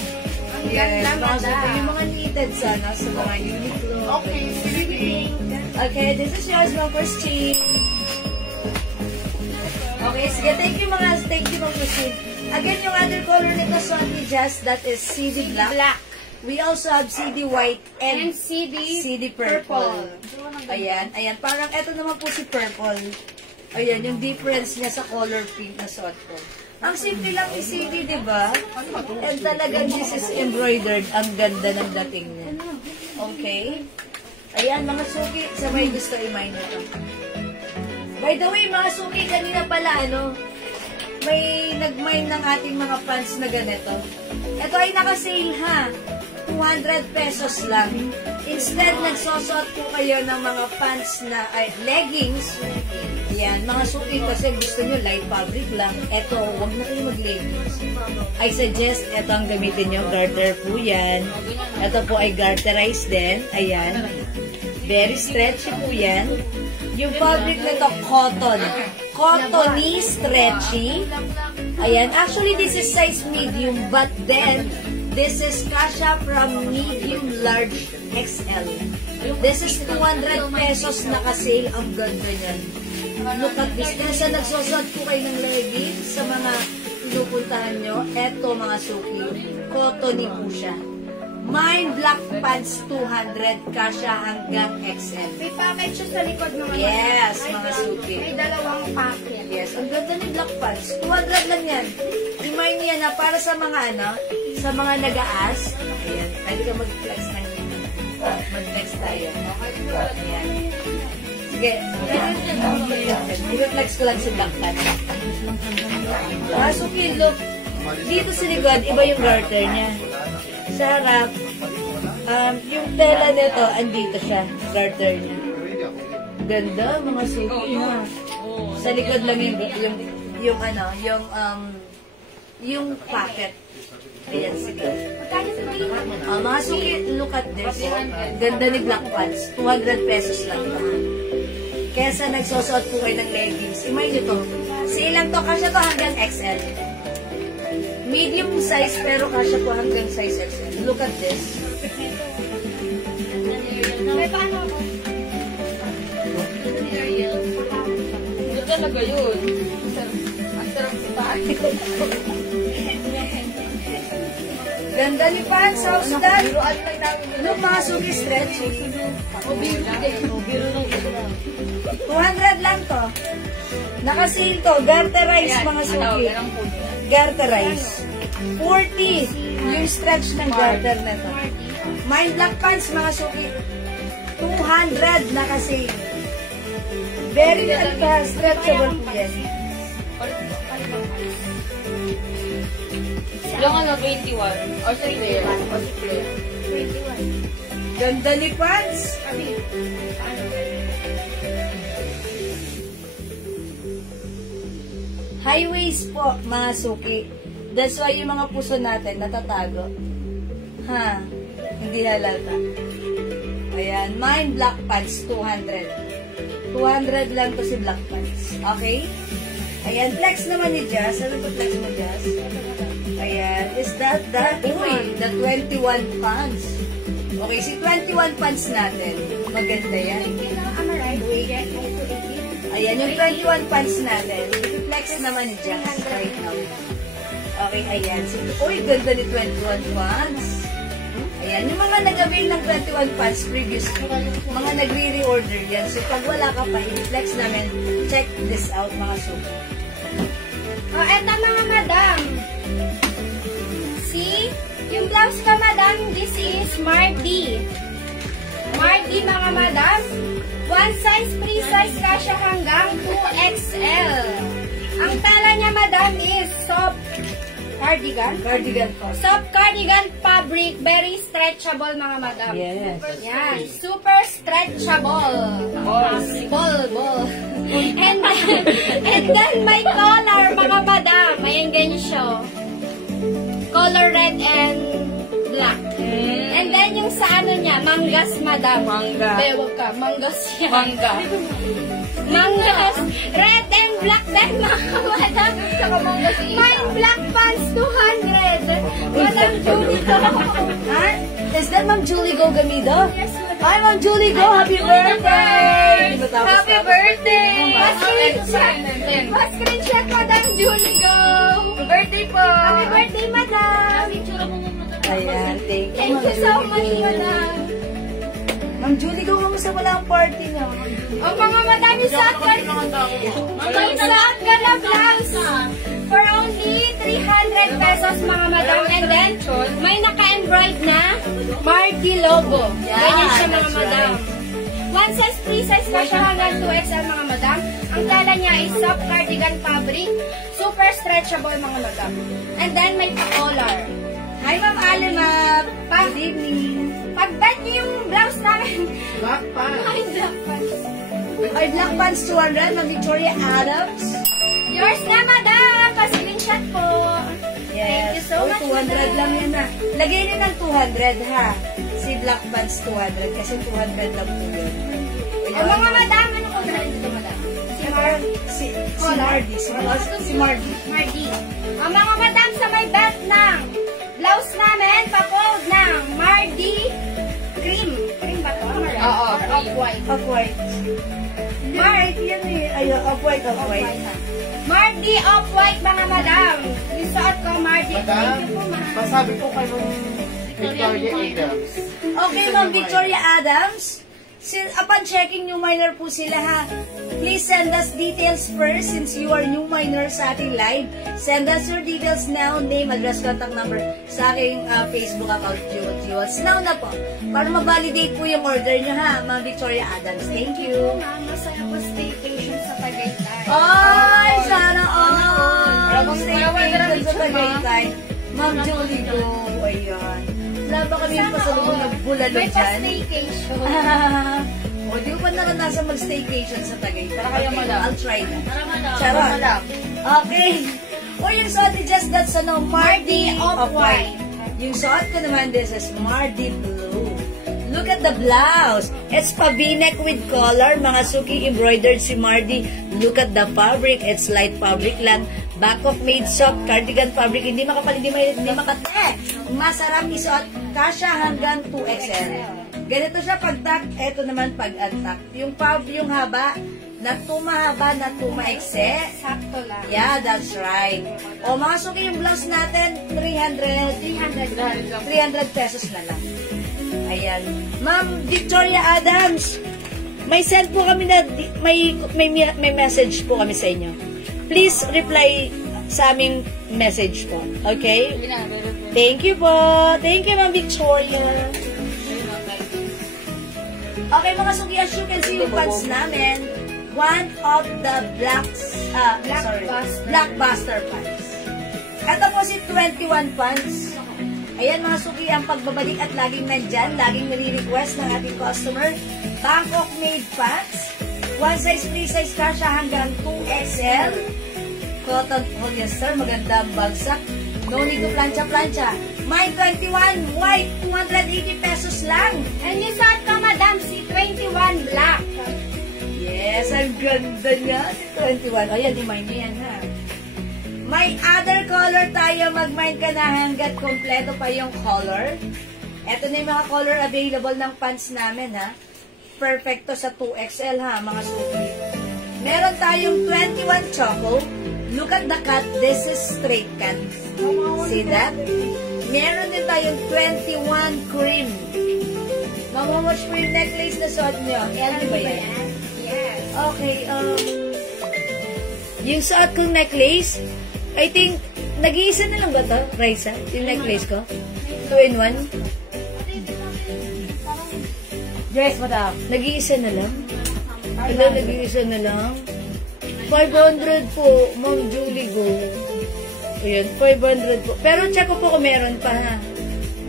ang Yes. ganda, madam. Yung mga knitted sana sa mga Uniqlo. Okay, sige. Okay, this is yours, Ma'am Christine. Okay, sige. Thank you, Ma'am Christine. Again, yung other color nito sa ni Jazz, that is CD black. Black. We also have CD white And and CD purple. Ayan, ayan. Parang eto naman po si purple. Ayan, yung difference niya sa color pink na suot ko. Ang simple lang ni CD, di ba? And talagang this is embroidered. Ang ganda ng dating niya. Okay? Ayan, mga suki, sa may gusto i-mind nito. By the way, mga suki, kanina pala, may nag-mine ng ating mga fans na ganito. Ito ay naka-sale ha. 200 pesos lang. Instead, nagsosot po kayo ng mga pants na leggings. Yan, mga suki kasi gusto nyo light fabric lang. Ito, wag na kayo mag-leggings. I suggest, ito ang gamitin nyo. Garter po yan. Ito po ay garterized din. Ayan. Very stretchy po yan. Yung fabric na ito, cotton. Cottony, stretchy. Ayan. Actually, this is size medium, but then, this is kasha from medium, large, XL. This is 200 pesos naka-sale. Ang ganda niyan. Look at this. Kasi nagsusot po kayo ng leggings sa mga pinupuntahan nyo. Eto mga suki. Cottony po siya. Mine black pants 200 kasha hanggang XL. May package siya sa likod mga Yes, madam. mga suki. May dalawang packet. Yes, ang ganda ni black pants. 200 lang yan. Remind niya na para sa mga sa mga nag-aas. Ayan, pwede ka mag-flex ng mag-flex tayo. Ayan. Sige. I-flex ko lang si black pants. Suki, look. Dito sa likod, iba yung garter niya. Sa harap, yung tela nito, andito siya, garter niya. Ganda, mga suki ha. Sa likod lang yung packet. Ayan, sige. Mga suki, look at this. Ganda ni Black Pants. 200 pesos lang ito. Kesa nagsusuot po kayo ng leggings. Imagine nyo to. Silang to, kasya to hanggang XL. Medium size, pero kasya po hanggang size XL. Look at this. May paano ako? Ito talaga yun. Ang sarap si Pati. Ganda ni Pants. How's that? Look, mga suki stretchy. 200 lang to. Nakasil to. Garterize, mga suki. Garterize. 40 yung stretch ng garter na to. Mind Black Pants, mga suki. 200 nakasil. Very stretchable po yan. Yung 21. Or 21. Ganda ni Pants. Highways po, mga suki. That's why yung mga puso natin natatago. Ha? Hindi halata. Ayan. Mine, Black Pants, 200. 200 lang to si Black Pants. Okay? Ayan. Flex naman ni Jazz. Ano ba flex mo, Jazz? Ayan. Is that? Uy, the 21 pants. Okay, si 21 pants natin. Maganda yan. Ayan, yung 21 pants natin. Flex naman ni Jazz right now. Okay, ayan. Uy, ganda ni 21 pants. Ayan, yung mga nag-avail ng 21 pants previously, mga nagre-reorder yan. So, pag wala ka pa, i-flex namin, check this out, mga suki. O, eto mga madam. See? Yung blouse ka, madam, this is Mardi. Mardi, mga madam. One size, free size ka siya hanggang 2XL. Ang tala niya, madam, is soft cardigan. Cardigan po. Soft cardigan fabric, very stretchable, mga madam. Yes. Yan, super stretchable. Ball. And then may color, mga madam. Ayan, ganyan siya. Color red and black. And then yung sa ano niya, manggas, madam. Mangga. Bewag ka, manggas yan. Mangga. Manggas. Red and black din, mga madam. May black pants, 200. Madam Julie Go. Ha? Is that Ma'am Julie Go Gamido? Yes, madam. Hi, Ma'am Julie Go! Happy birthday! Happy birthday! Pa-screenshot, madam Julie Go. Birthday po! Happy birthday, madam. Ayan, thank you. Thank you so much, madam. Ma'am Julie Go, kamusta wala ang party na? Ang mga madam, isuot ka na blouse for only 300 pesos, mga madam. And then, may naka-embroid na Mardi logo. Ganyan siya, mga madam. One size, free size pa siya hanggang 2XL, mga madam. Ang tala niya is soft cardigan fabric. Super stretchable, mga madam. And then, may pa-collar. Hi, Ma'am Alima! Good evening! Pag-bet niyo yung blouse namin. Black pants. Ay, black pants. Ay, Black Pants 200, Ma'am Victoria Adams. Yours na, madam. Pa-screenshot po. Thank you Yes. so Uy, much, 200 madam. lang yan na. Lagay niyo ng 200 ha. Si Black Pants 200 kasi 200 lang po yun. Ang mga madam, ano ko na dito, madam? Si Mardi. Si Mardi. Si Mardi. Mardi. Ang mga madam sa may bet ng blouse namin, pa-code ng Mardi cream. Cream ba to? Oo, Or cream. off-white? Off-white. White, yan eh. Ay, off-white, off-white. Mardi off-white, mga madam. Yung suot ko, Mardi. Madam, Thank you po, ma'am. pasabi po kayo ng Victoria Adams. Okay, Ma'am Victoria Adams. Upon checking new minor po sila ha. Please send us details first since you are new minor sa ating live. Send us your details now, name, address, contact number sa aking Facebook account, Jewels. Now na po, para ma-validate po yung order nyo ha, Ma'am Victoria Adams. Thank you. Ma'am, masaya po staycation sa Tagaytay. Ay, sana all! Maraming Stay salamat, tuned maraming sa salamat. Tagaytay. Ma'am Julie Go. Ayan. Wala ba kami yung pasalubong ng bulalo May dyan? pa-staycation. O, di ko pa naranasan mag-staycation sa Tagaytay. Para kayo, madam. I'll try that. Para Charot. madam. Okay. O, yung suot ni Just That's Mardi Off-White. Yung suot ko naman, this is Mardi Blue. Look at the blouse. It's pa-v-neck with collar. Mga suki embroidered si Mardi. Look at the fabric. It's light fabric lang. Back of made soft cardigan fabric. Hindi makapal, hindi makate. Masarap isuot. Kasya hanggang 2XL. Ganito siya pag-tuck. Ito naman pag-untuck. Yung haba, na tumahaba, na tumaikse. Sakto lang. Yeah, that's right. O, mga suki yung blouse natin, 300 pesos na lang. Ayan. Ma'am Victoria Adams, may send po kami na, may message po kami sa inyo. Please reply sa aming message po. Okay? Thank you po. Thank you, Ma'am Victoria. Okay, mga suki, as you can see yung pants namin, one of the Blockbuster pants. Ito po si 21 pants. Ayan mga suki, ang pagbabalik at laging nandyan, laging nire-request ng ating customer. Bangkok made pants. One size, free size kasha hanggang 2XL. Cotton polyester, maganda ang bagsak. No need to plancha-plancha. My 21 white, 280 pesos lang. And yung suot ko, madam, si 21 black. Yes, ang ganda niya. Si 21. O yan, i-mind niya yan ha. May other color tayo. Mag-mind ka na hanggat kompleto pa yung color. Ito na yung mga color available ng pants namin ha. Perfecto sa 2XL ha, mga suki. Meron tayong 21 choco. Look at the cut. This is straight cut. See that? Meron din tayong 21 cream. Mamawash mo yung necklace na suot nyo. Yan ba yan? Yes. Okay, yung suot kong necklace, I think, nag-iisa na lang ba ito, Raisa? Yung necklace ko? 2-in-1? Yes, madam. Nag-iisa na lang? Hello, nag-iisa na lang? 500 po, Ma'am Julie Go. Ayan, 500 po. Pero check ko po kung meron pa ha.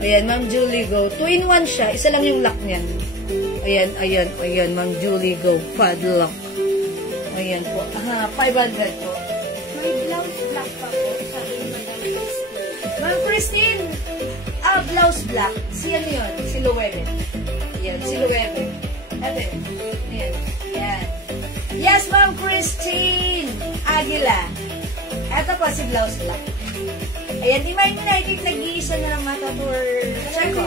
Ayan, Ma'am Julie Go. 2-in-1 siya, isa lang yung lock niyan. Ayan, Ma'am Julie Go. Padlock. Ayan po. 500 po. May blouse black pa po. Sabi ni Madam Christine. Ma'am Christine, blouse black. Si ano yun? Si Luwebe. Ayan, si Luwebe. Ito yun. Ayan. Ayan. Yes, Ma'am Christine Aguila. Ito po si blouse black. Ayan, i-mind mo na, I think nag-iisa na lang mata for check ko.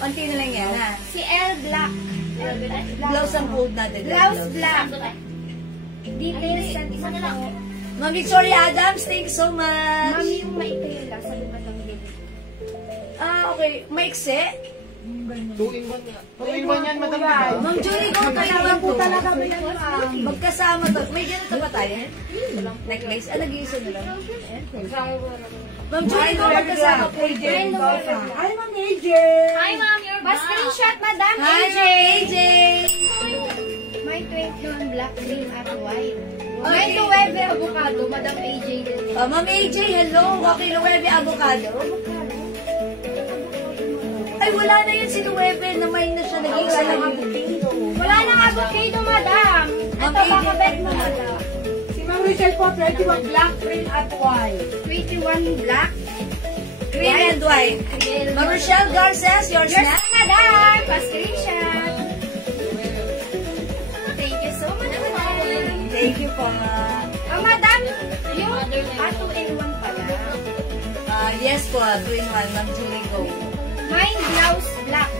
Unti na lang yan, ha? Si L black. Blouse ang code natin. Blouse black. Details yan. Isa na lang. Ma'am Victoria Adams, thank you so much. Mami, yung maikli lang. Sabi ba itong baby? Okay. Maikse? 2-in-1 yan, madam. Ma'am Julie, go tayo po talaga. Magkasama to. May ganito ba tayo? Necklace? Nag-iisa na lang. Ma'am Julie, go magkasama po. Hi, Ma'am AJ. Hi, ma'am. Your bus screenshot, madam. Hi, AJ. AJ! May 21 black, green, at white. Okay. May Luwebe avocado, madam AJ din. Ma'am AJ, hello. Okay, Luwebe avocado. Ay, wala na yun si Luwebe. Namay na siya. Nag-iisa lang ang Wala nang avocado, madam. Ito, baka bet mo, madam. Si Ma'am Rachel po, 21 black, green at white. 21 black, green and white. Ma'am Rochelle Garces, yours yours na? na, madam. Pa-screenshot. Thank you so much, madam. Thank you po. Madam, yung 2-in-1 pala. Yes po, 2-in-1. Ma'am Julie, go. May blouse black.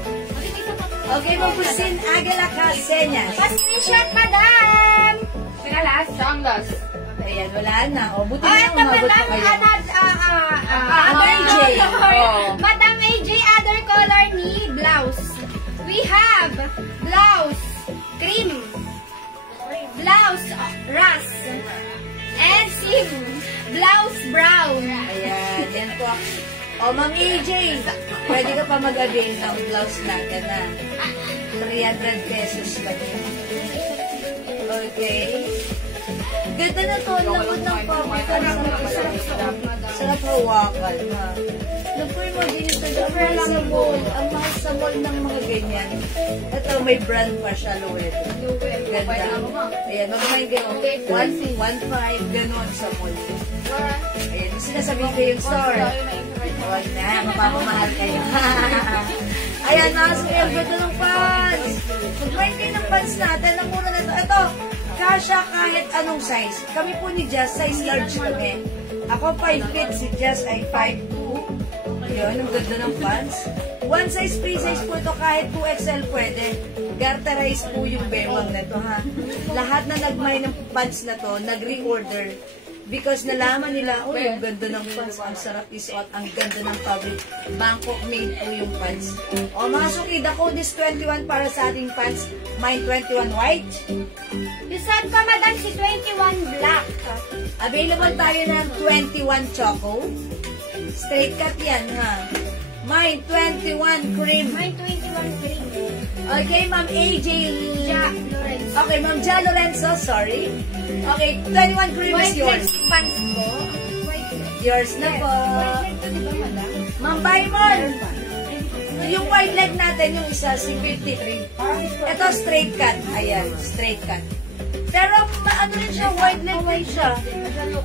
Okay, Ma'am Christine Aguila Caseñas. Pa-screenshot, madam. Last. Saan last? Ayan, wala na. O, buti na Ito, umabot madam, pa kayo. other AJ. color. Madam AJ, other color ni blouse. We have blouse cream, blouse rust, and sim, blouse brown. Ayan, yan po. O, Ma'am AJ, pwede ka pa mag-avail ng blouse natin na 300 pesos lang. Okay. ganda na to. Ang lambot ng fabric. Sarap hawakan. Ha? Look po yung mga ganito. Sobrang sa mall. Ang mahal sa mall ng mga ganyan. Ito, may brand pa siya, Loret. Ganda. Ayan, magmahal gano'n. 1.5, gano'n sa mall. Ayan, yung sinasabihin ko yung store. Huwag na, mapapamahal kayo. Ayan, nasa yung ganda ng pants. Mag-buy kayo ng pants natin. Ang mura na ito. Ito, kasha kahit anong size. Kami po ni Jess, size large kami. Ako 5 feet, si Jess ay 5'2". Yun, ang ganda ng pants. One size, free size po ito. Kahit 2XL pwede. Garterize po yung bewang na ito, ha. Lahat na nagmay ng pants na to, nag-reorder. Because nalaman nila, oh, yung ganda ng pants, ang sarap isuot, ang ganda ng fabric. Bangkok made po yung pants. O mga suki, the code is 21 para sa ating pants. Mine 21 white. Bisan pa madam si 21 black. Available tayo ng 21 choco. Straight cut yan, ha. Mine 21 cream. May 21 green. Okay, Ma'am AJ. Ja, Lorenzo. Okay, Ma'am Ja Lorenzo, sorry. Okay, 21 cream is White yours. legs pants ko. White legs. Yours na po. White legs, di ba madam? Ma'am Baimon. Yung white leg natin, yung isa, si 53. Ito, straight cut. Ayan, straight cut. Pero, ano rin siya, white leg rin siya.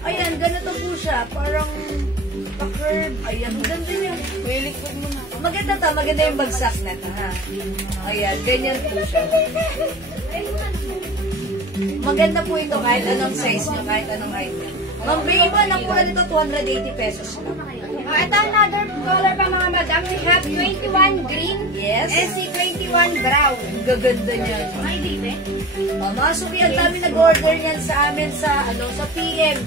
Ayan, ganito po siya. Parang, pa-curve. Ayan, ganda niya. Maganda to, maganda yung bagsak na to, ha. Ayan, ganyan po siya. Maganda po ito kahit anong size nyo, kahit anong height nyo. Ma'am Baimon, ang mura nito, 280 pesos lang. Ito another color pa mga madam. We have 21 green. Yes. And si 21 brown. Gaganda niya. Ay, libre. Mga suki, ang dami nag-order niyan sa amin sa, sa PM.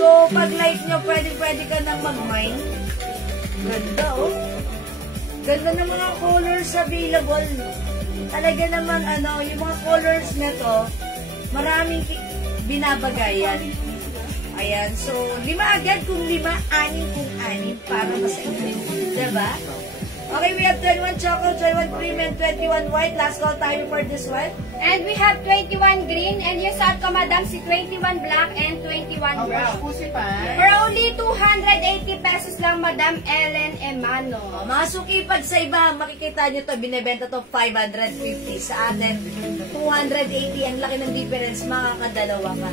So, pag like nyo, pwede ka nang mag-mine. Ganda, oh. Ganda ng mga colors available. Talaga naman, yung mga colors nito, maraming binabagayan. Ayan, so, 5 agad kung 5, 6 kung 6, para masaya. Diba? Okay, we have 21 chocolate, 21 cream, and 21 white. Last call tayo for this one. And we have 21 green. And yung sa ko madam si 21 black and 21 brown. For only 280 pesos lang madam Ellen Emano. Mga suki, pag sa iba, makikita nyo to, binibenta to 550. Sa atin, 280. Ang laki ng difference, makakadalawa ka.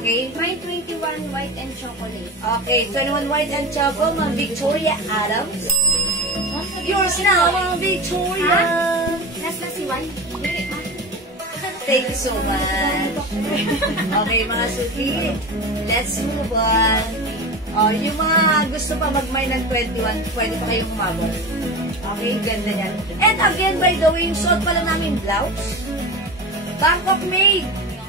Okay? May 21 white and chocolate. Okay, 21 white and chocolate, mga Victoria Adams. Yours now, mga Victoria. Last na si Juan. Thank you so much. Okay, mga suki, let's move on. Yung mga gusto pa mag-mine ng 21, pwede pa kayong umabot. Okay, ganda yan. And again, by the way, yung suot pala namin blouse. Bangkok made.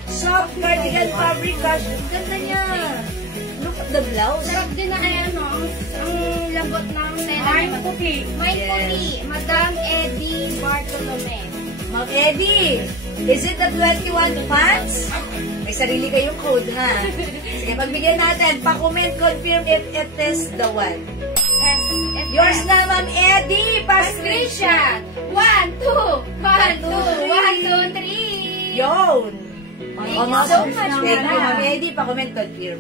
Soft cardigan fabric cash. Ganda niya. Look at the blouse. Sarap din na ang lambot ng tela. Ay, puti. May Yes. puti. Madam Eddie Bartolome. Ma'am Eddie, is it the 21 pants? May sarili kayong code, ha? Sige, pagbigyan natin. Pa-comment, confirm if it is the one. Yes. Yours na, Ma'am Eddie. Pa-screenshot. 1, 2, 1, 2, 1, 2, 3. Yun. Thank you so much, Thank you, Ma'am. Ma'am Eddie. Pa-comment, confirm.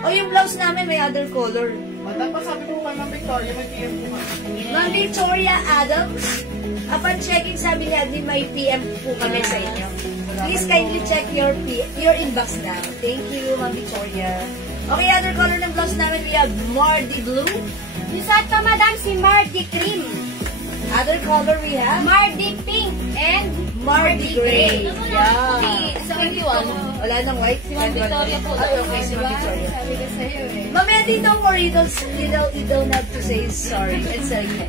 Yung blouse namin may other color. Dapat sabi ko kay Ma'am Victoria, may PM po nga. Ma'am Victoria Adams, upon checking sabi niya, may PM po kami sa inyo. Please kindly check your inbox now. Thank you, Ma'am Victoria. Okay, other color ng blouse namin, we have Mardi Blue. Yung sa ito, madam, si Mardi Cream. Other color we have Mardi Pink and Mardi Gray. Yeah. So, 21. Wala nang white. Si Ma'am Victoria po. Okay, si Ma'am Victoria. Sabi ko sa'yo eh. Ma'am Eddie, don't worry. You don't have to say sorry. It's okay.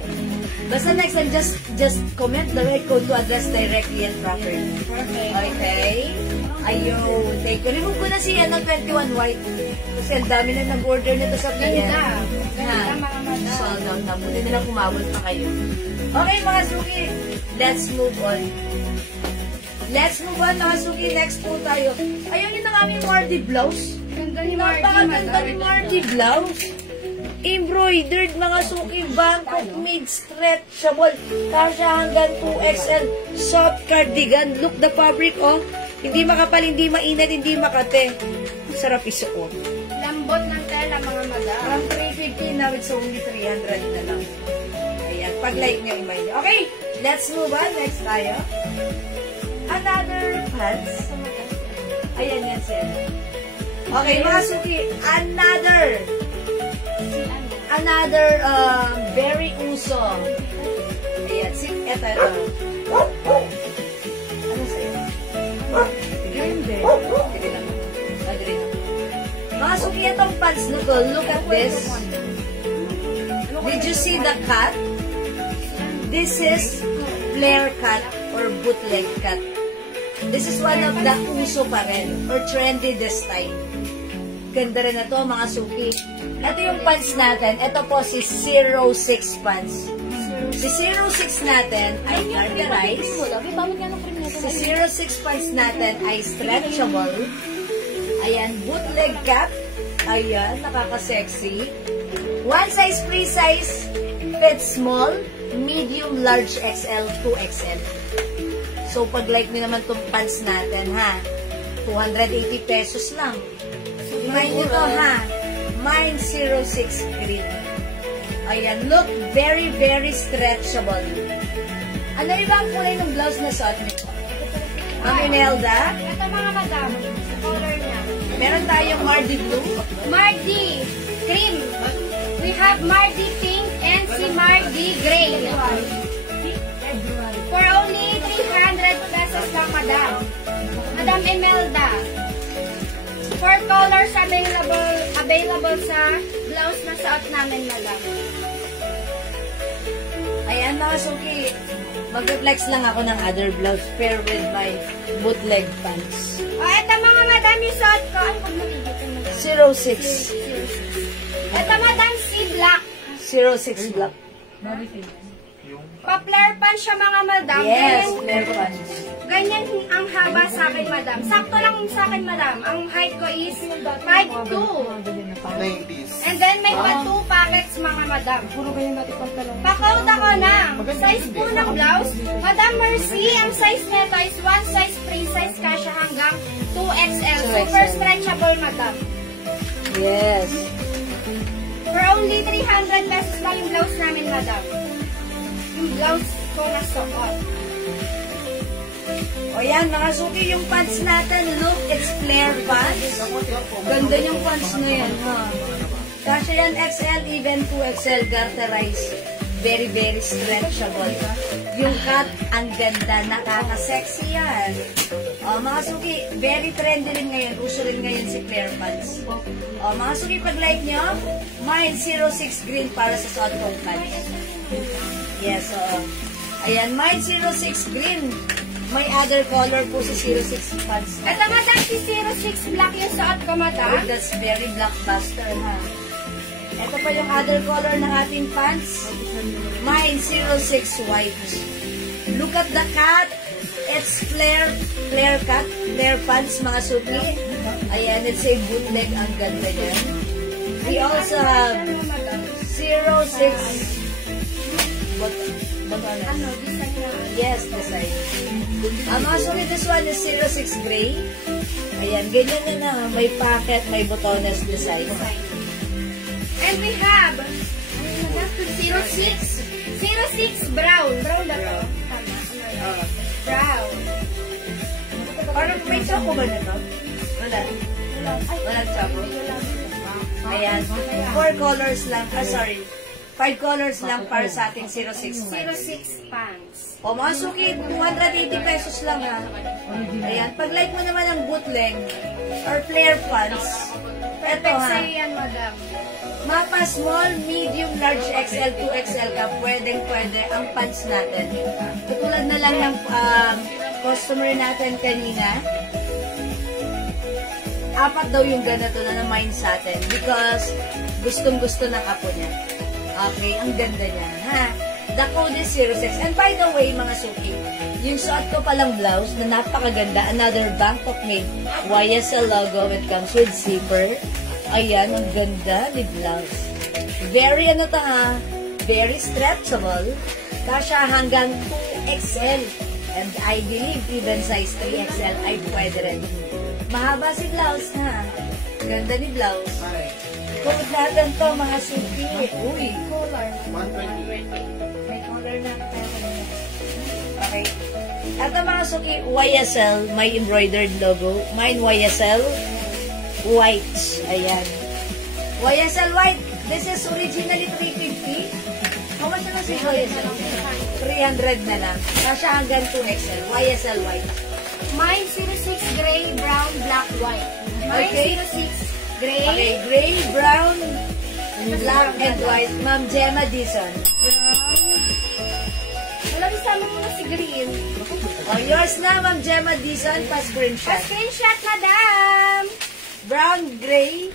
Basta next time, just comment the right code to address directly and properly. Perfect. Okay? Ayun. Thank you. Remove ko na si 21 white. Kasi ang dami na nag-order nito sa PM. Ganda. Ganda, mga madam. So, nabuti nilang kumabot pa kayo. Okay, mga suki. Let's move on. Let's move on, mga suki. Next po tayo. Ayun yun ang aming Mardi blouse. Ganda ni Mardi, Napakaganda madam. ni Mardi blouse. Embroidered, mga suki. Bangkok made stretchable. Kasha hanggang 2XL. Soft cardigan. Look the fabric, oh. Hindi makapal, hindi mainit, hindi makate. Sarap isuot. Lambot ng tela, mga madam. From 350 now, it's only 300 na lang. Ayan, pag-like nyo, imay nyo. Okay, let's move on. Next tayo. Another pants. Ayan yan, sir. Okay, mga suki, another very uso. Ayan, eto. Ano sa'yo? Green din. Sige lang. Mga suki, itong pants na to, look at this. Did you see the cut? This is flare cut or bootleg cut. This is one of the uso pa rin or trendy this time. Ganda rin na to, mga suki. Ito yung pants natin. Ito po si 06 pants. Si 06 natin ay garterized. Si 06 pants natin ay stretchable. Ayan, bootleg cap. Ayan, nakaka-sexy. One size, free size, fits small, medium, large, XL, 2XL. So, pag-like nyo naman itong pants natin, ha? 280 pesos lang. Mind nyo to, ha? Mine 06 green. Ayan, look, very, very stretchable. Ano iba ang kulay ng blouse na suot nito? Ma'am Imelda? Ito, mga madam. Color niya. Meron tayong Mardi Blue. Mardi cream. We have Mardi pink and si Mardi gray. For only 300 pesos lang, madam. Madam Imelda. 4 colors available sa blouse na suot namin, madam. Ayan, mga suki. Mag-flex lang ako ng other blouse pair with my bootleg pants. O, eto mga madam, yung suot ko. Ano pag makikita mo? 06. Eto, madam, si black. 06 black. Pa-flare pan siya, mga madam. Yes, Ganyan- flare pants. Ganyan ang haba sa akin, madam. Sakto lang sa akin, madam. Ang height ko is 5'2". 90s. And then may pa 2 pockets, mga madam. Pa-count ako ng size po ng blouse. Madam Mercy, ang size nito is 1 size, free size, kasya hanggang 2XL. Super stretchable, madam. Yes. For only 300 pesos lang yung blouse namin, madam. Yung blouse ko na suot. O yan, mga suki, yung pants natin, look, it's flare pants. Ganda yung pants na yan, ha. Kasi yan, XL, even 2XL, garterized. Very, very stretchable. Yung cut, ang ganda, nakaka-sexy yan. O, mga suki, very trendy rin ngayon. Uso rin ngayon si flare pants. O, mga suki, pag-like nyo, mine 06 green para sa suot kong pants. Yes, so, ayan, mine 06 green. May other color po sa 06 pants. Ito, madam, si 06 black yung suot ko, madam. Oh, that's very blockbuster, ha? Ito pa yung other color ng ating pants. Mine 06 white. Look at the cut. It's flare cut, flare pants, mga suki. Ayan, it's a bootleg. Ang ganda niya. We also have 06. Ano, design na. Yes, design. Mga suki, this one is 06 gray. Ayan, ganyan na na. May pocket, may botones design. And we have 06 brown. Brown na to? Brown. Parang may choco ba na to? Wala. Walang choco. Ayan. 4 colors lang. 5 colors lang para sa ating 06 pants. 06 pants. O mga suki, 280 pesos lang, ha. Ayan. Pag-like mo naman ang bootleg or flare pants, eto, Perfect ha. sa'yo yan, madam. Mapa small, medium, large, XL, 2XL ka, pwedeng-pwede ang pants natin. Katulad na lang ng customer natin kanina. 4 daw yung ganito na na-mine sa atin because gustong-gusto ng apo niya. Okay, ang ganda niya, ha? The code is 06. And by the way, mga suki, yung suot ko palang blouse na napakaganda, another Bangkok made YSL logo, it comes with zipper. Ayan, ang ganda ni blouse. Very ano to, ha? Very stretchable. Kasya hanggang 2XL. And I believe even size 3XL ay pwede rin. Mahaba si blouse ha. Ganda ni blouse. Coat natin to mga suki. Uy. Color. 120. May color na. Okay. At ang mga suki, YSL, may embroidered logo. Mine YSL white. Ayan. YSL white. This is originally 350. How much na si YSL? 300 na lang. Kasi hanggang 2XL. YSL white. Mine 06 gray, brown, black, white. Mine Okay. 06 gray. Okay, gray, brown, black, and white. Ma'am Gemma Dizon. Wala isama mo na si green. Oh, yours na, Ma'am Gemma Dizon. Pa-screenshot. Screenshot, madam! Brown, gray,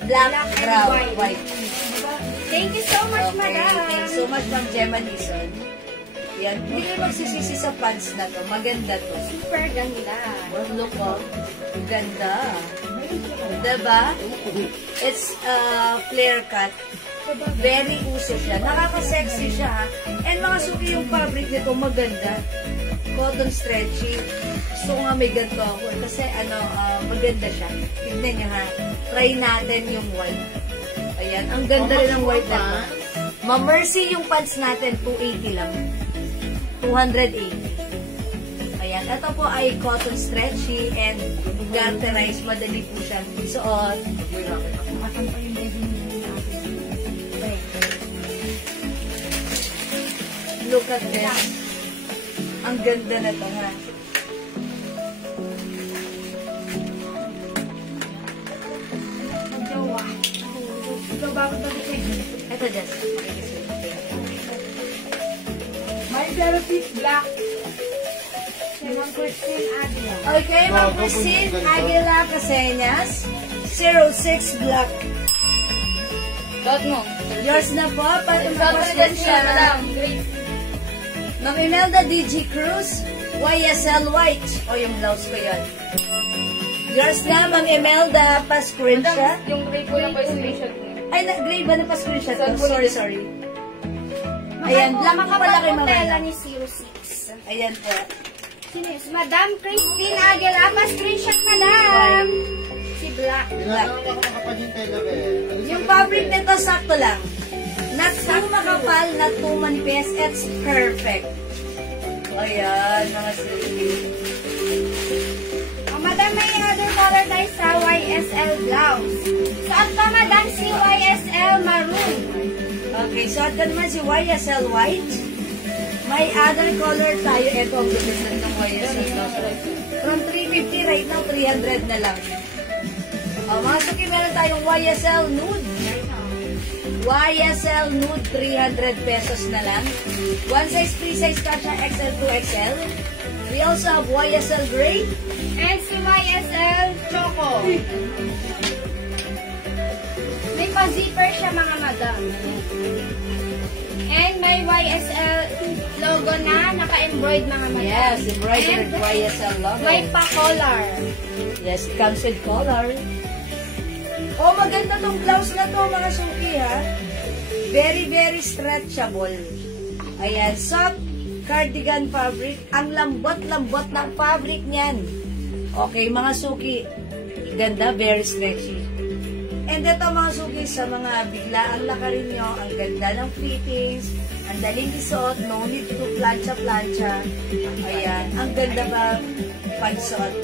black, Black and brown, white. white. Thank you so much, Okay, madam. thanks so much, Ma'am Gemma Dizon. Yan, hindi kayo magsisisi sa pants na to. Maganda to. Super ganda. Oh, look, oh. Ganda. Diba? It's flare cut. Very uso siya. Nakaka-sexy siya, ha? And mga suki yung fabric nito, maganda. Cotton stretchy. Gusto ko nga may ganito ako. Kasi, maganda siya. Tignan niya, ha? Try natin yung white. Ayan. Ang ganda rin ng white na to. Ma-Mercy yung pants natin, 280 lang. 280. Ayan. Ito po ay cotton stretchy and garterized. Madali po siya suot. Look at this. Ang ganda na ito, ha? Ito, Jess. My 06 black. Ma'am Christine Aguila. Okay, Ma'am Christine Aguila Caseñas. 06 black. Dot mo. Yours na po. Pati Dot mo mapasyan siya, madam. siya. Green. Ma'am Imelda DG Cruz. YSL white. O, yung blouse ko yun. Yours na, Ma'am Imelda. Pa-screenshot. Yung gray ko lang pa yung screenshot mo. Ay, gray ba na pa-screenshot ko? Sorry. Sorry. Ayan, black ko pala kay Ma'am Tela Imelda. ni 06. Ayan po. Sino yun? Madam Christine Aguila. Pa-screenshot, madam. Si Black. Black. Yung fabric nito, sakto lang. Not too makapal, not too manipis. It's perfect. Ayan, mga silky. Oh, madam, may other color tayo sa YSL blouse. Saan pa, madam, si YSL maroon? Okay, so at naman si YSL white. May other color tayo. Ito ang gusto ng YSL blouse. From 350 right now, 300 na lang. Mga suki, meron tayong YSL nude. YSL nude, 300 pesos na lang. One size, free size ka siya, XL to XL. We also have YSL gray. And si YSL Choco. May pa-zipper siya, mga madam. And may YSL logo na naka-embroid, mga madam. Yes, embroidered And YSL logo. may pa-collar. Yes, it comes with collar. Oh, maganda tong blouse na to, mga suki, ha? Very, very stretchable. Ayan, soft cardigan fabric. Ang lambot-lambot ng fabric niyan. Okay, mga suki. Ganda, very stretchy. And ito, mga suki, sa mga biglaang lakarin nyo, ang ganda ng fittings, ang daling isuot, no need to plancha-plancha. Ayan, ang ganda ba pagsuot?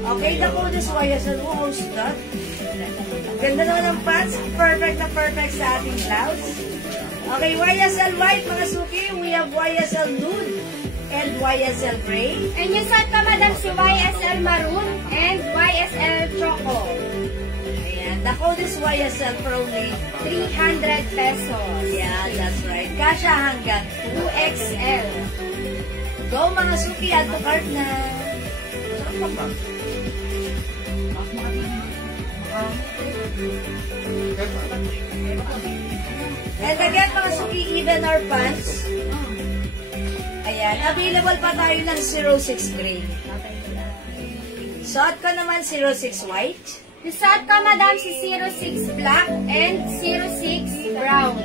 Okay, the code is YSL. Who hosts that? Ganda naman ng pants. Perfect na perfect sa ating blouse. Okay, YSL white, mga suki. We have YSL nude and YSL gray. And yung set pa, madam, si YSL maroon and YSL Choco. Ayan, the code is YSL for only 300 pesos. Yeah, that's right. Kasha hanggang 2XL. go, mga suki. Add to cart na. And again, mga suki, even our pants. Ayan, available pa tayo ng 06 gray. Suot ko naman 06 white. Suot ka, madam, si 06 black and 06 brown.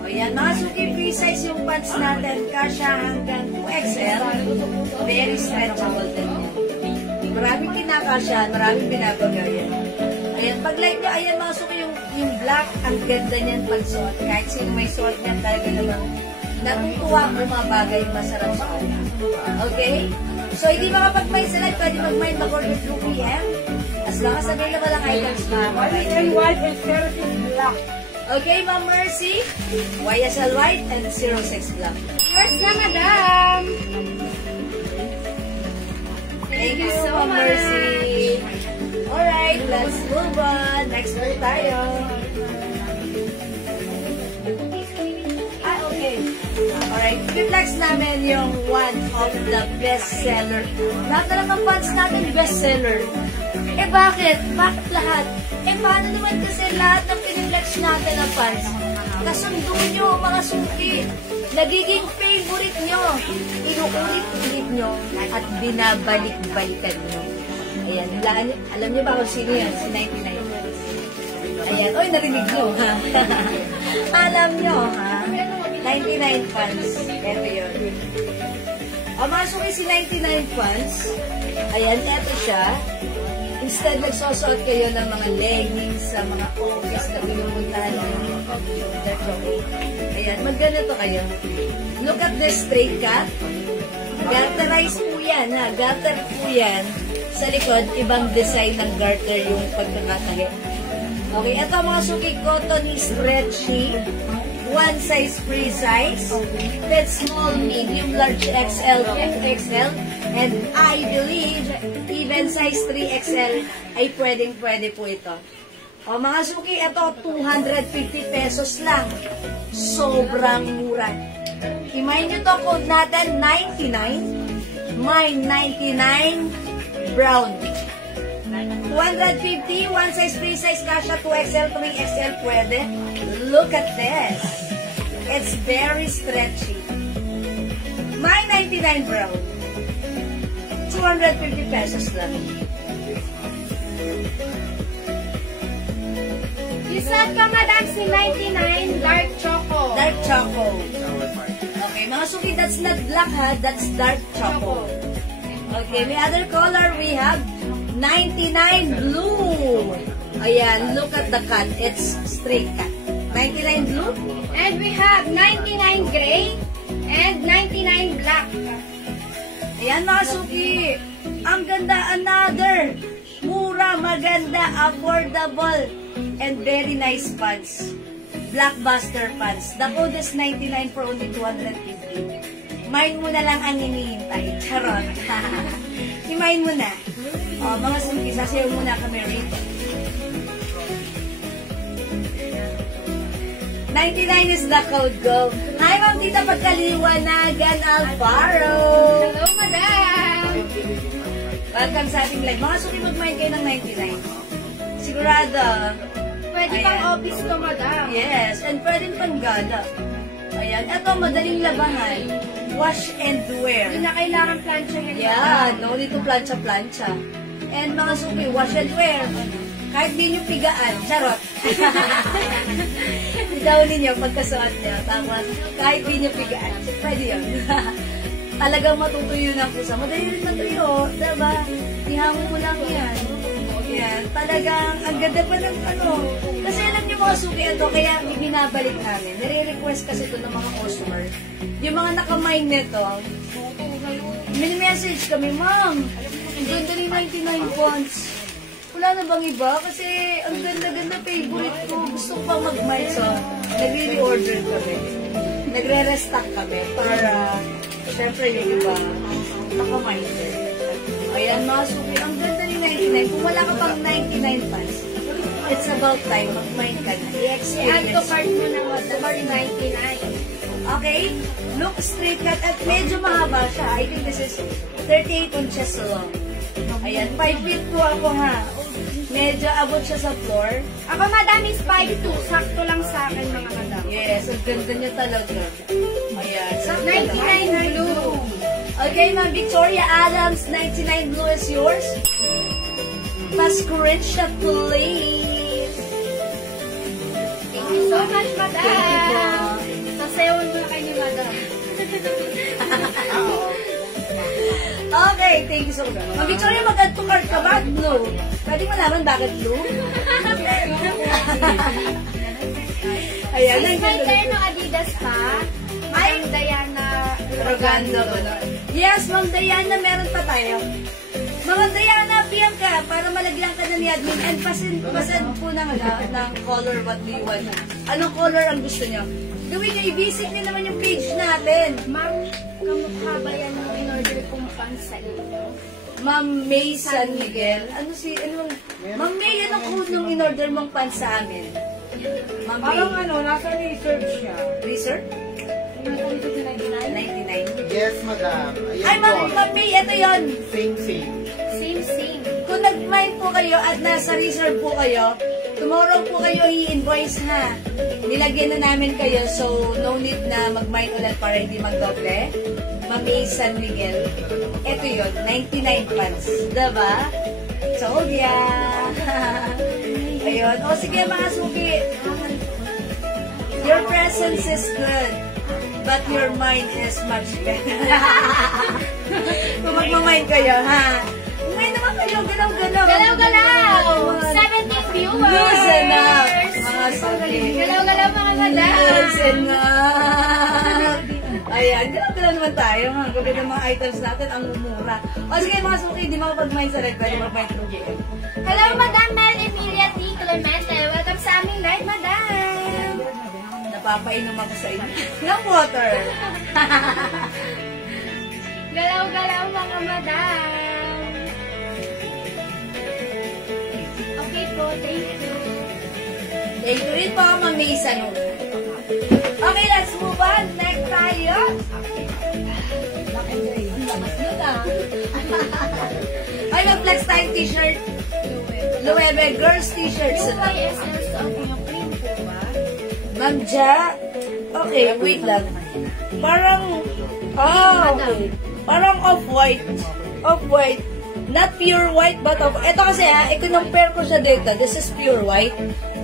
O Ayan, mga suki, free size yung pants natin. Kasha hanggang 2XL. Very stretchable din yan. Maraming kinakasya, maraming binabagayan. Ayan, pag like nyo, ayan mga suki, yung black, ang ganda niyan pag suot. Kahit sino may suot niyan, talaga namang natutuwa bumabagay, masarap suot. Okay? So, hindi makapag-mind sila, pwede mag-mind mag-order 2 p.m. As long as available ang items na White and white and Cerosis black. Okay, Ma'am Mercy, YSL White and 06 Black. Yours na, madam. Thank you so Ma'am much. Mercy. Alright, let's move on. Next one tayo. Okay. Alright, i-flex namin yung one of the best-seller. Lahat na lang ng pants natin best-seller. Eh bakit? Bakit lahat? Eh paano naman kasi lahat ng piniflex natin ng pants? Kasundo nyo, mga suki. Nagiging favorite nyo. Inuulit-ulit nyo at binabalik-balikan nyo. Ayan, alam nyo ba kung sino yan? Si 99. Ayan, oy, narinig nyo, ha? Alam nyo, ha? 99 pants. Ito yun. O, mga suki, si 99 pants. Ayan, ito siya. Instead, nagsosuot kayo ng mga leggings sa mga office na pinupuntahan nyo. Ayan, magganito kayo. Look at this straight cut. Garterized po yan, ha? Garter po yan. Sa likod, ibang design ng garter yung pagkakatahi. Okay, ito mga suki, cotton stretchy. One size, free size. That's small, medium, large, XL, XL. And I believe, even size 3XL ay pwedeng-pwede po ito. O mga suki, ito 250 pesos lang. Sobrang mura. Himayin nyo to, code natin 99. Mine 99 brown. 250, one size, free size, kasha 2XL, 3XL pwede. Look at this. It's very stretchy. Mine 99 brown. 250 pesos lang. Isat ka, madam, si 99 dark choco. Dark choco. Okay, mga suki, that's not black ha, that's dark choco. Okay, may other color we have 99 blue. Ayan, look at the cut. It's straight cut. 99 blue. And we have 99 gray and 99 black. Ayan mga suki, ang ganda, another mura, maganda, affordable, and very nice pants. Blockbuster pants. The code is 99 for only 250. Mine mo na lang ang hinihintay. Charot. I-mine mo na. O, mga suki, sasayaw muna kami rito. 99 is the code, go. Hi, Ma'am Tita Pagkaliwanagan Alfaro. Hello, madam. Welcome sa ating live. Mga suki, mag-mine kayo ng 99. Sigurado. Pwede Ayan. pang office to, madam. Yes, and pwede pang gala. Ayan, ito, madaling labahan. Wash and wear. Hindi na kailangan planchahin. Yeah, no need to plancha-plancha. And mga suki, wash and wear. Kahit di nyo pigaan, charot. Itaw ninyo pagkasuot nyo. Tapos, kahit di nyo pigaan. Pwede yun. Talagang matutuyo na pusa. Madali rin matuyo. Diba? Ihango mo lang yan. Yan. Talagang, ang ganda pa ng ano. Kasi alam niyo mga suki ito, kaya binabalik namin. Nire-request kasi ito ng mga customer. Yung mga nakamine nito, mini-message kami, Ma'am, ang ganda ni 99 pounds. Wala na bang iba? Kasi ang ganda-ganda favorite ko. Gusto ko pang mag-mine. So, nagre-reorder kami. Nagre-restock kami para, syempre yung iba, nakamine din. Ayan mga suki, ang ganda ni 99. Kung wala ka pang 99 pounds, it's about time, mag-mine ka na. I-add to cart mo ng for 99. Okay? Look straight cut at medyo mahaba siya. I think this is 38 inches long. Ayan, 5 feet po ako ha. Medyo abot siya sa floor. Ako, madam, is 5'2". Sakto lang sa akin, mga madam. Yes, ang ganda niya talaga. Ayan. So, 99 blue. Okay, Ma'am Victoria Adams, 99 blue is yours. Pa-screenshot, please. Thank you so much, madam. Thank you po. Sayawan mo na kayo ni Madam. Okay, thank you so much. Ma'am Victoria, mag-add to cart ka ba? Blue. Pwede malaman bakit blue? Ayan, May kayo ng Adidas pa? Ay, Diana Rogando. Yes, Ma'am Diana, meron pa tayo. Ma'am Diana, PM ka para malagyan ka na ni admin and pasend po ng color what do you want. Anong color ang gusto niyo? Gawin niyo, i-visit niyo naman yung page natin. Ma'am, kamukha ba yan ng in-order kong pansa ninyo? Ma'am May San Miguel. Ma'am May, anong code nung in-order mong pan sa amin? Ma'am May. Parang nasa research siya. Research? 99. Yes, madam. Ayan Ay, po. Ma'am May, ito yun. Same. Same. Kung nag-mine po kayo at nasa reserve po kayo, tomorrow po kayo i-invoice ha. Nilagyan na namin kayo, so no need na mag-mine ulit para hindi magdoble. Ma'am May San Miguel. Ito yun, 99 pants. Diba? So, yeah. Ayun. O sige mga suki. Your presence is good, but your mind is much better. Kung magmamind kayo, ha? Kumain naman kayo, galaw-galaw. Galaw-galaw! 17 viewers! Listen up, mga suki. Galaw-galaw mga madam! Listen up. Ayan, galaw-galaw naman tayo. Ang gabi ng mga items natin, ang mumura. O sige mga suki, hindi makapag-mind sa red, pwede mag-mind through GM. Hello, Madam Mel Emilia T. Clemente. Welcome sa aming live, Madam! Napapainom ako sa inyo. Ng water. Galaw-galaw mga madam! Okay po, thank you. Thank you rin po, Ma'am Mason. Okay, let's move on. Next tayo. Ay, mag-flex tayo t-shirt. Luwebe, girls t-shirts. Yung YSL sa niyo, cream po ba? Ma'am Ja. Okay, wait lang. Parang, okay. Parang off-white. Off-white. Not pure white, but off. Ito kasi i-compare ko siya dito. This is pure white.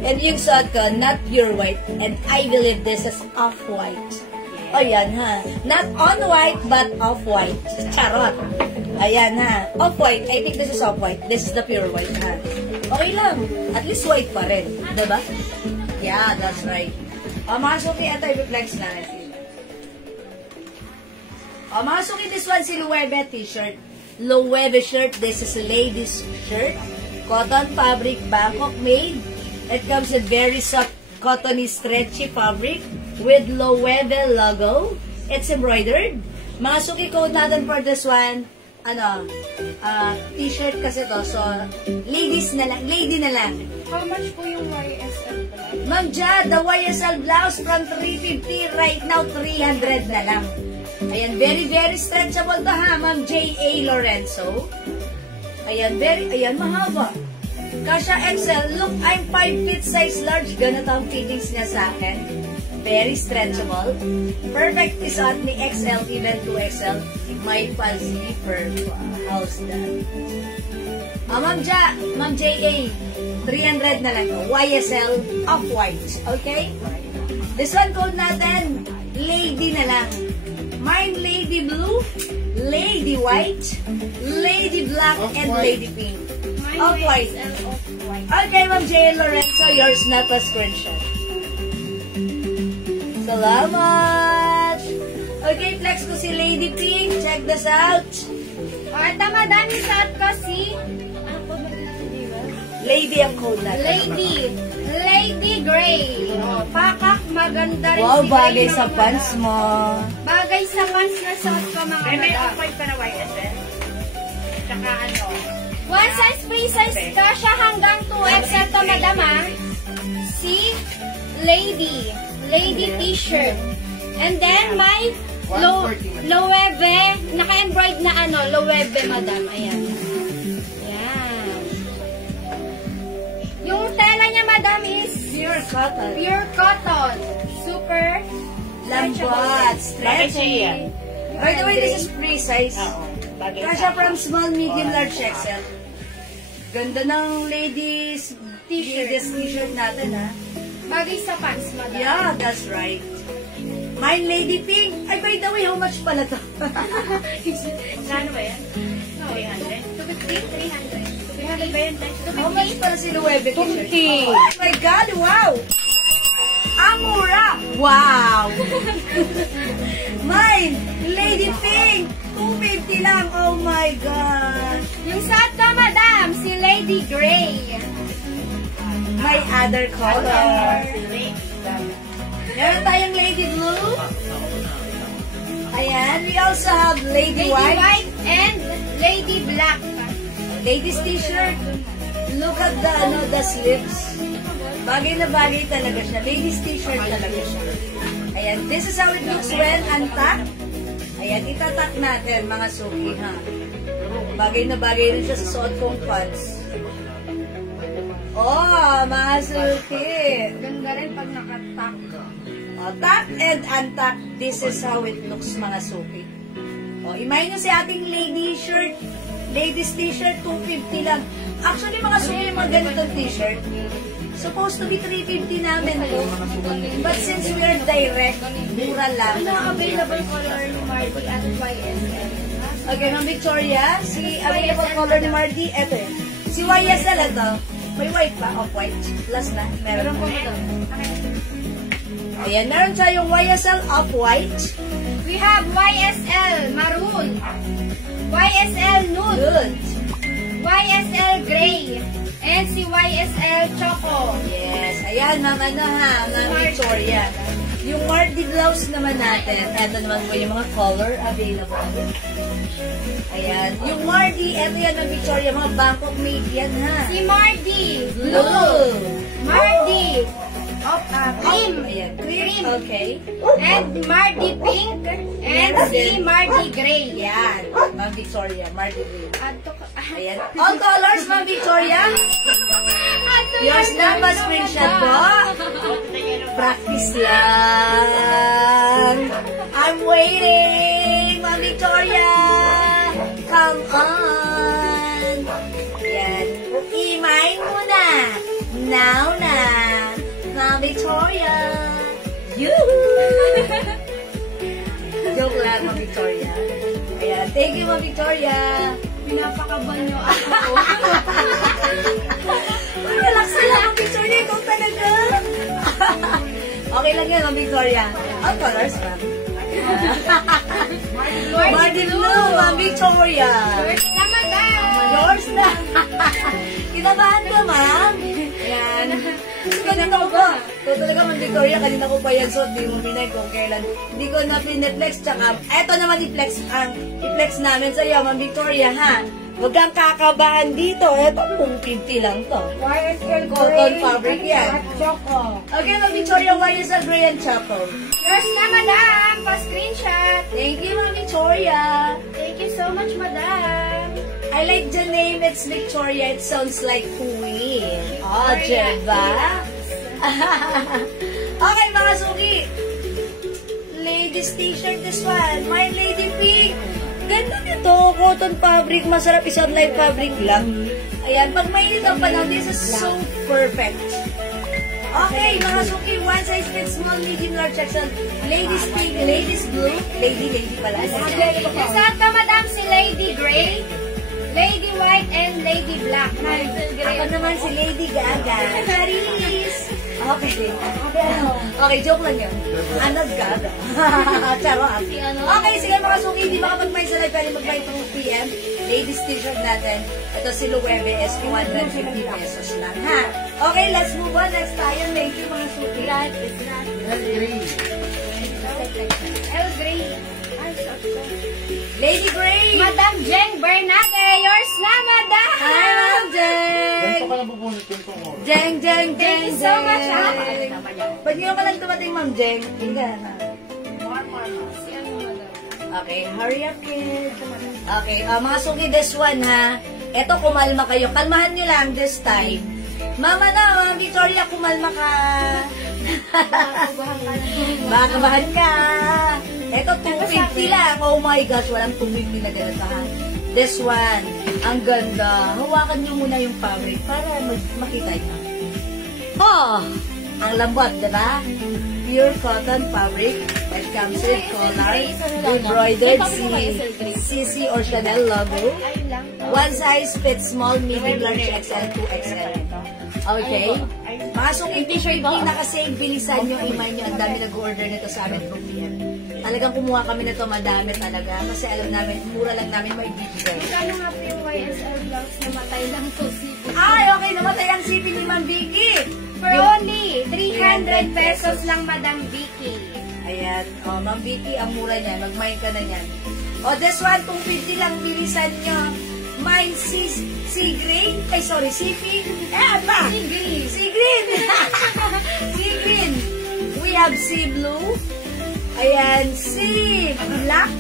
And yung suot ko, not pure white. And I believe this is off-white. O yan ha. Not on-white, but off-white. Charot. Ayan ha. Off-white. I think this is off-white. This is the pure white ha. Okay lang. At least white pa rin. Diba? Yeah, that's right. O mga suki, ito i-flex na natin. O mga suki, this one si Luwebe t-shirt. Luwebe shirt. This is a ladies shirt. Cotton fabric, Bangkok made. It comes with very soft, cottony, stretchy fabric with Luwebe logo. It's embroidered. Mga suki, code natin for this one, t-shirt kasi to. So, ladies na lang, lady na lang. How much po yung YSL? Ma'am Ja, the YSL blouse from 350, right now 300 na lang. Ayan, very, very stretchable to ha, Ma'am J.A. Lorenzo. Ayan, ayan, mahaba. Kasha XL, look, I'm 5 feet size large. Ganun ang fittings niya sa akin. Very stretchable. Perfect is at ni XL, even 2XL. May pa-zipper. How's that? Ma'am Ja, Ma'am J.A., 300 na lang. YSL, off-white. Okay? This one code natin, lady na lang. Mine, lady blue, lady white, lady black, and lady pink. Off-white. Okay, Ma'am J. Lorenzo, yours not a screenshot. Salamat! Okay, flex ko si Lady Pink. Check this out. O, ito madam, isuot ko si... Lady ang code natin. Lady Gray. O, pakak, maganda rin Wow, si bagay Gray, sa mga pants madam. mo. Bagay sa pants na suot ko, mga May madam. off-white pa na YSL. Tsaka One size, free size ka siya hanggang 2XL to, madam, ha? Si Lady t-shirt. And then, may Loewe, naka-embroid na Loewe, madam. Ayan. Ayan. Yung tela niya, madam, is Pure cotton. pure cotton. Super Lambot. Bagay siya Stretchy. yan. By the way, this is free size. Oo. Bagay Kasha from small, medium, large, XL. Ganda ng ladies t-shirt natin, ha? bagay sa pants, madam. Yeah, that's right. My Lady Pink. Ay, by the way, how much pala to? Ano ba yan? 300? 250? 300? 300 ba yan? How much pala si Luwebe? 250. Oh my God, wow! Amura! Wow! Mine, Lady Pink, 250 lang. Oh my God! Yung sa ato, madam, si Lady Grey. My other color. Meron tayong Lady Blue. Ayan, we also have Lady Lady White. White and Lady Black. Ladies t-shirt. Look at the sleeves. Bagay na bagay talaga siya. Ladies t-shirt talaga siya. Ayan, this is how it looks when untucked. Ayan, itatak natin mga suki, ha. Bagay na bagay rin siya sa suot kong pants. Oh, mga suki. Ganda rin pag nakatak. Oh, tuck and untuck. This is how it looks, mga suki. Oh, imagine nyo si ating lady shirt. Ladies t-shirt, 250 lang. Actually, mga suki, yung mga ganitong t-shirt, supposed to be 350 namin to. But since we are direct, mura lang. Ano available color ni Marty at YSL? Okay, Ma'am Victoria, si available color ni Marty, eto yun. Si YSL, ito. May white pa? Off-white. Last na. Meron po. Ayan, meron tayong YSL off-white. We have YSL Maroon, YSL Nude, Good. YSL Gray, and si YSL Choco. Yes. Ayan, Ma'am, Ma'am Victoria. Yung Marty blouse naman natin, eto naman po yung mga color available. Ayan. Yung Marty, eto yan Ma'am Victoria, mga Bangkok made yan, ha. Si Marty Blue. Marty Cream, Ayan, cream. Okay. and Marty Pink, and si Marty Gray. Ayan. Ma'am Victoria, Marty Green. Ayan. Ayan. All colors, Ma'am Victoria. Yours na pa screenshot po. Practice lang. I'm waiting, Ma'am Victoria. Come on. Ayan. I-mine mo na. Now na. Ma'am Victoria. Yoo-hoo! Joke lang, Ma'am Victoria. Ayan. Thank you, Ma'am Victoria. Pinapakaban niyo ako. Relax na lang, Ma'am Victoria. Ikaw talaga. Okay lang yan, Ma'am Victoria. All colors, ma'am. Marty Blue, Ma'am Victoria. First na, madam. Yours na. Kinabahan ka, ma'am. Ayan. Ganito ko. So, talaga, Ma'am Victoria, kanina ko pa yan. So, di mo pinay kung kailan. Hindi ko na pineflex. Tsaka, eto naman i-flex namin sa iyo, Ma'am Victoria, ha? Huwag kang kakabahan dito. Eto, 250 lang to. YSL Cotton Gray fabric yan. at Choco. Okay, Ma'am Victoria, YSL Gray and Choco. First na, madam. Pa-screenshot. Thank you, Ma'am Victoria. Thank you so much, madam. I like the name. It's Victoria. It sounds like queen. Oh, diba? Okay, mga suki. Ladies t-shirt, this one. My Lady Pink. Ganda nito. Cotton fabric. Masarap isang light fabric lang. Ayan. Pag mainit ang panahon, this is so perfect. Okay, mga suki. One size fits small, medium, large, XL. Ladies pink, ladies blue. Lady pala. Yung sa ato, madam, si Lady Gray, Lady White, and Lady Black. Ako naman si Lady Gaga. Charis! Okay. Okay, joke lang yun. Anad Gaga. Charot. Okay, sige mga suki, hindi makapag-mine sa live, pwede mag-mine 2 p.m. Ladies t-shirt natin. Ito si Luwebe, SP 150 pesos lang, ha? Okay, let's move on. Next tayo. Thank you mga suki. El Gray. Lady Gray! Madam Jeng Bernate, yours na, madam! Hi, Ma'am Jeng! Jeng. Thank you so much, ha? Pwede nyo ka lang tumating, Ma'am Jeng. Hindi na. Si ano, madam? Okay, hurry up, kid. Okay, mga suki, this one, ha. Eto, kumalma kayo. Kalmahan nyo lang this time. Mama na, Ma'am Victoria, kumalma ka. Baka kabahan ka. Ito, 250 lang. Oh my gosh, walang 250 na ganito, ha. This one, ang ganda. Hawakan nyo muna yung fabric para makita nyo. Oh, ang lambot, diba? Pure cotton fabric. It comes with collar, embroidered CC or Chanel logo. One size fits small, medium, large, XL, 2XL. Okay? Mga suki, t-shirt na kasi bilisan nyo, imay nyo. Ang dami nag-order nito sa amin from PM. Talagang kumuha kami nito, madami talaga. Kasi alam namin, mura lang namin maibigay. Kano nga po yung YSL vlogs, namatay lang po si Ay, okay, namatay ang CP ni Ma'am Vicky. For only 300 pesos lang, Madam Vicky. Ayan, Ma'am Vicky, ang mura niya. Mag-mine ka na niyan. This one, 250 lang, bilisan nyo. Mine C green. Ay, sorry, CP. Apa? C green. C green. C green. We have C blue. Ayan, C black.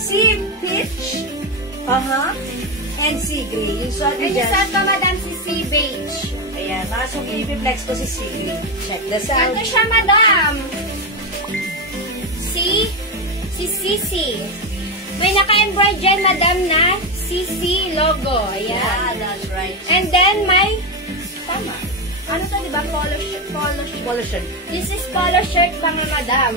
C peach. And C green. Yung suot And yung suot pa, Madam, si C beige. Ayan, mga suki, ipiplex ko si C green. Check this out. Ito siya, Madam. Si CC. May naka-embroid dyan, Madam, na CC logo. Ayan. Yeah, that's right. And then, may, tama. Ano to, diba? Polo shirt. Polo shirt. This is polo shirt, mga Madam.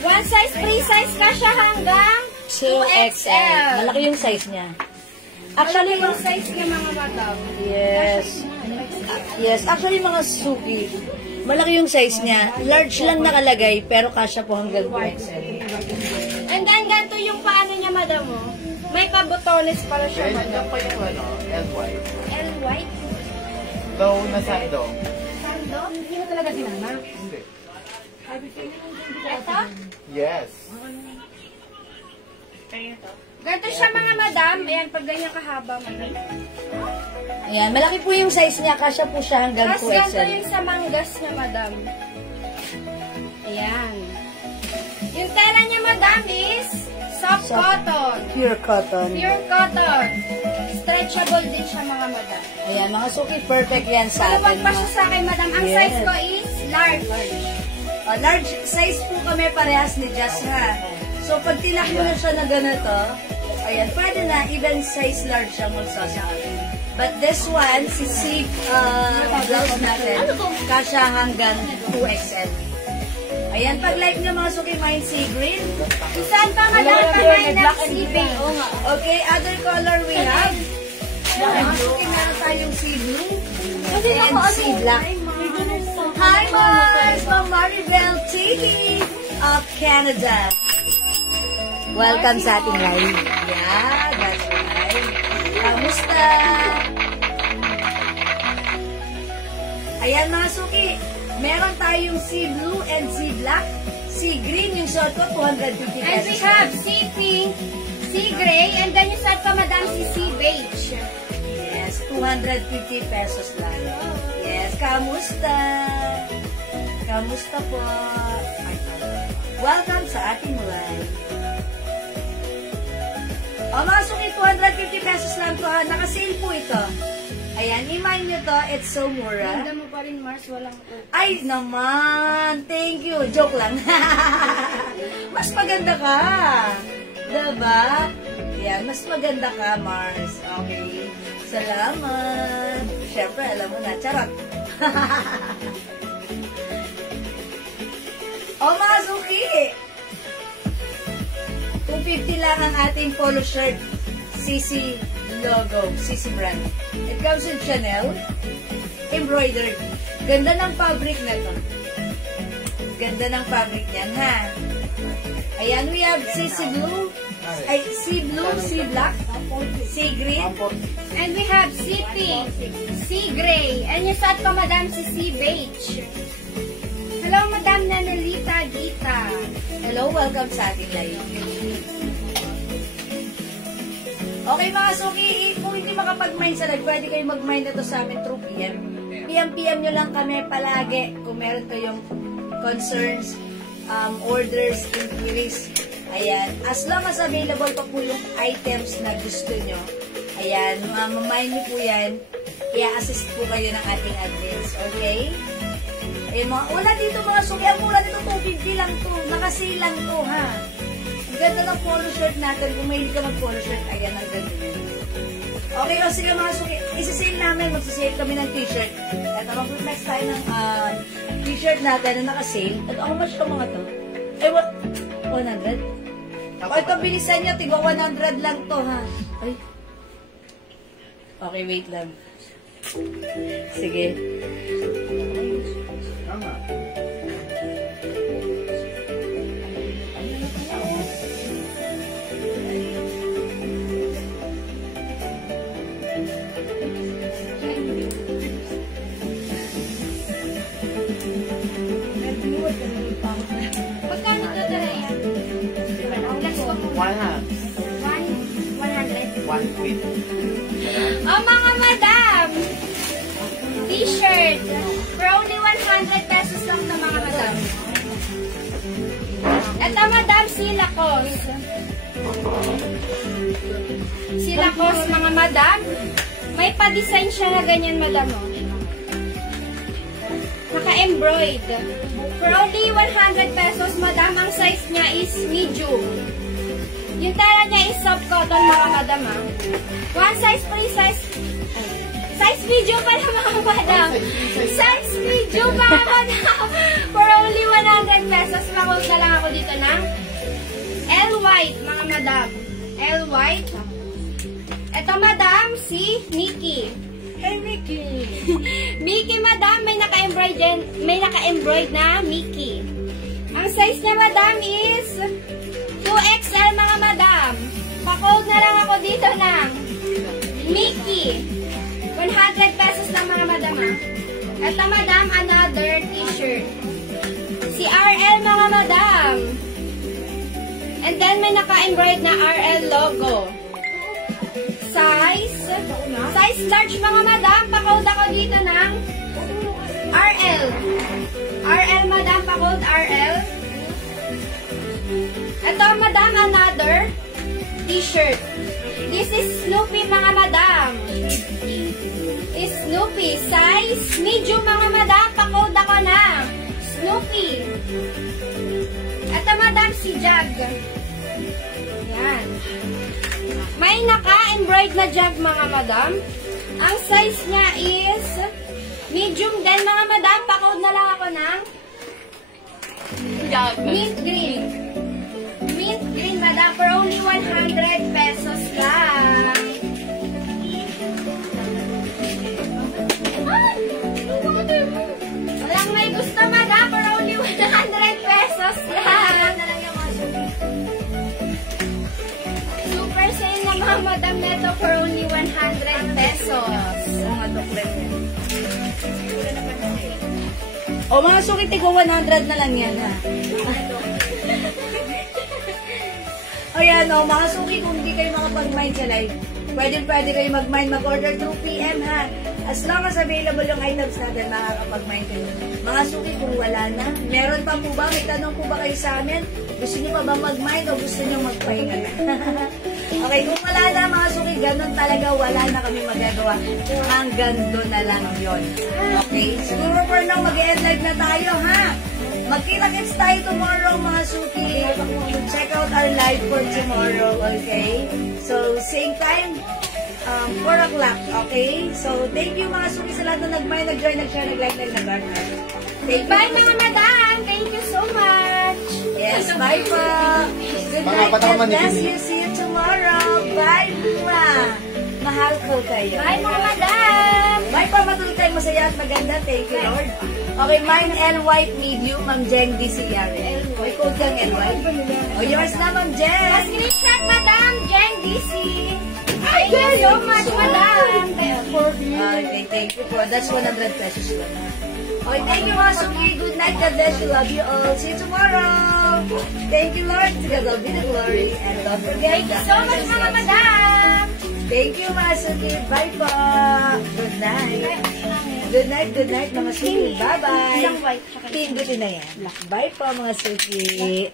One size, free size ka siya hanggang 2XL. Malaki yung size niya. Actually, yung size niya, mga Madam. Yes. Yes, actually mga suki, malaki yung size niya. Large lang nakalagay, pero kasya po hanggang 2XL. And then, ganito yung paano niya, Madam, oh. May pabotones pala siya, Madam. pa yung LY. LY? Though, nasando. Sando? Hindi mo talaga sinama. Hindi. Ito? Yes. Ganito siya, mga Madam. Ayan, pag ganyan kahaba, Madam. Ayan, malaki po yung size niya, kasya po siya hanggang Tapos ganito 2XL. yung sa manggas niya, Madam. Ayan. Yung tela niya, Madam, is soft cotton. Pure cotton. Pure cotton. Stretchable din siya, mga Madam. Ayan, mga suki, perfect yan sa Maluwag atin. pa siya sa akin, Madam. Ang Yes. size ko is large. Large size po kami parehas ni Jess, ha. So, pag tinak mo na siya na ganito, ayan, pwede na, even size large siya magsasabi. But this one, si blouse natin, kasya hanggang 2XL. Ayan, pag like nyo mga suki, mine sea green. Isaan pa, Madam, kamay ng sibig. Okay, other color we have. Mga suki, meron tayong sea blue and sea black. Hi, Mars! From Maribel TV of Canada. Welcome sa ating live. Yeah, that's right. Kamusta? Ayan mga suki, meron tayong sea blue and sea black. Sea green yung short ko, 250 And we pesos. have sea pink, sea gray, and then yung saan pa, Madam, si sea beige. Yes, 250 pesos lang. Yes, kamusta? Kamusta po? Welcome sa ating live. O mga suki, 250 pesos lang to ha. Naka-sale po ito. Ayan, i-mind nyo to. It's so mura. Ganda mo pa rin, Mars, walang coat. Ay naman! Thank you! Joke lang. Mas maganda ka. Diba? Yan, mas maganda ka, Mars. Okay. Salamat. Siyempre, alam mo na. Charot. O mga suki! 250 lang ang ating polo shirt. CC logo. CC brand. It comes with Chanel. Embroidered. Ganda ng fabric na to. Ganda ng fabric yan, ha? Ayan, we have CC blue. Ay, sea blue, sea black, sea green. And we have sea pink, sea gray, and yung saan pa, Madam, si sea beige. Hello, Madam Nanelita Gita. Hello, welcome sa ating live. Okay mga suki, kung hindi makapag-mine sa live, pwede kayo mag-mine na to sa amin through PM. PM nyo lang kami palagi kung meron kayong concerns, orders, inquiries. Ayan. As long as available pa po yung items na gusto nyo, ayan, mamine nyo po yan, i-assist po kayo ng ating admins. Okay? Ayan, wala dito mga suki, ang mura dito, 250 lang to. Nakasale lang to, ha? Ang ganda ng polo shirt natin. Kung mahilig ka mag-polo shirt, ayan, ang ganda yun. Okay, o sige mga suki, isa-sale namin, magsasale kami ng t-shirt. At mag-flex tayo ng t-shirt natin na naka-sale. At how much itong mga to? Ay, what? 100? Ay, pabilisan nyo. Tigwa 100 lang to, ha? Ay. Okay, wait lang. Sige. Magkano to talaga yan? Let's go muna. 100. 150. Oh, mga madam! T-shirt. For only 100 pesos lang na mga madam. Ito, madam, silakos. Silakos, mga madam. May pa-design siya na ganyan, madam. Oh. Naka-embroid. For only 100 pesos, madam, ang size niya is medium. Yung tala niya is soft cotton, mga madam, ha. One size, free size. Size medium pala, mga madam. Size medium, mga madam. For only 100 pesos, makot na lang ako dito ng L white, mga madam. L white. Ito, madam, si Mickey. Hey, Mickey! Mickey, madam, may naka-embroid na Mickey. Ang size niya, madam, is 2XL, mga madam. Pa-code na lang ako dito ng Mickey. 100 pesos lang, mga madam, ha. Ito, madam, another t-shirt. Si RL, mga madam. And then, may naka-embroid na RL logo. Size large, mga madam. Pa-code ako dito ng RL. RL, madam. Pa-code RL. Ito, madam, another t-shirt. This is Snoopy, mga madam. Is Snoopy. Size medium, mga madam. Pa-code ako ng Snoopy. Ito, madam, si Jag. Yan. May naka-embroid na Jag, mga madam. Ang size niya is medium din, mga madam. Pa-code na lang ako ng mint green. Mint green, madam. For only 100 pesos lang. Walang may gusto, madam. For only 100 pesos lang. Super sale na, mga madam, neto for only 100 pesos. Mga doklet yan. O, mga suki, tigwa 100 na lang yan, ha? O yan, o, mga suki, kung hindi kayo makapag-mind sa live, pwede kayo mag-mind, mag-order 2 PM, ha? As long as available yung items natin, makakapag-mind kayo. Mga suki, kung wala na, meron pa po ba? May tanong po ba kayo sa amin? Gusto niyo pa ba mag-mind o gusto niyo magpahinga na? Okay, kung wala na, mga suki, ganun talaga, wala na kami magagawa. Hanggang doon na lang yun. Okay? Siguro for now, mag-end live na tayo, ha? Magkita-kits tayo tomorrow, mga suki. Check out our live for tomorrow, okay? So, same time, 4 o'clock, okay? So, thank you, mga suki, sa lahat na nag-mind, nag-join, nag-share, nag-like, nag-garner. Bye, mga madam. Thank you so much. Yes, bye po. Good night, God bless you. See you tomorrow. Bye, Mura. Mahal ko kayo. Bye, mga madam. Bye po, matuloy tayong masaya at maganda. Thank you, Lord. Okay, mine L White medium, Ma'am Jeng DCR. May code kang L White. O, yours na, Ma'am Jeng. Screenshot, madam. Jen DC. Thank you so much, madam. Okay, thank you po. That's 100 pesos lang. Okay, thank you, mga suki. Good night. God bless you. Love you all. See you tomorrow. Thank you, Lord. To God be the glory. And don't forget, Thank you so much, mga madam. thank you, mga suki. Bye po. Good night. Good night, mga suki. Bye-bye. Pindutin na yan. Bye po, mga suki.